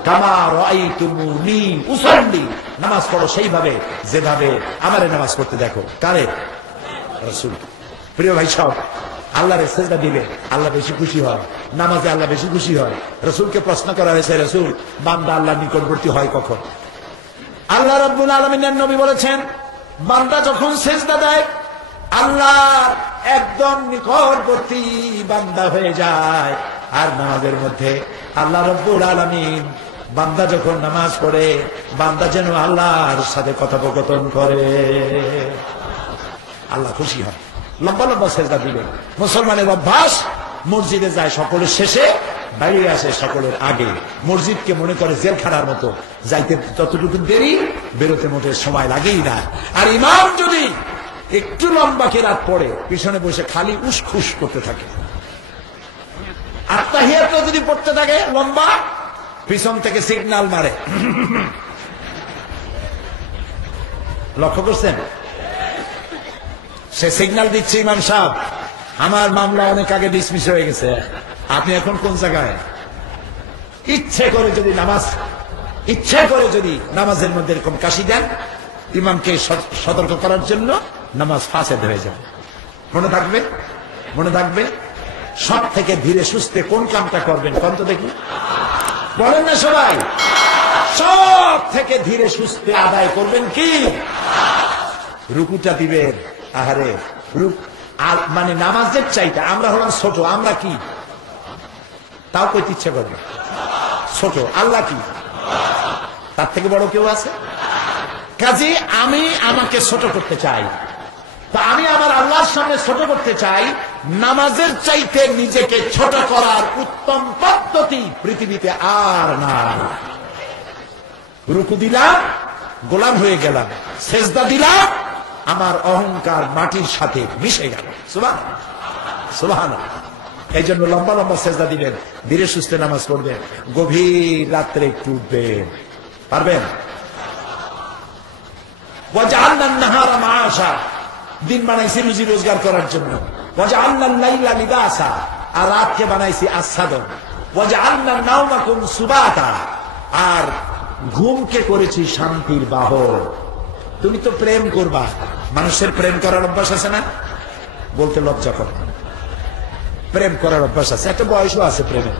কামা রাআইতুমুনি উসাল্লি। নামাজ পড়ো সেইভাবে যেভাবে আমারে নামাজ পড়তে দেখো। কারে? রাসূল। প্রিয় ভাই সব, আল্লাহর সেজদা দিলে আল্লাহ বেশি খুশি হয়, নামাজে আল্লাহ বেশি খুশি হয়। রাসূলকে প্রশ্ন করা হয়েছে, রাসূল বান্দা আল্লাহর নিকটবর্তী হয় কখন? আল্লাহ রাব্বুল আলামিনের নবী বলেছেন, বান্দা যখন সেজদা দেয় আল্লাহ একদম নিকটবর্তী বান্দা হয়ে যায়। আর নামাজের মধ্যে আল্লাহ রাব্বুল আলামিন বান্দা যখন নামাজ পড়ে, বান্দা যেন আল্লাহর সাথে কথোপকথন করে, আল্লাহ খুশি হয়। লম্বা লম্বা সেজদা দিবেন। মুসলমানের অভ্যাস, মসজিদে যায় সকলের শেষে, বাইরে আসে সকলের আগে। মসজিদকে মনে করে জেলখানার মতো, যাইতে যতটুকু দেরি, বেরোতে মোটের সময় লাগেই না। আর ইমাম যদি একটু লম্বা কেরাত পড়ে, পিছনে বসে খালি উসখুস করতে থাকে। আত্তাহিয়াত যদি পড়তে থাকে লম্বা, পিছন থেকে সিগন্যাল মারে। লক্ষ্য করছেন? সে সিগন্যাল দিচ্ছে, ইমাম সাহেব আমার মামলা অনেক আগে ডিসমিস হয়ে গেছে, আপনি এখন কোন জায়গায়? ইচ্ছে করে যদি নামাজের মধ্যে এরকম কাশি দেন, ইমামকে সতর্ক করার জন্য, নামাজ ফাসেদ হয়ে যাবে। মনে থাকবে সব থেকে ধীরে সুস্থে কোন কামটা করবেন? কোন তো দেখি, বলেন না সবাই। সব থেকে ধীরে সুস্থে আদায় করবেন কি? রুকুটা দিবেন। আহারে মানে নামাজের চাইতে আমরা হলাম ছোট। আমরা কি? তাও কইতে ইচ্ছে করবে ছোট। আল্লাহ কি? তার থেকে বড় কেউ আছে? কাজে আমি আমাকে ছোট করতে চাই, তা আমি আমার আল্লাহর সামনে ছোট করতে চাই। নামাজের চাইতে নিজেকে ছোট করার উত্তম পদ্ধতি পৃথিবীতে আর নাই। রুকু দিলাম, গোলাম হয়ে গেলাম। সেজদা দিলাম, আমার অহংকার মাটির সাথে মিশে গেল। সুবহানাল্লাহ। এই জন্য লম্বা লম্বা সেজদা দিবেন, ধীরে সুস্থে নামাজ পড়বেন। গভীর রাত্রে একটু উঠবেন, পারবেন? ওয়াজআলনান নাহারা মাআশা। দিন বানাইছি রুজি রোজগার করার জন্য। ওয়াজআলনাল লাইলা লিবাসা। আর রাতকে বানাইছি আচ্ছাদন। ওয়াজআলনান নাওমাকুম সুবাতা। আর ঘুমকে করেছি শান্তির বাহন। তুমি তো প্রেম করবা, মানুষের প্রেম করার অভ্যাস আছে না? বলতে লজ্জা করে। প্রেম করার অভ্যাস আছে, একটা বয়সও আছে প্রেমের।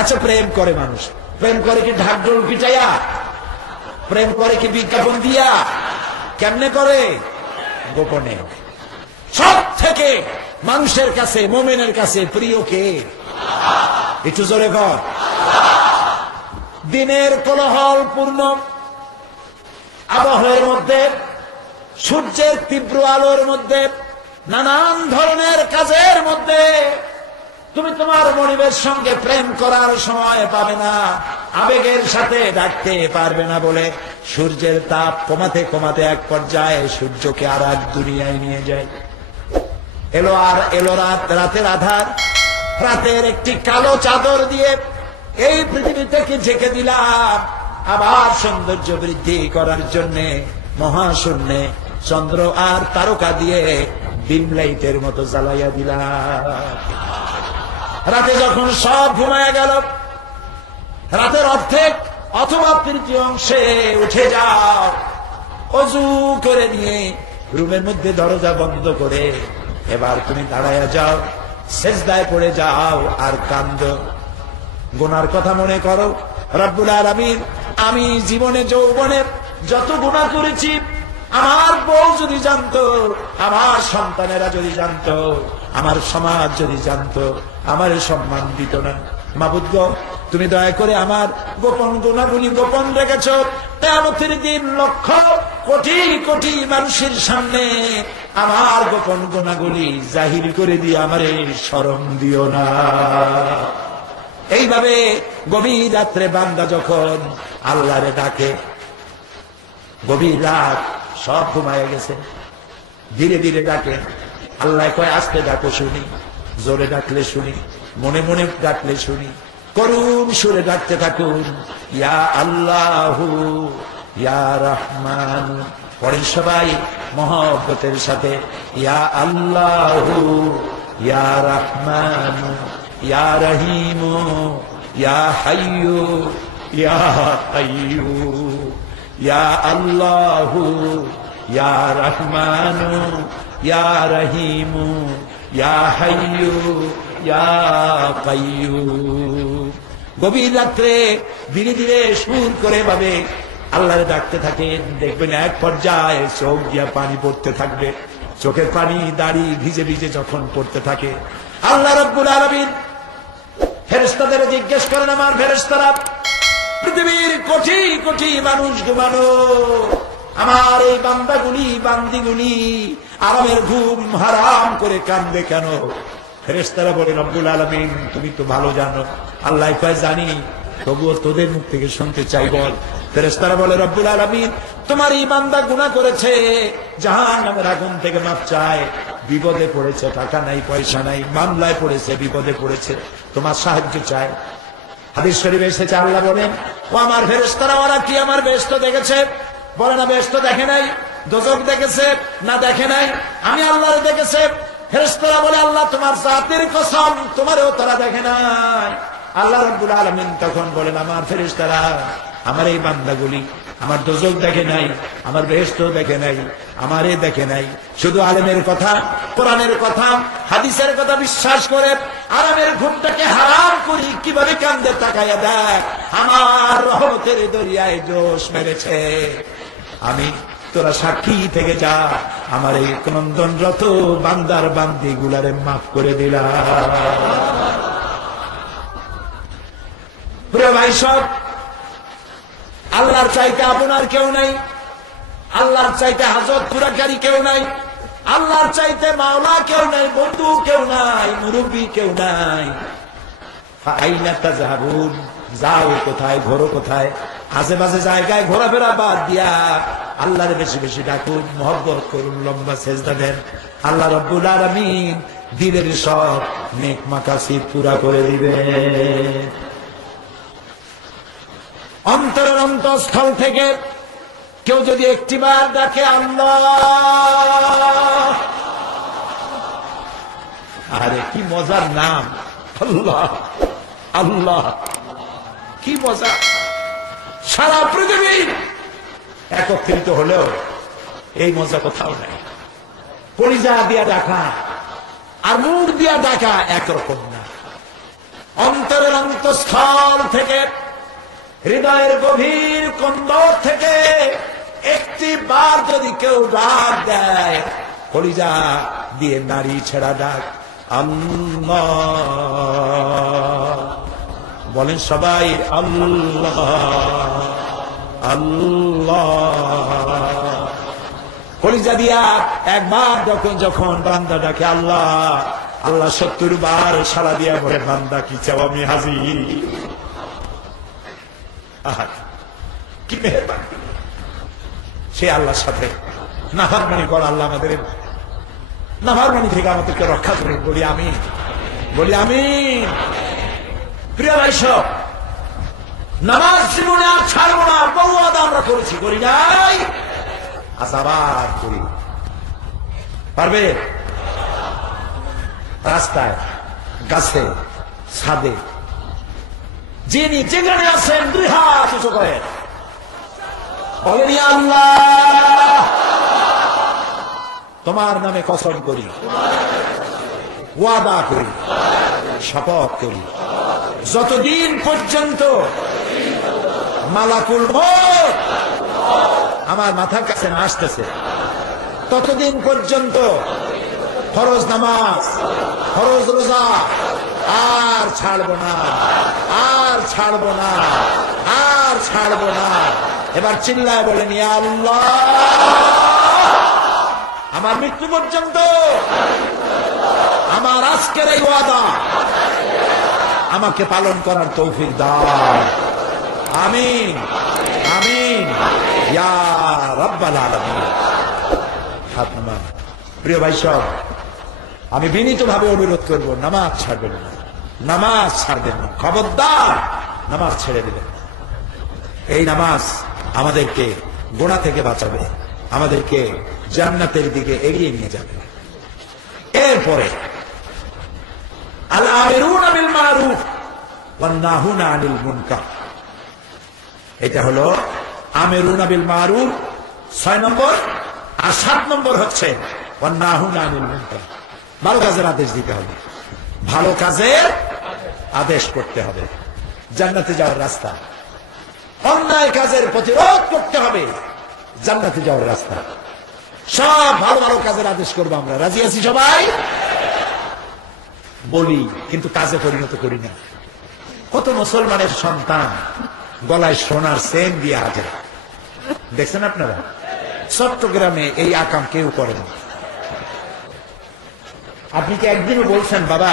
আচ্ছা, প্রেম করে মানুষ, প্রেম করে কি ঢাকঢোল পিটাইয়া? প্রেম করে কি বিজ্ঞাপন দিয়া? কেমনে করে? গোপনে। সব থেকে মানুষের কাছে, মুমিনের কাছে প্রিয় কে? একটু জোরে কর। দিনের কোলাহল পূর্ণ আবহাওয়ার মধ্যে, সূর্যের তীব্র আলোর মধ্যে, নানান ধরনের কাজের মধ্যে তুমি তোমার মনিবের সঙ্গে প্রেম করার সময় পাবে না, আবেগের সাথে ডাকতে পারবে না বলে সূর্যের তাপ কমাতে কমাতে এক পর্যায়ে সূর্যকে আর এক দুনিয়ায় নিয়ে যায়। এলো রাত, রাতের আধার। রাতের একটি কালো চাদর দিয়ে এই পৃথিবী থেকে ঢেকে দিলাম, আবার সৌন্দর্য বৃদ্ধি করার জন্য মহাশূন্যে চন্দ্র আর তারকা দিয়ে ডিম লাইটের মতো জ্বালাইয়া দিলাম। রাতে যখন সব ঘুমায় গেল, রাতের অর্ধেক অথবা তৃতীয় অংশে উঠে যাও, অজু করে নিয়ে রুমের মধ্যে দরজা বন্ধ করে এবার তুমি দাঁড়ায়া যাও, সেজদায় পড়ে যাও আর কান্দো, গুনার কথা মনে করো। রব্বুল আলামিন, আমি জীবনে যৌবনে যত গুনাহ করেছি, আমার বউ যদি জানতো, আমার সন্তানেরা যদি জানতো, আমার সমাজ যদি জানতো, আমার সম্মান দিত না। মাবুদ গো, তুমি দয়া করে আমার গোপন গুনাহগুলি গোপন রেখেছ। কিয়ামতের দিন লক্ষ কোটি কোটি মানুষের সামনে আমার গোপন গুনাহগুলি জাহির করে দিয়ে আমারে শরম দিও না। এইভাবে গভীর রাত্রে বান্দা যখন আল্লাহরে ডাকে, গভীর রাত সব ঘুমায় গেছে, ধীরে ধীরে ডাকে, আল্লাহ কয় আস্তে ডাকো শুনি, জোরে ডাকলে শুনি, মনে মনে ডাকলে শুনি, করুণ সুরে ডাকতে থাকুন, ইয়া আল্লাহু ইয়া রহমান। পড়েন সবাই মহব্বতের সাথে, ইয়া আল্লাহু ইয়া রহমান ইয়া রহিম ইয়া হাইয়্যু ইয়া কাইয়্যুম, ইয়া আল্লাহু ইয়া রহমান ইয়া রহিম ইয়া হাইয়্যু ইয়া কাইয়্যুম। গভীর রাত্রে ধীরে ধীরে সুর করে ভাবে আল্লাহরে ডাকতে থাকেন। দেখবেন এক পর্যায়ে চোখ দিয়া পানি পড়তে থাকবে, চোখের পানি দাড়ি ভিজে ভিজে যখন পড়তে থাকে, আল্লাহ রাব্বুল আলামিন ফেরেশতাদের জিজ্ঞেস করেন, আমার ফেরেশতারা, পৃথিবীর কোটি কোটি মানুষ ঘুমানো, আমার এই বান্দাগুলি বান্দিগুলি আরামের ঘুম হারাম করে কান্দে কেন? ফেরেশতারা বলে, রব্বুল আলামিন তুমি তো ভালো জানো। আল্লাহ কয় জানি, তবুও তোদের মুখ থেকে শুনতে চাই, বল। ফেরেশতারা বলে, রব্বুল আলামিন তোমার এই বান্দা গুনাহ করেছে, জাহান্নামের আগুন থেকে মাপ চায়, বিপদে পড়েছে, টাকা নাই পয়সা নাই, মামলায় পড়েছে, বিপদে পড়েছে, তোমার সাহায্য চায়। হাদিস শরীফে এসেছে, আল্লাহ বলেন, ও আমার ফেরেশতারা, ওরা কি আমার বেহেশত দেখেছে? বলে না, বেহেশত দেখে নাই। দোজখ দেখেছে? না, দেখে নাই। আমি আল্লাহর দেখেছে। ফেরেশতারা বলে, আল্লাহ তোমার জাতের কসম, তোমারও তারা দেখে নাই। আল্লাহ রাব্বুল আলামিন তখন বলেন, আমার ফেরেশতারা, আমার এই বান্দাগুলি আমার দোজখ দেখে নাই, আমার বেহেশত দেখে নাই, আমারে দেখে নাই, শুধু আলেমের কথা, কোরআনের কথা, হাদিসের কথা বিশ্বাস করে আরামের ঘুমটাকে হারাম করি কিভাবে কান্দে তাকায়া দেখ, আমার রহমতের দরিয়ায় জোশ মেরেছে। আমি তোরা সাক্ষী থেকে যা, আমার এই ক্রন্দনরত বান্দার বান্দি গুলারে মাফ করে দিলাম। প্রিয় ভাই সব, আল্লাহর চাইতে আপনার কেউ নাই, আল্লাহর চাইতে হাজত পুরাকারী কেউ নাই, আল্লাহর চাইতে মাওলা কেউ নাই, বন্ধু কেউ নাই, মুরব্বী কেউ নাই। আইনা তাযহাবুন, যাও কোথায়, ঘোরো কোথায়? আশেপাশে জায়গায় ঘোরাফেরা বাদ দিয়া আল্লাহরে বেশি বেশি ডাকুন, মহব্বত করুন, লম্বা সেজদা দেন। আল্লাহ রাব্বুল আলামিন দিলের সব নেক মাকাসিদ পুরা করে দিবেন। অন্তরের অন্তঃস্থল থেকে কেউ যদি একটিবার ডাকে আল্লাহ, আরে কি মজার নাম, আল্লাহ আল্লাহ, কি মজা। সারা পৃথিবী একত্রিত হলেও এই মজা কোথাও নেই। কলিজা দিয়া ডাকা আর মুখ দিয়া ডাকা একরকম না। অন্তরের অন্তঃস্থল থেকে, হৃদয়ের গভীর কন্দর থেকে একটি বার যদি কেউ ডাক দেয়, কলিজা দিয়ে নারী ছেড়া ডাক, আল্লাহ, বলেন সবাই আল্লাহ আল্লাহ। কলিজা দিয়া একবার যখন বান্দা ডাকে আল্লাহ, আল্লাহ ৭০ বার সাড়া দিয়া বলে, বান্দা কি চাও, আমি হাজির। কি মেহেরবানি সে আল্লাহর সাথে। নাফরমানি কর, আল্লাহ আমাদের নাফরমানি থেকে আমাদেরকে রক্ষা করুন। বলি আমি, বলি আমি। প্রিয় ভাই সব, নামাজ জীবনে আর ছাড়বো না, বহু ওয়াদা আমরা করেছি, করি নাই? আবার করি। পারবে? রাস্তায়, গাছে, ছাদে, যিনি যেখানে আছেন 2 হাত উঁচু করেন, বলেন ইয়া আল্লাহ, তোমার নামে কসম করি, ওয়াদা করি, শপথ করি, যতদিন পর্যন্ত মালাকুল মউত আমার মাথার কাছে না আসতেছে, ততদিন পর্যন্ত ফরজ নামাজ, ফরজ রোজা আর ছাড়বো না, আর ছাড়বো না, আর ছাড়বো না। এবার চিল্লায় বলেন ইয়া আল্লাহ, আমার মৃত্যু পর্যন্ত আমার আজকের এই ওয়াদা আমাকে পালন করার তৌফিক দাও। আমিন, আমিন ইয়া রাব্বাল আলামিন। হাত নামান। প্রিয় ভাই সব, আমি বিনীতভাবে অনুরোধ করব, নামাজ ছাড়বেন না, নামাজ ছাড়বেন না, খবরদার নামাজ ছেড়ে দেবেন। এই নামাজ আমাদেরকে গুনাহ থেকে বাঁচাবে, আমাদেরকে জান্নাতের দিকে এগিয়ে নিয়ে যাবে। এরপরে আল আমিরুনা বিল মারুফ ওয়ান নাহুনা আনিল মুনকার, এটা হলো আমিরুনা বিল মারুফ 6 নম্বর, আর 7 নম্বর হচ্ছে ওয়ান নাহুনা আনিল মুনকার। ভালো কাজের আদেশ দিতে হবে, ভালো কাজের আদেশ করতে হবে, জান্নাতে যাওয়ার রাস্তা। অন্যায় কাজের প্রতিরোধ করতে হবে, জান্নাতে যাওয়ার রাস্তা। সব ভালো ভালো কাজের আদেশ করবো আমরা, রাজি আছি সবাই? বলি কিন্তু কাজে পরিণত করি না। কত মুসলমানের সন্তান গলায় সোনার চেন দিয়ে হাজির, দেখছেন আপনারা? চট্টগ্রামে এই আকাম কেউ করে না। আপনি কি একদিনও বলছেন বাবা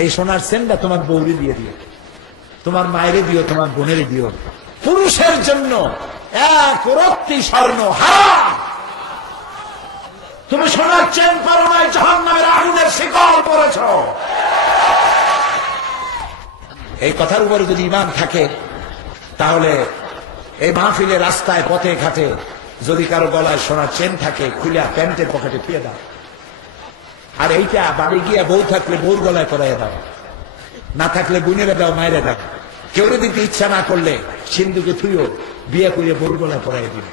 এই সোনার চেনটা তোমার বউরে দিয়ে দিও, তোমার মায়েরে দিও, তোমার বোনেরে দিও? পুরুষের জন্য 1 রত্তি স্বর্ণ হারাম। তুমি সোনার চেন পরো নাই, জাহান্নামের আগুনের শিকল পরেছ। এই কথার উপরে যদি ঈমান থাকে, তাহলে এই মাহফিলে রাস্তায় পথে ঘাটে যদি কারো গলায় সোনার চেন থাকে, খুলে প্যান্টের পকেটে ফিরে দাও। আর এইটা বাড়ি গিয়া বউ থাকলে বউর গলায় পরাইয়া দাও, না থাকলে বোনেরে দাও, মায়েরে দাও। কেউ দিতে ইচ্ছা না করলে সিন্ধুকে থুইও, বিয়ে করে বউর গলায় পরাইয়া দিবে।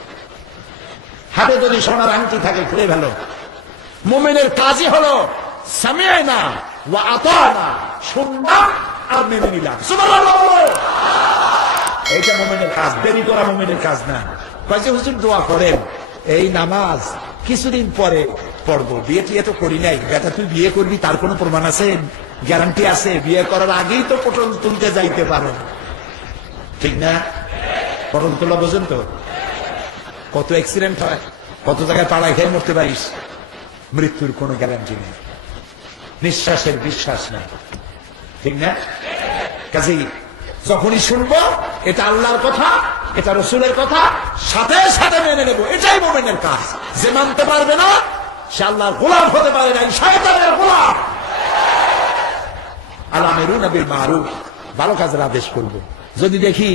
হাতে যদি সোনার আংটি থাকে খুলে ভালো। মুমিনের কাজই হলো সামি'না ওয়া আতা'না, শুনলাম আর মেনে নিলাম। সুবহানাল্লাহ। এইটা মুমিনের কাজ, দেরি করা মুমিনের কাজ না। কয়েছে হুজুর দোয়া করেন, এই নামাজ কিছুদিন পরে পড়বো, বিয়ে টিয়ে তো করি নাই। বেটা তুই বিয়ে করবি তার কোনো প্রমাণ আছে, গ্যারান্টি আছে? বিয়ে করার আগেই তো পটল তুলতে যাইতে পারো, ঠিক না? পটল তোলা বোঝেন তো? কত অ্যাক্সিডেন্ট হয়, কত জায়গায় পাড়ায় খেয়ে মরতে পারিস। মৃত্যুর কোনো গ্যারান্টি নেই, নিঃশ্বাসের বিশ্বাস নেই, ঠিক না? কাজেই যখনই শুনবো এটা আল্লাহর কথা, এটা রসুলের কথা, সাথে সাথে মেনে নেব। এটাই মুমিনের কাজ। যে মানতে পারবে না সে আল্লাহর গোলাম হতে পারে না, শয়তানের গোলাম। আল আমিরুনা বিল মারুফ, ভালো কাজের আদেশ করব। যদি দেখি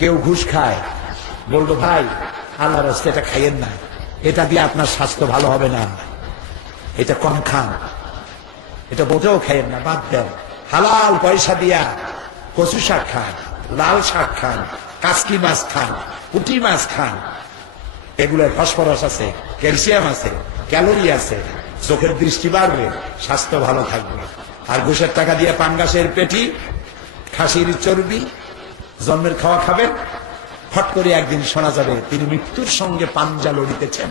কেউ ঘুষ খায়, বলবো ভাই আল্লাহর রাস্তায় এটা খাইয়েন না, এটা দিয়ে আপনার স্বাস্থ্য ভালো হবে না, এটা কম খান, এটা বোঝাও খাইয়েন না, বাদ দেন। হালাল পয়সা দিয়া কচু শাক খান, লাল শাক খান, কাসকি মাছ খান, পুঁটি মাছ খান। এগুলোর ফসফরাস আছে, ক্যালসিয়াম আছে, ক্যালোরি আছে, চোখের দৃষ্টি বাড়বে, স্বাস্থ্য ভালো থাকবে। আর ঘুষের টাকা দিয়ে পাঙ্গাসের পেটি, খাসির চর্বি, জন্মের খাওয়া খাবেন, হট করে একদিন শোনা যাবে তিনি মৃত্যুর সঙ্গে পাঞ্জা লড়িতেছেন।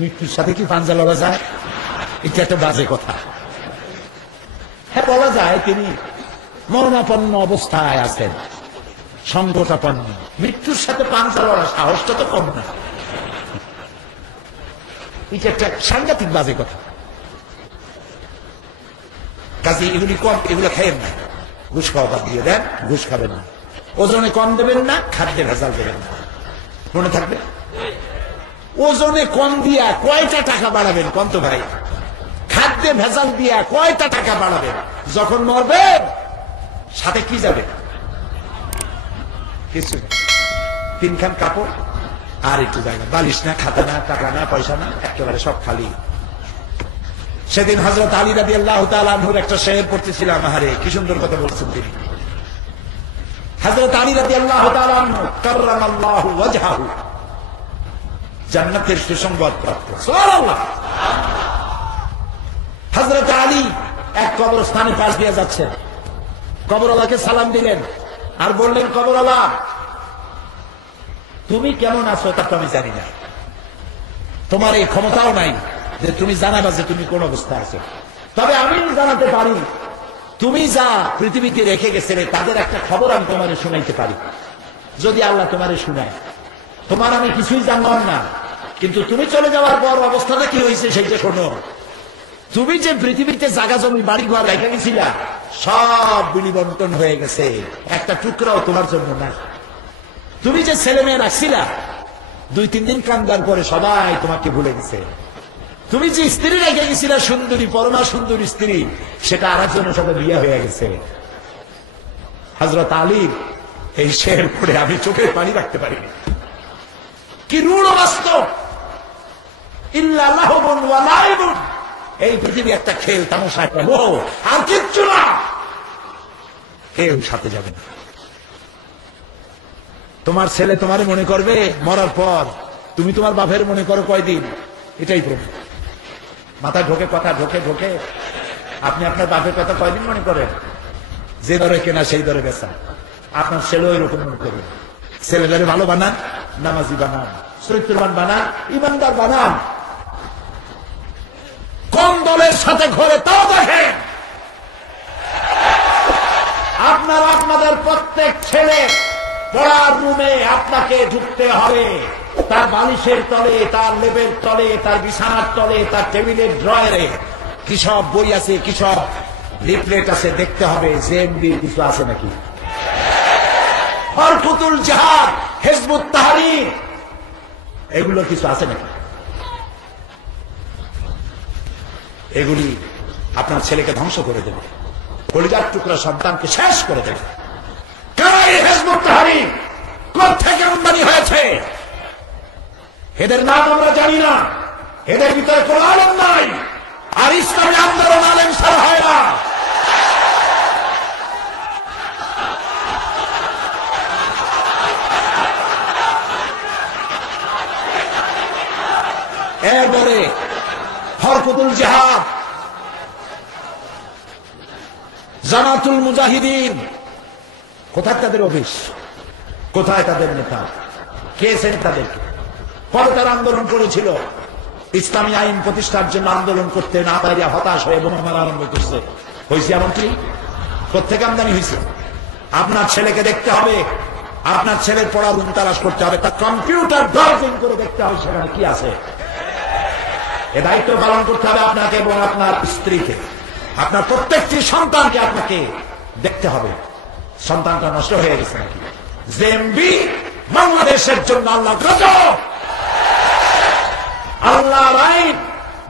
মৃত্যুর সাথে কি পাঞ্জা লড়া যায়? এটা একটা বাজে কথা। হ্যাঁ, বলা যায় তিনি মরণাপন্ন অবস্থায় আছেন, সংকটাপন্ন। মৃত্যুর সাথে পাঞ্জা লড়া সাহসটা তো কম না। এটা একটা সাংঘাতিক বাজে কথা। কাজে এগুলি কম, এগুলো খাইয়েন না। ঘুষ খাওয়া বাদ দিয়ে দেন, ঘুষ খাবেন না। ওজনে কম দেবেন না, খাদ্যে ভেজাল দেবেন না, মনে থাকবে। ওজনে কম দিয়া কয়টা টাকা বাড়াবেন কোন তো ভাই? খাদ্যে ভেজাল দিয়া কয়টা টাকা বাড়াবেন? যখন মরবেন সাথে কি যাবে? কিছু না, 3 খান কাপড় আর একটু জায়গা, বালিশ না, খাতা না, টাকা না, পয়সা না, একেবারে সব খালি। সেদিন হযরত আলী রাদিয়াল্লাহু তাআলা আনহুর একটা শের পড়তেছিলাম, আহারে কি সুন্দর কথা বলছেন তিনি। হযরত আলী রাদিয়াল্লাহু তাআলা আনহু কাররামাল্লাহু ওয়াজহাহু, জান্নাতের সুসংবাদ প্রাপ্ত, সুবহানাল্লাহ। হযরত আলী এক কবরস্থানে পাশ দিয়ে যাচ্ছেন, কবরওয়ালাকে সালাম দিলেন আর বললেন, কবরওয়ালা তুমি কেমন আছো তা তো আমি জানি না, তোমার এই ক্ষমতাও নাই যে তুমি জানাবা যে তুমি কোন অবস্থা আছো, তবে আমি জানাতে পারি তুমি যা পৃথিবীতে রেখে গেছিলে তাদের একটা খবর আমি তোমারে শুনাইতে পারি। যদি আল্লাহ তোমারে শুনায়, তোমার আমি কিছুই জানলাম না, কিন্তু তুমি চলে যাওয়ার পর অবস্থাটা কি হয়েছে সেইটা শোনো। তুমি যে পৃথিবীতে জায়গা জমি বাড়ি ঘর রেখে গেছিলা সব বিলিবন্টন হয়ে গেছে, একটা টুকরাও তোমার জন্য না। তুমি যে ছেলে মেয়ে রাখছিলা 2-3 দিন কান্দার পরে সবাই তোমাকে ভুলে গেছে। তুমি যে স্ত্রী রেখে গেছিলা সুন্দরী, পরমা সুন্দরী স্ত্রী, সেটা আরেকজনের সাথে বিয়ে হয়ে গেছে। হযরত আলী এই শের পড়ে আমি চোখের পানি রাখতে পারিনি। কি রূঢ় বাস্তব, ইল্লা লাহবুন ওয়া লাইবুন, এই পৃথিবী একটা খেল তামাশা, একটা মোহ, আর কিচ্ছু না, কেউ সাথে যাবে না। তোমার ছেলে তোমারে মনে করবে মরার পর, তুমি তোমার বাপের মনে করো কয়দিন, এটাই প্রভু মাথায় ঢোকে, কথা ঢোকে ঢোকে। আপনি আপনার বাপের কথা কয়দিন মনে করেন? যে দরে কেনা সেই দরে বেচা। আপনার ছেলেও এরকম মনে করবে। ছেলেটারে ভালো বানান, নামাজি বানান, চরিত্রবান বানান, ইমানদার বানান। কোন দলের সাথে ঘরে তাও দেখেন। আপনারা আপনাদের প্রত্যেক ছেলে পড়ার রুমে আপনাকে ঢুকতে হবে, তার বালিশের তলে, তার লেবের তলে, তার বিছানার তলে, তার টেবিলের ড্রয়ারে কি সব বই আছে, কি সব লিফলেট আছে দেখতে হবে, জেএমবির কিছু আছে নাকি, হরকুতুল জিহাদ, হিজবুত তাহরীর, এগুলো কিছু আছে নাকি। এগুলি আপনার ছেলেকে ধ্বংস করে দেবে, কলিজার টুকরা সন্তানকে শেষ করে দেবে। হিজবুত তাহরীর কোত্থেকে আমদানি হয়েছে এদের নাম আমরা জানি না, এদের ভিতরে কোন আলেম নাই, আর ইসলামী আন্দোলন আলেম ছাড়া হয় না। এরপরে হরকুতুল জিহাদ, জামাতুল মুজাহিদিন, কোথায় তাদের অফিস, কোথায় তাদের নেতা, কে ছিলেন তাদেরকে, কবে তারা আন্দোলন করেছিল? ইসলামী আইন প্রতিষ্ঠার জন্য আন্দোলন করতে না পারে হতাশ হয়ে বোমা মারা আরম্ভ করছে। হয়েছে এমনকি? কোথেকে আমদানি হয়েছে? আপনার ছেলেকে দেখতে হবে, আপনার ছেলের পড়ার রুম তালাশ করতে হবে, তার কম্পিউটার ব্রাউজিং করে দেখতে হবে সেখানে কি আছে। এ দায়িত্ব পালন করতে হবে আপনাকে এবং আপনার স্ত্রীকে, আপনার প্রত্যেকটি সন্তানকে আপনাকে দেখতে হবে সন্তানটা নষ্ট হয়ে গেছে নাকি। জেএমবি বাংলাদেশের জন্য আল্লাহ গজব, আল্লাহর আইন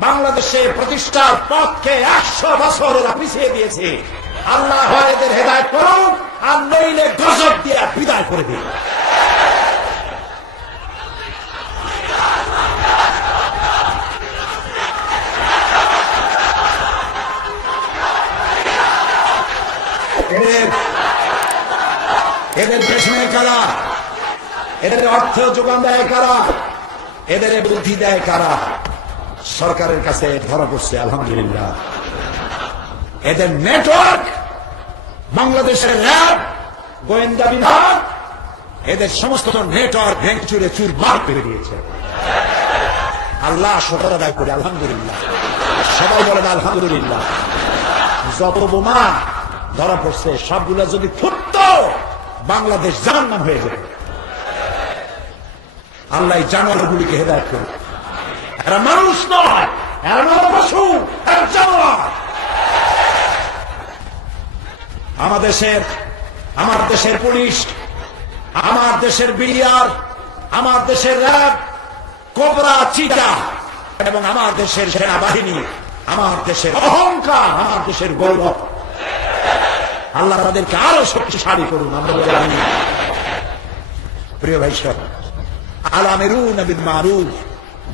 বাংলাদেশে প্রতিষ্ঠার পক্ষে 100 বছর এরা পিছিয়ে দিয়েছে। আল্লাহ হয় এদের হেদায়েত করুন, আর নইলে গজব দিয়ে বিদায় করে দিন। এদের পেছনে কারা, এদের অর্থ যোগান দেয় কারা, এদের বুদ্ধি দেয় কারা? সরকারের কাছে ধরা পড়ছে আলহামদুলিল্লাহ। এদের নেটওয়ার্ক, বাংলাদেশের র্যাব, গোয়েন্দা বিভাগ, এদের সমস্ত নেটওয়ার্ক ভেঙচুরে চুরমার করে দিয়েছে। আল্লাহ শুকর আদায় করে আলহামদুলিল্লাহ, সবাই বলেন আলহামদুলিল্লাহ। যত বোমা ধরা পড়ছে সবগুলো যদি ফুটতো বাংলাদেশ জাহান্নাম হয়ে যেত। আল্লাহ জানোয়ারগুলিকে হেদায়েত করুন। এরা মানুষ নয়, এরা পশু, এরা জানোয়ার। আমার দেশের পুলিশ, আমার দেশের বিডিআর, আমার দেশের র্যাব, কোবরা, চিতা এবং আমার দেশের সেনাবাহিনী আমার দেশের অহংকার, আমার দেশের গৌরব। আল্লাহ তাদেরকে আরো শক্তিশালী করুন। আমরা বলি আমিন। প্রিয় ভাই সব, আল-আমিরুনা বিল মারুফ,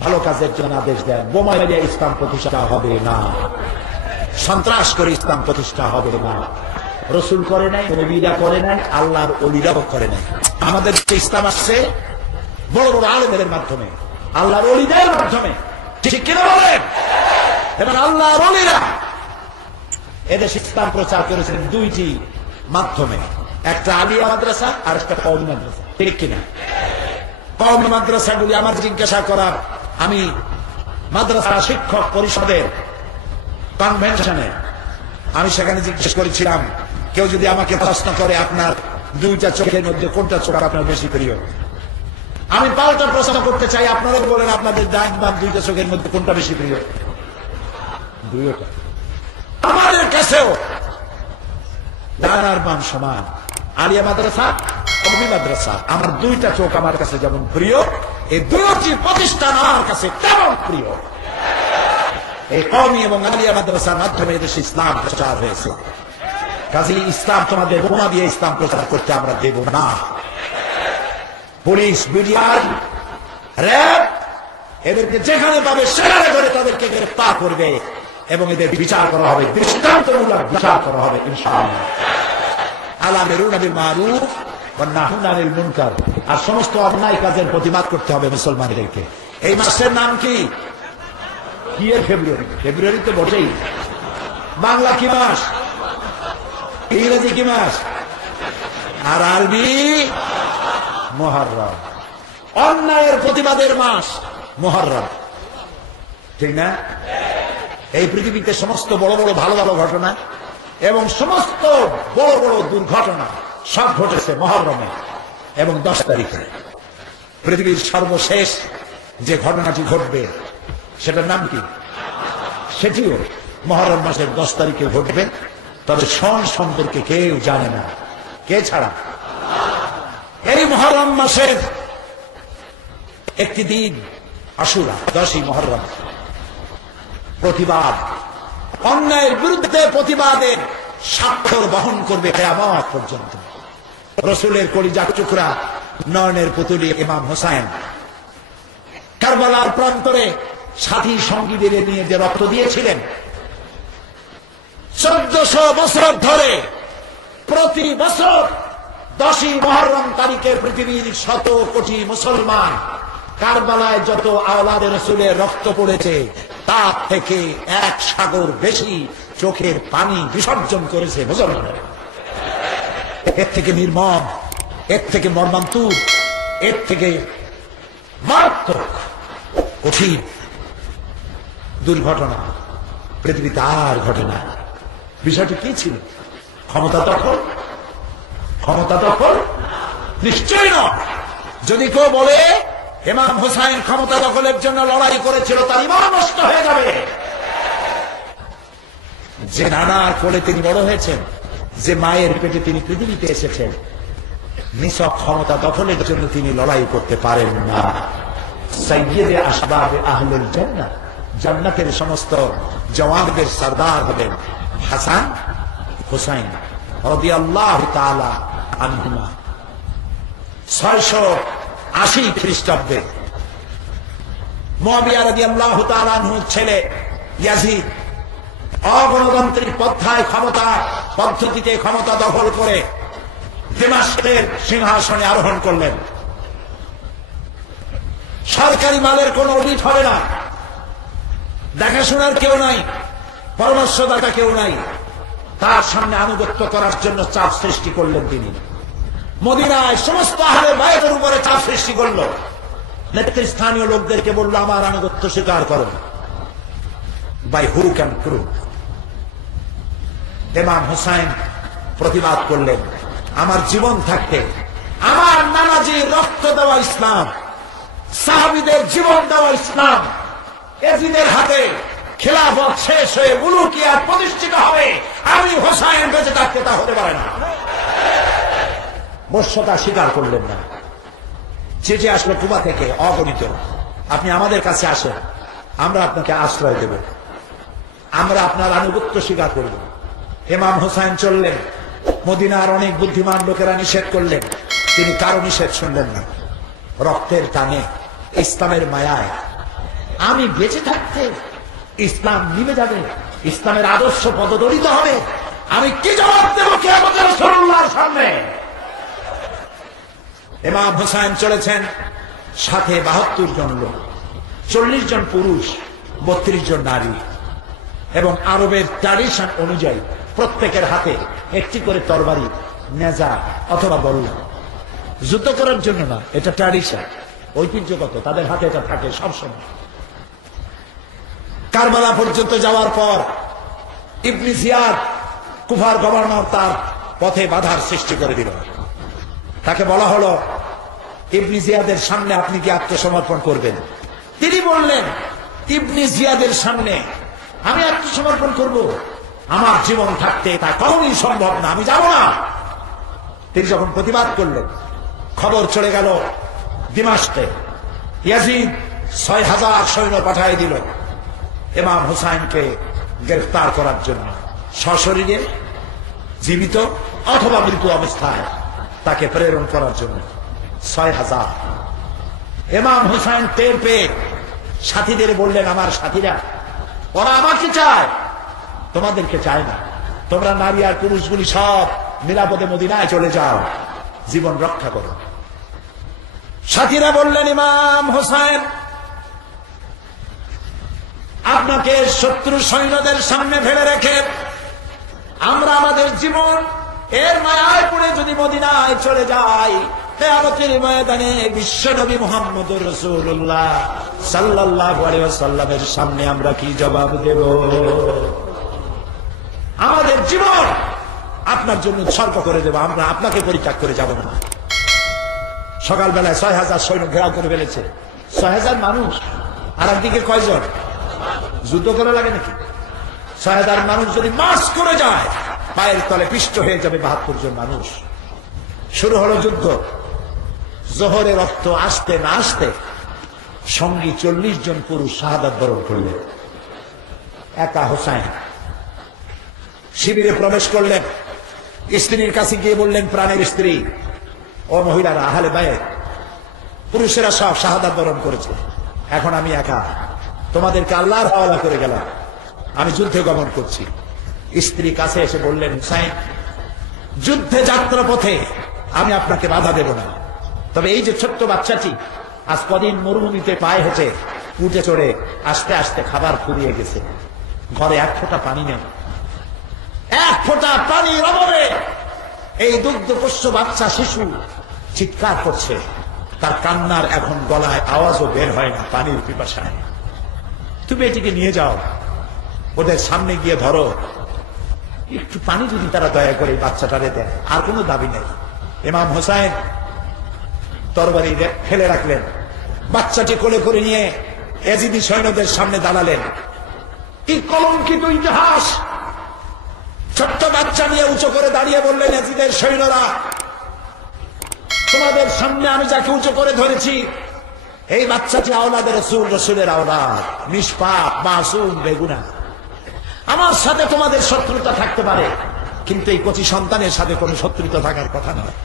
ভালো কাজের জন্য আদেশ দেন। বোমা মেরে ইসলাম প্রতিষ্ঠা হবে না, সন্ত্রাস করে ইসলাম প্রতিষ্ঠা হবে না। রসুল করে নাই, নবীরা করে নাই, আল্লাহর ওলিরাও করে নাই। আমাদের যে ইসলাম আসছে বড় বড় আলেমের মাধ্যমে, আল্লাহর ওলিদের মাধ্যমে, ঠিক কিনা বলেন? এবং আল্লাহর ওলিরা এদেশে ইসলাম প্রচার করেছেন দুইটি মাধ্যমে, একটা আলিয়া মাদ্রাসা আর একটা কওমি মাদ্রাসা, ঠিক কিনা? কওমি মাদ্রাসাগুলি আমার জিজ্ঞাসা করার, আমি মাদ্রাসা শিক্ষক পরিষদের কনভেনশনে আমি সেখানে জিজ্ঞেস করেছিলাম, কেউ যদি আমাকে প্রশ্ন করে আপনার দুইটা চোখের মধ্যে কোনটা চোখ আপনার বেশি প্রিয়, আমি পাল্টা প্রশ্ন করতে চাই, আপনারা বলেন আপনাদের ডান বাম দুইটা চোখের মধ্যে কোনটা বেশি প্রিয়? দুইটা। আমাদের কাছেও ডান আর বাম সমান। আলিয়া মাদ্রাসা, কওমি মাদ্রাসা, আমার দুইটা চোখ আমার কাছে যেমন প্রিয়, এই দুইটি প্রতিষ্ঠান আমার কাছে তেমন প্রিয়। এই কওমি এবং আলিয়া মাদ্রাসার মাধ্যমে এদেশে ইসলাম প্রচার হয়েছে। কাজেই ইসলাম তোমাদের বোমা দিয়ে ইসলাম প্রচার করতে আমরা দেব না। পুলিশ, বিডিআর, র‍্যাব এদেরকে যেখানে পাবে সেখানে ধরে তাদেরকে গ্রেফতার করবে এবং এদের বিচার করা হবে, দৃষ্টান্তমূলক বিচার করা হবে ইনশাআল্লাহ। আল-আমিরুনা বিল মারুফ ওয়া নাহুনা আনিল মুনকার। আর সমস্ত অন্যায় কাজের প্রতিবাদ করতে হবে মুসলমানদেরকে। এই মাসের নাম কি? কি এর ফেব্রুয়ারি? ফেব্রুয়ারি তো বটেই। বাংলা কি মাস? ইংরেজি কি মাস? আর আরবি মুহররম। অন্যায়ের প্রতিবাদের মাস মুহররম, ঠিক না? এই পৃথিবীতে সমস্ত বড় বড় ভালো ভালো ঘটনা এবং সমস্ত বড় বড় দুর্ঘটনা সব ঘটেছে মুহররমে এবং 10 তারিখে। পৃথিবীর সর্বশেষ যে ঘটনাটি ঘটবে সেটার নাম কি? সেটিও মুহররম মাসের 10 তারিখে ঘটবে। তবে সন সম্পর্কে কেউ জানে না, কে ছাড়া? এই মুহররম মাসের একটি দিন আশুরা, 10ই মুহররম। প্রতিবাদ, অন্যায়ের বিরুদ্ধে প্রতিবাদের স্বাক্ষর বহন করবে কিয়ামত পর্যন্ত। রাসূলের কলিজার টুকরা, নয়নের পুতুলি ইমাম হোসেন কারবালার প্রান্তরে সাথী সঙ্গীদের নিয়ে যে রক্ত দিয়েছিলেন, 1400 বছর ধরে প্রতি বছর 10ই মুহররম তারিখে পৃথিবীর 100 কোটি মুসলমান কারবালায় যত আওলাদে রাসূলের রক্ত পড়েছে তার থেকে 1 সাগর বেশি চোখের পানি বিসর্জন করেছে মুসলমানেরা। এর থেকে নির্মম, এর থেকে মর্মান্তুক, এর থেকে মারাত্মক কঠিন দুর্ঘটনা পৃথিবীতে আর ঘটে না। বিষয়টি কি ছিল? ক্ষমতা দখল? ক্ষমতা দখল নিশ্চয় নয়। যদি কেউ বলে ইমাম হোসেন ক্ষমতা দখলের জন্য লড়াই করেছিল, তার ঈমান নষ্ট হয়ে যাবে। যে নানার কোলে তিনি বড় হয়েছেন, যে মায়ের পেটে তিনি পৃথিবীতে এসেছেন, নিছক ক্ষমতা দখলের জন্য তিনি লড়াই করতে পারেন না। সাইয়্যিদে আসবাবে আহলুল জান্নাহ, জান্নাতের সমস্ত জওয়ানদের সরদার হবেন হাসান হুসাইন রাদিয়াল্লাহু তাআলা আনহুমা। 680 খ্রিস্টাব্দে মুআবিয়া রাদিয়াল্লাহু তাআলা আনহুর ছেলে ইয়াজিদ অগণতান্ত্রিক পন্থায় ক্ষমতা পদ্ধতিতে ক্ষমতা দখল করে দামেস্কের সিংহাসনে আরোহণ করলেন। সরকারি মালের কোন অডিট হবে না, দেখাশোনার কেউ নাই, পরামর্শদাতা কেউ নাই। তার সামনে আনুগত্য করার জন্য চাপ সৃষ্টি করলেন তিনি। মদিনায় সমস্ত আহলে বাইতের উপরে চাপ সৃষ্টি করল। নেতৃস্থানীয় লোকদেরকে বলল, আমার আনুগত্য স্বীকার করো, বাই হুক অ্যান্ড ক্রুক। ইমাম হুসাইন প্রতিবাদ করলেন, আমার জীবন থাকতে আমার নানাজির রক্ত দেওয়া ইসলাম, সাহাবীদের জীবন দেওয়া ইসলাম, এজিদের হাতে খেলাফত শেষ হয়ে মুলুকিয়াত প্রতিষ্ঠিত হবে, আমি হোসাইন বেঁচে থাকতে তা হতে পারে না। বশ্যতা স্বীকার করলেন না। চিঠি আসলো কুবা থেকে অগণিত, আপনি আমাদের কাছে আসেন, আমরা আপনাকে আশ্রয় দেব, আমরা আপনার আনুগত্য স্বীকার করব। ইমাম হোসাইন চললেন, মদিনার অনেক বুদ্ধিমান লোকেরা নিষেধ করলেন, তিনি কারো নিষেধ শুনলেন না। রক্তের টানে, ইসলামের মায়ায়। আমি বেঁচে থাকতে ইসলাম নিভে যাবে, ইসলামের আদর্শ পদদলিত হবে। আমি কি জবাব দেব কিয়ামতের রাসূলুল্লাহর সামনে? ইমাম হুসাইন চলেছেন, সাথে 72 জন লোক, 40 জন পুরুষ, 32 জন নারী, এবং আরবের ট্র্যাডিশন অনুযায়ী প্রত্যেকের হাতে একটি করে তরবারি, নেজা অথবা বল্লম। যুদ্ধ করার জন্য না, এটা ট্র্যাডিশন, ঐতিহ্যগত, তাদের হাতে এটা থাকে সবসময়। কারবালা পর্যন্ত যাওয়ার পর ইবনে জিয়াদ, কুফার গভর্নর, তার পথে বাধার সৃষ্টি করে দিল। তাকে বলা হলো, ইবনে জিয়াদের সামনে আপনি কি আত্মসমর্পণ করবেন? তিনি বললেন, ইবনে জিয়াদের সামনে আমি আত্মসমর্পণ করব? আমার জীবন থাকতে তা কখনই সম্ভব না, আমি যাব না। তিনি যখন প্রতিবাদ করলেন, খবর চলে গেল দিমাশকে। ইয়াজিদ 6000 সৈন্য পাঠিয়ে দিল ইমাম হুসাইনকে গ্রেফতার করার জন্য, সশরীরে, জীবিত অথবা মৃত অবস্থায় তাকে প্রেরণ করার জন্য 6000। ইমাম হুসাইন টের পেয়ে সাথীদের বললেন, আমার সাথীরা, ওরা আমাকে চায়, তোমাদেরকে চায় না। তোমরা নারী আর পুরুষগুলি সব নিরাপদে মদিনায় চলে যাও, জীবন রক্ষা করো। সাথীরা বললেন, ইমাম হুসাইন, আপনাকে শত্রু সৈন্যদের সামনে ফেলে রেখে আমরা আমাদের জীবন এর মায়ায় পড়ে যদি মদিনায় চলে যাই, কিয়ামতের ময়দানে বিশ্বনবী মুহাম্মদুর রাসূলুল্লাহ সাল্লাল্লাহু আলাইহি ওয়াসাল্লামের সামনে আমরা কি জবাব দেব? আমাদের জীবন আপনার জন্য উৎসর্গ করে দেব, আমরা আপনাকে পরিত্যাগ করে যাব না। সকালবেলায় 6000 সৈন্য ঘেরাও করে ফেলেছে, 6000 মানুষ, আর একদিকে কয়জন? যুদ্ধ করা লাগে নাকি? 6000 মানুষ যদি মাস করে যায়, পায়ের তলে পিষ্ট হয়ে যাবে 72 জন মানুষ। শুরু হলো যুদ্ধ। জোহরে রক্ত আসতে না আসতে সঙ্গী 40 জন পুরুষ শাহাদাত বরণ করলেন। একা হোসাইন শিবিরে প্রবেশ করলেন, স্ত্রীর কাছে গিয়ে বললেন, প্রাণের স্ত্রী ও মহিলারা, আহলে বায়েত, পুরুষেরা সব শাহাদাত বরণ করেছে, এখন আমি একা, তোমাদেরকে আল্লাহর হাওয়ালা করে গেলাম, আমি যুদ্ধে গমন করছি। স্ত্রী কাছে এসে বললেন, হুসাইন, যুদ্ধে যাত্রা পথে আমি আপনাকে বাধা দেব না, তবে এই যে ছোট্ট বাচ্চাটি আজ কদিন মরুভূমিতে পায়ে হেঁটে উঠে চড়ে আস্তে আস্তে খাবার ফুরিয়ে গেছে, ঘরে 1 ফোঁটা পানি নেই, 1 ফোঁটা পানির অভাবে এই দুগ্ধপোষ্য বাচ্চা শিশু চিৎকার করছে, তার কান্নার এখন গলায় আওয়াজও বের হয় না পানির পিপাসায়। তুমি এটিকে নিয়ে যাও, ওদের সামনে গিয়ে ধরো, একটু পানি যদি তারা দয়া করে বাচ্চাটারে দেয়, আর কোনো দাবি নেই। ইমাম হুসাইন তরবারি ফেলে রাখলেন, বাচ্চাটি কোলে করে নিয়ে ইয়াজিদি সৈন্যদের সামনে দাঁড়ালেন। কি কলঙ্কিত ইতিহাস! ছোট্ট বাচ্চা নিয়ে উঁচু করে দাঁড়িয়ে বললেন, ইয়াজিদের সৈন্যরা, তোমাদের সামনে আমি যাকে উঁচু করে ধরেছি, এই বাচ্চাটি আওলাদের রাসূল, রাসূলের আওলাদ, নিষ্পাপ, মাসুম, বেগুনাহ। আমার সাথে তোমাদের শত্রুতা থাকতে পারে, কিন্তু এই কচি সন্তানের সাথে কোনো শত্রুতা থাকার কথা নয়।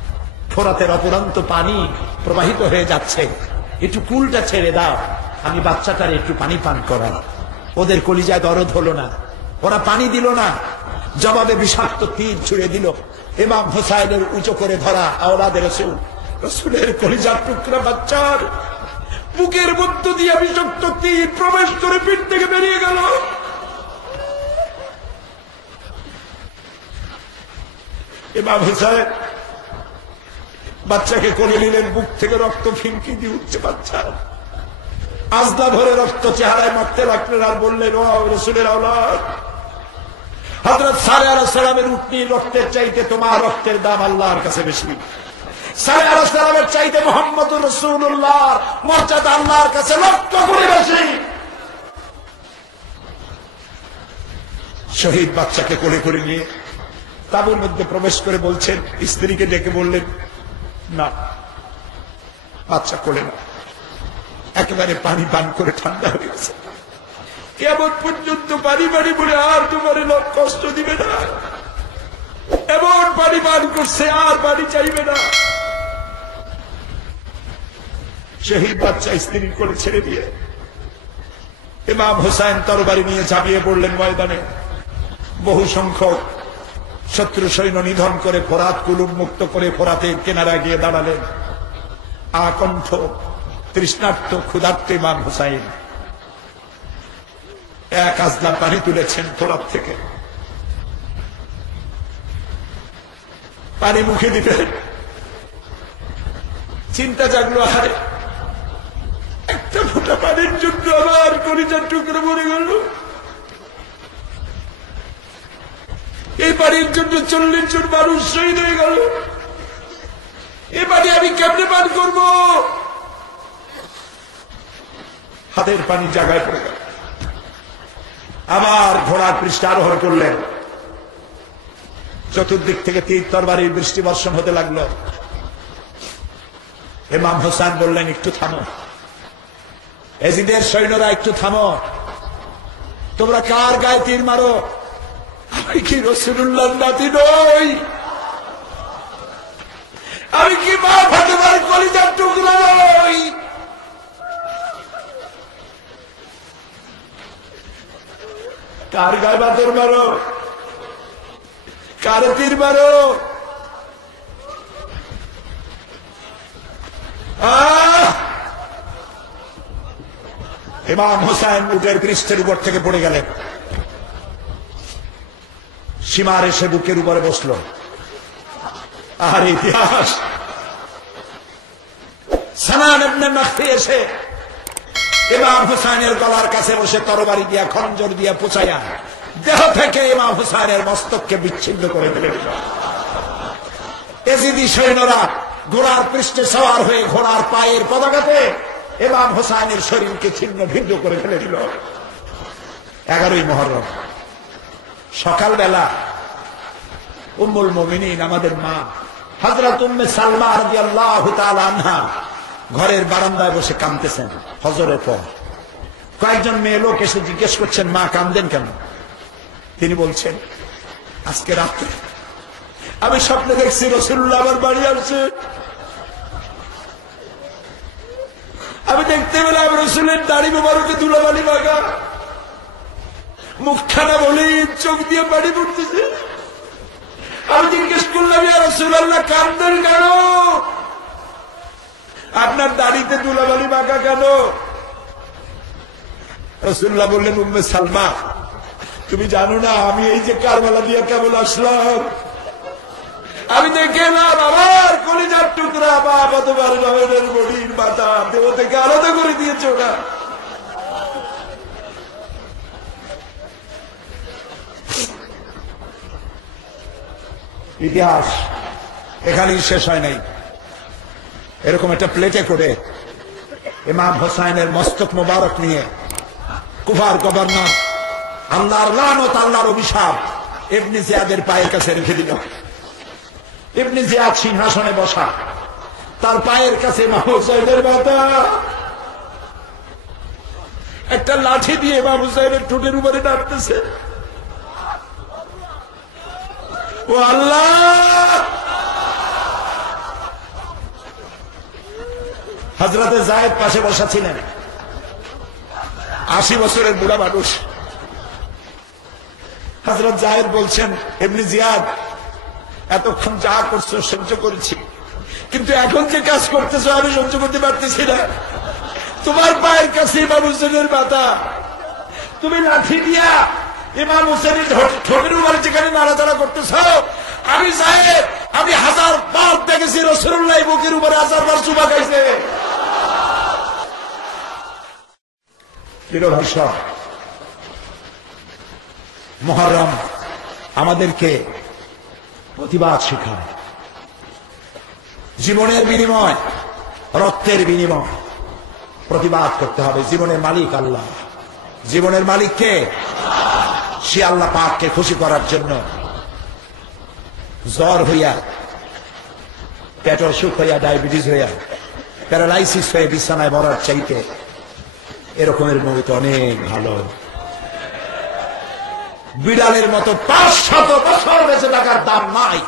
ফোরাতের অপরন্ত পানি প্রবাহিত হয়ে যাচ্ছে, একটু কুলটা ছেড়ে দাও, আমি বাচ্চাটার একটু পানি পান করাই। ওদের কলিজায় দরদ হলো না, ওরা পানি দিল না, জবাবে বিষাক্ত তীর ছুড়ে দিল। ইমাম হুসাইনের উঁচু করে ধরা আওলাদের রাসূল, রাসূলের কলিজার টুকরা বাচ্চার বুকের মধ্য দিয়ে বিষাক্ত তীর প্রবেশ করে পিঠ থেকে বেরিয়ে গেল। ইমাম হুসাইন বাচ্চাকে কোলে নিলেন, বুক থেকে রক্ত ফিনকি দিয়ে উঠছে বাচ্চা, আজদা ভরে রক্ত চেহারায় মারতে লাগলেন, আর বললেন, ও রাসূলের আওলাদ, হযরত সালেহ আলাইহিস সালামের উটনি রক্তের চাইতে তোমার রক্তের দাম আল্লাহর কাছে বেশি। সালেহ আলাইহিস সালামের চাইতে মুহাম্মদুর রাসূলুল্লাহর মর্যাদা আল্লাহর কাছে লক্ষ গুণ বেশি। শহীদ বাচ্চাকে কোলে করে নিয়ে তাঁবুর মধ্যে প্রবেশ করে বলছেন, স্ত্রীকে ডেকে বললেন, না, বাচ্চা কোলে না, একেবারে পানি পান করে ঠান্ডা হয়ে গেছে, কেমন পর্যন্ত পানি পানি বলে আর তোমার লোক কষ্ট দিবে না, এমন পানি পান করছে আর পানি চাইবে না। শহীদ বাচ্চা স্ত্রীর কোলে ছেড়ে দিয়ে ইমাম হুসাইন তরবারি নিয়ে ঝাঁপিয়ে পড়লেন ময়দানে। বহু সংখ্যক শত্রু সৈন্য নিধন করে ফোরাত কুলুম মুক্ত করে ফোরাতের কিনারায় গিয়ে দাঁড়ালেন। আকণ্ঠ তৃষ্ণার্ত ক্ষুধার্ত ইমাম হুসাইন এক আজলা পানি তুলেছেন ফোরাত থেকে, পানি মুখে দিলেন। চিন্তা জাগলো, আরে একটা ফোঁটা পানির জন্য আবার কলিজার টুকরো মরে গেল। এই পানির জন্য 40 জন মানুষ শহীদ হয়ে গেল। এই পানি আমি কেমনে পান করব? হাতের পানি জায়গায় পড়ে গেল। আবার ঘোড়ার পৃষ্ঠে আরোহণ করলেন। চতুর্দিক থেকে তীর তরবারির বৃষ্টি বর্ষণ হতে লাগলো। ইমাম হোসেন বললেন, একটু থামো, এজিদের সৈন্যরা একটু থামো, তোমরা কার গায়ে তীর মারো? আমি কি রাসূলুল্লাহর নাতি নই? আমি কি মা ফাতেমার কলিজার টুকরো নই? কার গায়ে বাতর মারো? কার তীর মারো? ইমাম হোসেন উটের পৃষ্ঠের উপর থেকে পড়ে গেলেন। সীমার এসে বুকের উপরে বসল। আর ইতিহাস সানান ইবনে মাখফি এসে ইমাম হোসেনের গলার কাছে বসে তরবারি দিয়া খঞ্জর দিয়া পোঁচাইয়া দেহ থেকে ইমাম হোসেনের মস্তককে বিচ্ছিন্ন করে দিলেন। এজিদি সৈন্যরা ঘোড়ার পৃষ্ঠে সওয়ার হয়ে ঘোড়ার পায়ের পদাঘাতে ইমাম হোসেনের শরীরকে ছিন্ন ভিন্ন করে ফেলে দিল। 11ই মুহররম সকালবেলা উম্মুল মুমিনিন আমাদের মা হযরত উম্মে সালমা রাদিয়াল্লাহু তাআলা আনহা ঘরের বারান্দায় বসে কাঁদতেছেন। ফজরের পর কয়েকজন মেয়ে লোক এসে জিজ্ঞেস করছেন, মা কাঁদেন কেন? তিনি বলছেন, আজকে রাতে আমি স্বপ্নে দেখছি রাসূলুল্লাহ আমার বাড়ি আসছে। আমি দেখতে পেলাম রাসূলের দাড়ি মোবারকে ধুলাবালি মাখা, মুখখানা বলি, চোখ দিয়ে পানি পড়তেছে। আমি জিজ্ঞেস করলাম, ইয়া রাসূলুল্লাহ কাঁদেন কেন? আপনার দাড়িতে ধুলাবালি মাখা কেন? রাসূলুল্লাহ বললেন, উম্মে সালমা তুমি জানো না আমি এই যে কারবালা দিয়া কেবল আসলাম, আমি দেখে এলাম আমার কলিজার টুকরা বা কতবার নয়নের বডির মাথা দেহ থেকে আলাদা করে দিয়েছে ওরা। ইতিহাস এখানেই শেষ হয় নাই। এরকম একটা প্লেটে করে ইমাম হোসেনের মস্তক মোবারক নিয়ে কুফার গভর্নর আল্লাহর লানত, আল্লাহর অভিশাপ ইবনে জিয়াদের পায়ের কাছে রেখে দিল। ইবনে জিয়াদ সিংহাসনে বসা, তার পায়ের কাছে ইমাম হুসাইনের মাথা। একটা লাঠি দিয়ে ইমাম হুসাইনের ঠোঁটের উপরে নাড়তেছে। ও আল্লাহ! হযরতে যায়েদ পাশে বসা ছিলেন, 80 বছরের বুড়া মানুষ। হযরত যায়েদ বলছেন, ইবনে জিয়াদ এতক্ষণ যা করছো সহ্য করেছি, কিন্তু এখন যে কাজ করতেছো আমি সহ্য করতে পারতেছি না। তোমার পায়ের কাছে ইমাম হোসেনের মাথা, তুমি লাঠি দিয়া ইমাম হোসেনের ঠোঁটের উপরে যেখানে নাড়াচাড়া করতেছ, আমি যায়েদ আমি 1000 বার দেখেছি রাসূলুল্লাহ বুকের উপরে 1000 বার চুমা খাইছে। মুহররম আমাদেরকে প্রতিবাদ শেখায়। জীবনের বিনিময়, রক্তের বিনিময় প্রতিবাদ করতে হবে। জীবনের মালিক আল্লাহ। জীবনের মালিক কে? সে আল্লাহ পাককে খুশি করার জন্য জ্বর হইয়া, পেট অসুখ হইয়া, ডায়াবেটিস হইয়া, প্যারালাইসিস হয়ে বিছানায় মরার চাইতে এরকমের মৌত অনেক ভালো। বিড়ালের মতো 500 বছর বেঁচে থাকার দাম নাই।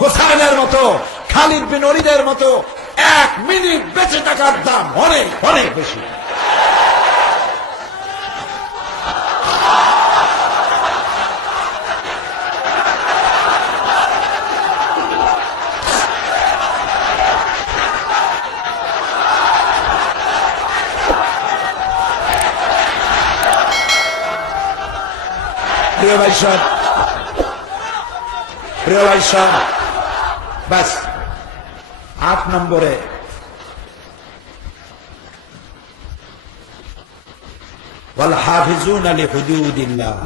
হোসেনের মতো, খালিদ বিন ওলীদের মতো 1 মিনিট বেঁচে থাকার দাম অনেক অনেক বেশি। প্রিয় ভাই সব, প্রিয় ভাই সব, বাস 8 নম্বরে ওয়াল হাফিজুনা লিহুদুদিল্লাহ,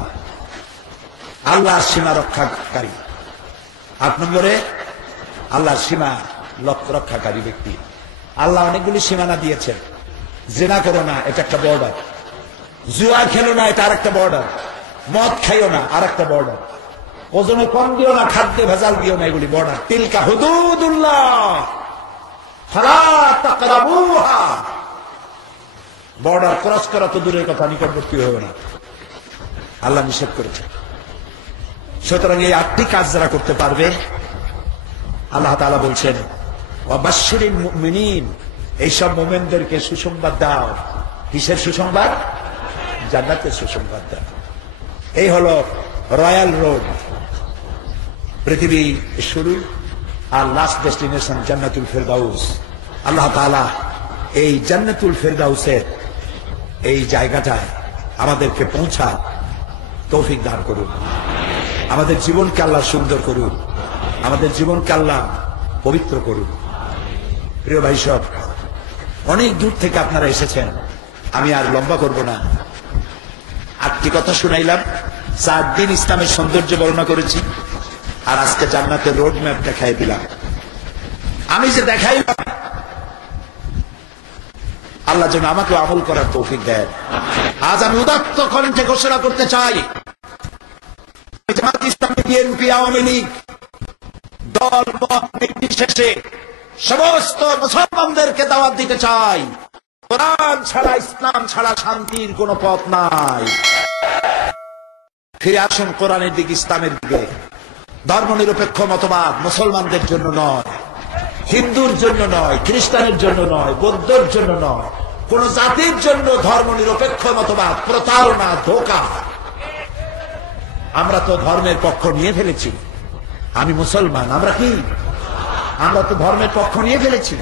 আল্লাহর সীমা রক্ষাকারী। 8 নম্বরে আল্লাহর সীমা রক্ষাকারী ব্যক্তি। আল্লাহ অনেকগুলি সীমানা দিয়েছেন। জিনা করো না, এটা একটা বর্ডার। জুয়া খেলো না, এটা আরেকটা বর্ডার। মদ খাইও না, আরেকটা বর্ডার। ওজনে কম দিও না, খাদ্যে ভেজাল দিও না, এগুলি বর্ডার। তিলকা হুদুদুল্লাহ ফালা তাকরাবুহা, বর্ডার ক্রস করা তো দূরের কথা, নিকটবর্তী হবে না, আল্লাহ নিষেধ করেছে। সুতরাং এই 8টি কাজ যারা করতে পারবে, আল্লাহ তাআলা বলছেন ওয়াবাশশিরিল মুমিনিন, এইসব মুমিনদেরকে সুসংবাদ দাও। কিসের সুসংবাদ? জান্নাতের সুসংবাদ দাও। এই হলো রয়্যাল রোড, পৃথিবী শুরু আর লাস্ট ডেস্টিনেশন জান্নাতুল ফেরদাউস। আল্লাহ তাআলা এই জান্নাতুল ফেরদাউসের এই জায়গাটায় আমাদেরকে পৌঁছা তৌফিক দান করুন। আমাদের জীবনকে আল্লাহ সুন্দর করুন, আমাদের জীবনকে আল্লাহ পবিত্র করুন। প্রিয় ভাই সব, অনেক দূর থেকে আপনারা এসেছেন, আমি আর লম্বা করব না। 8টি কথা শুনাইলাম, 4 দিন ইসলামের সৌন্দর্য বর্ণনা করেছি, আর আজকে জান্নাতের রোড ম্যাপ দেখাই দিলাম। আমি যে দেখাইলাম, আল্লাহ যেন আমাকে আমল করার তৌফিক দেন। আজ আমি উদাত্ত কণ্ঠে ঘোষণা করতে চাই, জামাত ইসলামী, বিএনপি, আওয়ামী লীগ, দল মত নির্বিশেষে সমস্ত মুসলমানদেরকে দাওয়াত দিতে চাই, কোরআন ছাড়া, ইসলাম ছাড়া শান্তির কোন পথ নাই। ফিরে আসুন কোরআনের দিকে, ইসলামের দিকে। ধর্ম নিরপেক্ষ মতবাদ মুসলমানদের জন্য নয়, হিন্দুর জন্য নয়, খ্রিস্টানের জন্য নয়, বৌদ্ধের জন্য নয়, কোন জাতির জন্য ধর্ম নিরপেক্ষ মতবাদ প্রতারণা, ধোঁকা। আমরা তো ধর্মের পক্ষ নিয়ে ফেলেছি। আমি মুসলমান, আমরা কি? আমরা তো ধর্মের পক্ষ নিয়ে ফেলেছি।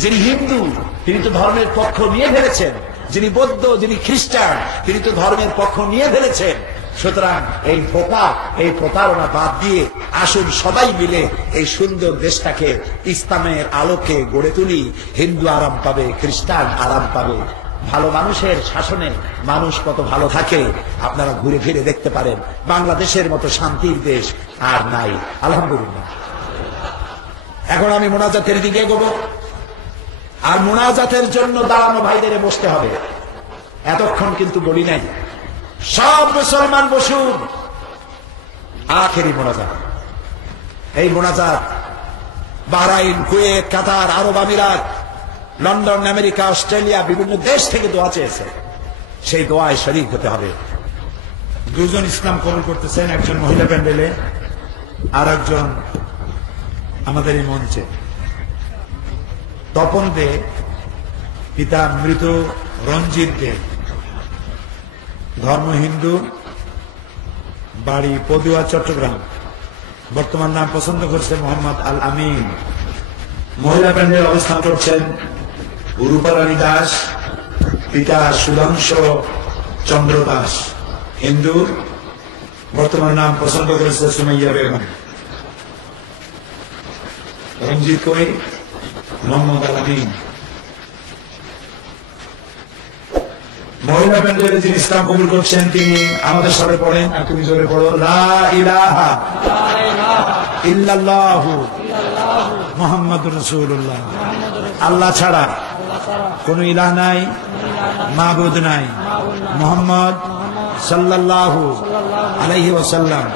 যিনি হিন্দু তিনি তো ধর্মের পক্ষ নিয়ে ফেলেছেন, যিনি বৌদ্ধ, যিনি খ্রিস্টান তিনি তো ধর্মের পক্ষ নিয়ে ফেলেছেন। সুতরাং এই ধোঁকা, এই প্রতারণা বাদ দিয়ে আসুন সবাই মিলে এই সুন্দর দেশটাকে ইসলামের আলোকে গড়ে তুলি। হিন্দু আরাম পাবে, খ্রিস্টান আরাম পাবে। ভালো মানুষের শাসনে মানুষ কত ভালো থাকে আপনারা ঘুরে ফিরে দেখতে পারেন। বাংলাদেশের মতো শান্তির দেশ আর নাই, আলহামদুলিল্লাহ। এখন আমি মোনাজাতের দিকে এগোবো, আর মোনাজাতের জন্য দাঁড়ানো ভাইদের বসতে হবে। এতক্ষণ কিন্তু বলি নাই, সব মুসলমান বসুন। আখেরি মোনাজাত, এই মোনাজাত বাহরাইন, কুয়েত, কাতার, আরব আমিরাত, লন্ডন, আমেরিকা, অস্ট্রেলিয়া, বিভিন্ন দেশ থেকে দোয়া চেয়েছে। সেই দোয়ায় শরীক হতে হবে। 2 জন ইসলাম কবুল করতেছেন, একজন মহিলা প্যান্ডেলে, আর একজন আমাদের এই মঞ্চে। তপন দে, পিতা মৃত রঞ্জিত দে, ধর্ম হিন্দু, বাড়ি পদুয়া, চট্টগ্রাম, বর্তমান নাম পছন্দ করছে মোহাম্মদ আল আমিন। মহিলা প্যান্ডেল অবস্থান করছেন রূপারানী দাস, পিতা সুধাংশু চন্দ্র দাস, হিন্দু, বর্তমান নাম পছন্দ করেছে সুমাইয়া বেগম। রঞ্জিত কই, মোহাম্মদ আল আমিন। মহিলা প্যান্ডেলে যিনি ইসলাম কবুল করছেন তিনি আমাদের সাথে পড়েন, আর তুমি জোরে পড়ো, লা ইলাহা ইল্লাল্লাহু মুহাম্মাদুর রাসূলুল্লাহ। আল্লাহ ছাড়া কোন ইলাহ নাই, মাবুদ নাই, মুহাম্মদ সাল্লাল্লাহু আলাইহি ওয়াসাল্লাম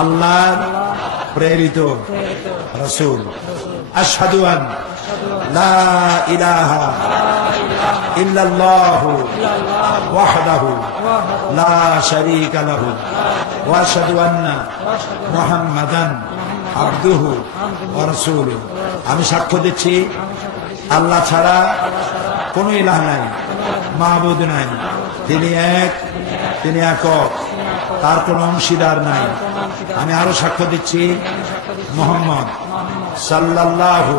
আল্লাহর প্রেরিত রাসূল। আশহাদু আন লা ইলাহা ইল্লাল্লাহু ওয়াহদাহু লা শারীকা লাহু ওয়া আশহাদু আন্না মুহাম্মাদান আবদুহু ওয়া রাসূলুহু। আমি সাক্ষ্য দিচ্ছি আল্লাহ ছাড়া কোন ইলাহ নাই, মাবুদ নাই। তিনি এক, তিনি একক, তার কোন অংশীদার নাই। আমি আরো সাক্ষ্য দিচ্ছি মুহাম্মদ সাল্লাল্লাহু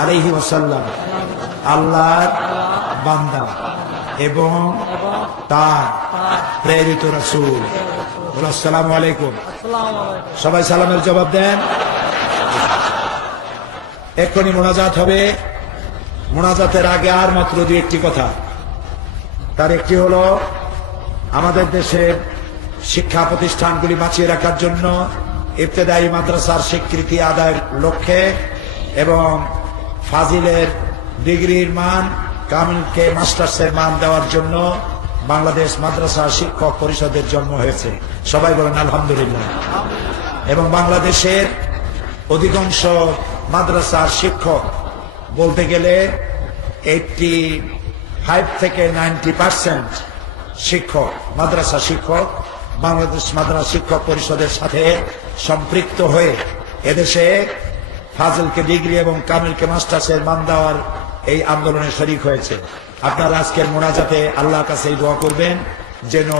আলাইহি ওয়াসাল্লাম আল্লাহর বান্দা এবং তার প্রেরিত রাসূল। আসসালামু আলাইকুম। সবাই সালামের জবাব দেন। এক্ষুনি মোনাজাত হবে। মোনাজাতের আগে আর মাত্র দুই একটি কথা। তার একটি হলো আমাদের দেশের শিক্ষা প্রতিষ্ঠানগুলি বাঁচিয়ে রাখার জন্য ইবতেদায়ী মাদ্রাসার স্বীকৃতি আদায়ের লক্ষ্যে এবং ফাজিলের ডিগ্রির মান, কামিলকে মাস্টার্সের মান দেওয়ার জন্য বাংলাদেশ মাদ্রাসা শিক্ষক পরিষদের জন্ম হয়েছে। সবাই বলেন আলহামদুলিল্লাহ। এবং বাংলাদেশের অধিকাংশ মাদ্রাসার শিক্ষক বলতে গেলে 85 থেকে 90% শিক্ষক, মাদ্রাসা শিক্ষক বাংলাদেশ মাদ্রাসা শিক্ষক পরিষদের সাথে সম্পৃক্ত হয়ে এদেশে ফাজিলকে ডিগ্রি এবং কামিলকে মাস্টার্সের মান দেওয়ার এই আন্দোলনে শরীক হয়েছে। আপনারা আজকের মোনাজাতে আল্লাহর কাছে দোয়া করবেন যেন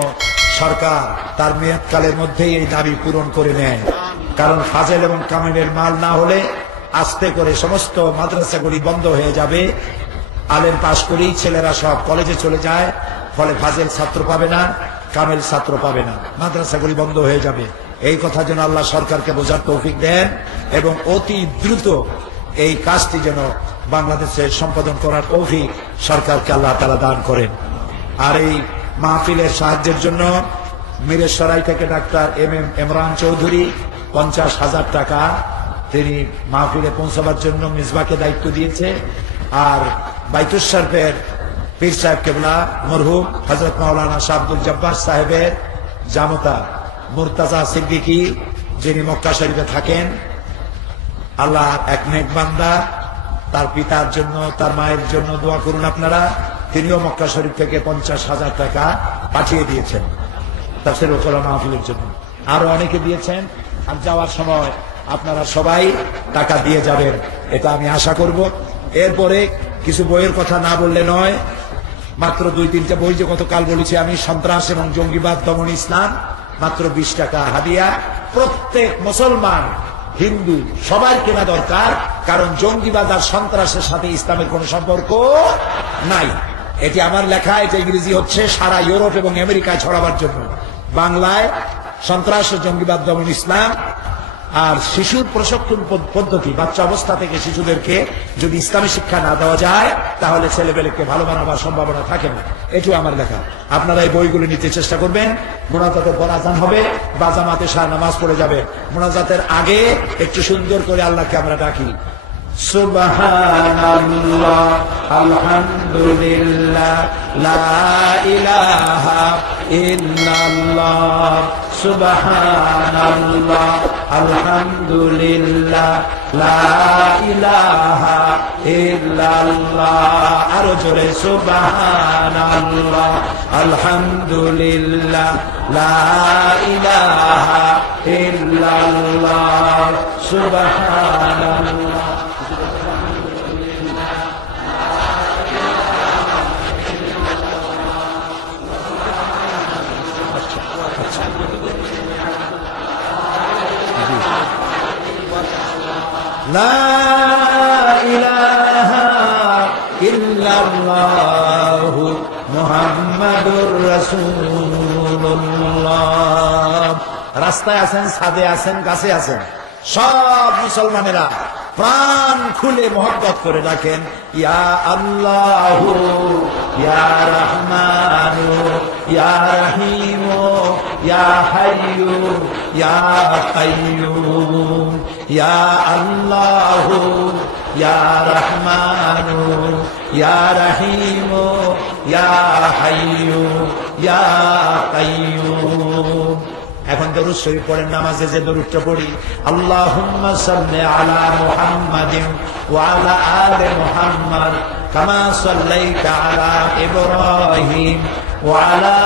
সরকার তার মেয়াদকালের মধ্যেই এই দাবি পূরণ করে নেয়। কারণ ফাজিল এবং কামিলের মাল না হলে আস্তে করে সমস্ত মাদ্রাসাগুলি বন্ধ হয়ে যাবে। আলেম পাশ করেই ছেলেরা সব কলেজে চলে যায়, ফলে ফাজিল ছাত্র পাবে না, কামিল ছাত্র পাবে না, মাদ্রাসাগুলি বন্ধ হয়ে যাবে। এই কথা যেন আল্লাহ সরকারকে বোঝার তৌফিক দেন এবং অতি দ্রুত এই কাজটি যেন বাংলাদেশে সম্পাদন করার তৌফিক সরকারকে আল্লাহ তাআলা দান করেন। আর এই মাহফিলের সাহায্যের জন্য মিরেশরাই থেকে ডাক্তার MM ইমরান চৌধুরী 50,000 টাকা তিনি মাহফিলে পৌঁছাবার জন্য মিসবাকে দায়িত্ব দিয়েছে। আর বাইতুল শরীফের পীর সাহেব কেবলা মরহুম হযরত মাওলানা শাহ আব্দুল জব্বার সাহেবের জামতা মুর্তাজা সিদ্দিকী, যিনি মক্কা শরীফে থাকেন, আল্লাহ এক নেক বান্দা, তার পিতার জন্য তার মায়ের জন্য দোয়া করুন আপনারা। তিনিও মক্কা শরীফ থেকে 50,000 টাকা পাঠিয়ে দিয়েছেন তাফসীর ওয়াল কোরআন মাহফিলের জন্য। আরো অনেকে দিয়েছেন। আর যাওয়ার সময় আপনারা সবাই টাকা দিয়ে যাবেন, এটা আমি আশা করব। এরপরে কিছু বইয়ের কথা না বললে নয়। মাত্র 2-3টা বই যে গতকাল বলেছি আমি, সন্ত্রাস এবং জঙ্গিবাদ দমন ইসলাম, মাত্র 20 টাকা হাদিয়া। প্রত্যেক মুসলমান হিন্দু সবার কেনা দরকার, কারণ জঙ্গিবাদ আর সন্ত্রাসের সাথে ইসলামের কোন সম্পর্ক নাই। এটি আমার লেখা, এটা ইংরেজি হচ্ছে সারা ইউরোপ এবং আমেরিকায় ছড়াবার জন্য। বাংলায় সন্ত্রাস ও জঙ্গিবাদ দমন ইসলাম আর শিশুর প্রশিক্ষণ পদ্ধতি, বাচ্চা অবস্থা থেকে শিশুদেরকে যদি ইসলামী শিক্ষা না দেওয়া যায় তাহলে ছেলেবেলেকে ভালো বানাবার সম্ভাবনা থাকে না। এটিও আমার লেখা। আপনারা এই বইগুলো নিতে চেষ্টা করবেন। মোনাজাতের পর আযান হবে বা জামাতে শাহ নামাজ পড়ে যাবে। মোনাজাতের আগে একটু সুন্দর করে আল্লাহকে আমরা ডাকি, সুবহানাল্লাহ আলহামদুলিল্লাহ লা ইলাহা ইল্লাল্লাহ, সুবহানাল্লাহ আলহামদুলিল্লাহ লা ইলাহা ইল্লাল্লাহ। আরো জোরে, সুবহানাল্লাহ আলহামদুলিল্লাহ লা ইলাহা ইল্লাল্লাহ, সুবহানাল্লাহ। লা ইলাহা ইল্লাল্লাহ মুহাম্মাদুর রাসূলুল্লাহ। রাস্তায় আছেন, ছাদে আছেন, গাছে আছেন, সব মুসলমানেরা প্রাণ খুলে মহব্বত করে ডাকেন, ইয়া আল্লাহু ইয়া রহমানু ইয়া রহিমু ইয়া হাইয়ু ইয়া কাইয়্যুম, ইয়া আল্লাহু ইয়া রহমানু ইয়া রহিমু ইয়া হাইয়ু ইয়া কাইয়্যুম। এখন দরুদ শরীফ পড়েন। নামাজে যে দরুদটা পড়ি, আল্লাহুম্মা সাল্লি আলা মুহাম্মাদিন ওয়া আলা আলি মুহাম্মাদ কামা সাল্লাইতা আলা ইব্রাহিম ওয়া আলা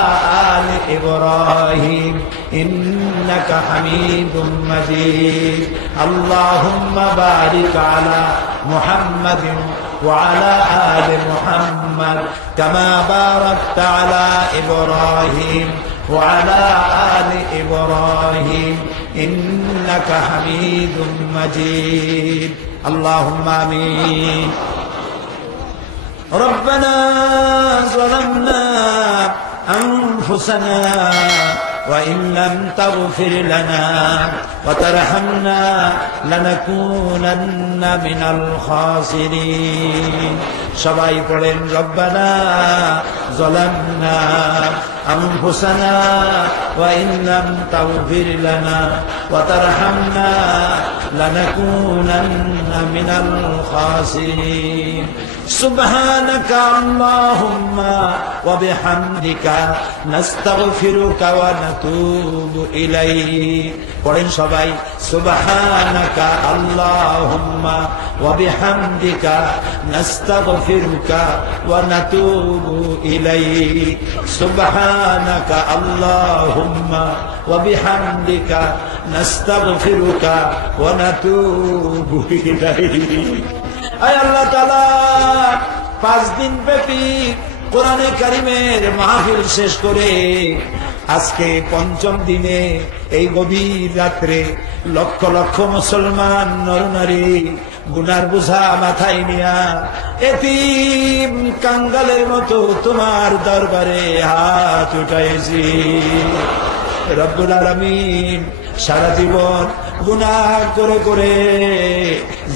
আলি ইব্রাহিম ইন্নাকা হামিদুম মাজিদ। আল্লাহুম্মা বারিক আলা মুহাম্মাদিন وعلى آل محمد كما باركت على إبراهيم وعلى آل إبراهيم إنك حميد مجيد اللهم آمين ربنا ظلمنا أنفسنا وإن لم تغفر لنا وترحمنا لنكونن من الخاسرين সবাই পড়েন ربنا ظلمنا أنفسنا وإن لم تغفر لنا وترحمنا لنكونن من الخاسرين سبحانك اللهم وبحمدك نستغفرك ونتوب إليك পড়েন সবাই سبحانك اللهم وبحمدك نستغفرك ونتوب إليك سبحانك اللهم وبحمدك نستغفرك ونتوب إليك আয় আল্লাহ তাআলা 5 দিন ব্যাপী কোরআনে কারীমের মাহফিল শেষ করে আজকে পঞ্চম দিনে এই গভীর রাত্রে লক্ষ লক্ষ মুসলমান নরনারী গুনার বোঝা মাথায় নিয়া এতিম কাঙ্গালের মতো তোমার দরবারে হাত উঠাইছি রব্বুল আলামিন সারা জীবন গুনাহ করে করে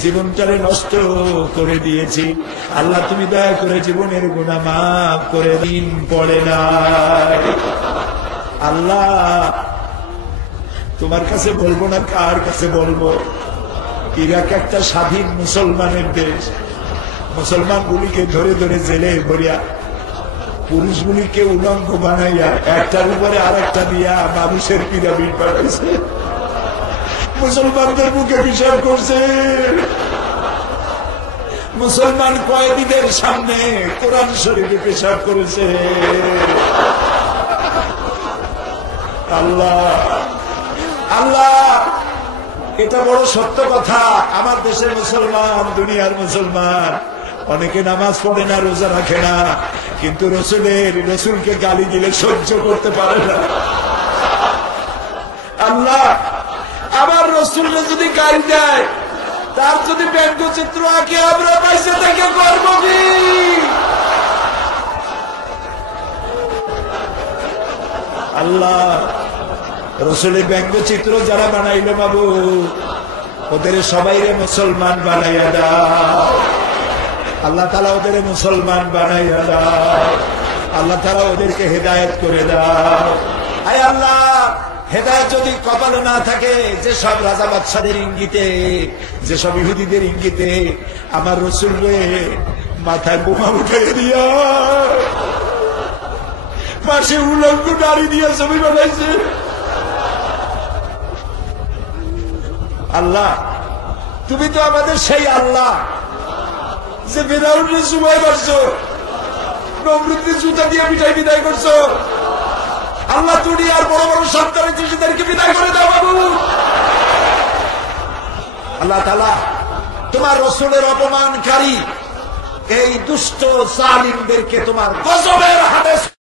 জীবনটারে নষ্ট করে দিয়েছি আল্লাহ তুমি দয়া করে জীবনের গুনাহ মাফ করে দিন পড়ে না আল্লাহ তোমার কাছে বলবো না কার কাছে বলবো ইরাক একটা স্বাধীন মুসলমানের দেশ মুসলমানগুলিকে ধরে ধরে জেলে ভরিয়া পুরুষগুলিকে উলঙ্গ বানাইয়া একটার উপরে আরেকটা দিয়া মানুষের পিরামিড বানাইছে মুসলমানদের মুখে বিচার করছে মুসলমান কয়েদিদের সামনে কোরআন শরীফে পেশাব করেছে আল্লাহ আল্লাহ এটা বড় সত্য কথা আমার দেশের মুসলমান দুনিয়ার মুসলমান অনেকে নামাজ পড়ে না রোজা রাখে না কিন্তু রসুলকে গালি দিলে সহ্য করতে পারে না আল্লাহ আবার রসুলকে যদি গালি দেয় তার যদি ব্যঙ্গচিত্র আঁকে আমরা পয়সা থেকে করব কি আল্লাহ রসুলের ব্যঙ্গচিত্র যারা বানাইলো বাবু ওদের সবাইরে মুসলমান বানাইয়া দাও আল্লাহ তাআলা ওদের মুসলমান বানাইয়া দাও আল্লাহ তাআলা ওদেরকে হেদায়েত করে দাও আয় আল্লাহ হেদায়েত যদি কপালে না থাকে যেসব রাজা বাদশাদের ইঙ্গিতে যেসব ইহুদিদের ইঙ্গিতে আমার রসুলকে মাথায় বোমা উঠাইয়া দিয়া পাশে উলঙ্গ নারী দিয়া ছবি বানাইছে আল্লাহ তুমি তো আমাদের সেই আল্লাহ যে ফিরআউনের সময় করছো নমরুদের জুতা দিয়ে পিটাই বিদায় করছো আল্লাহ তুমি আর বড় বড় সন্তানের শিশুদেরকে বিদায় করে দাও বাবু আল্লাহ তাআলা তোমার রাসূলের অপমানকারী এই দুষ্ট জালিমদেরকে তোমার গজবের হাতে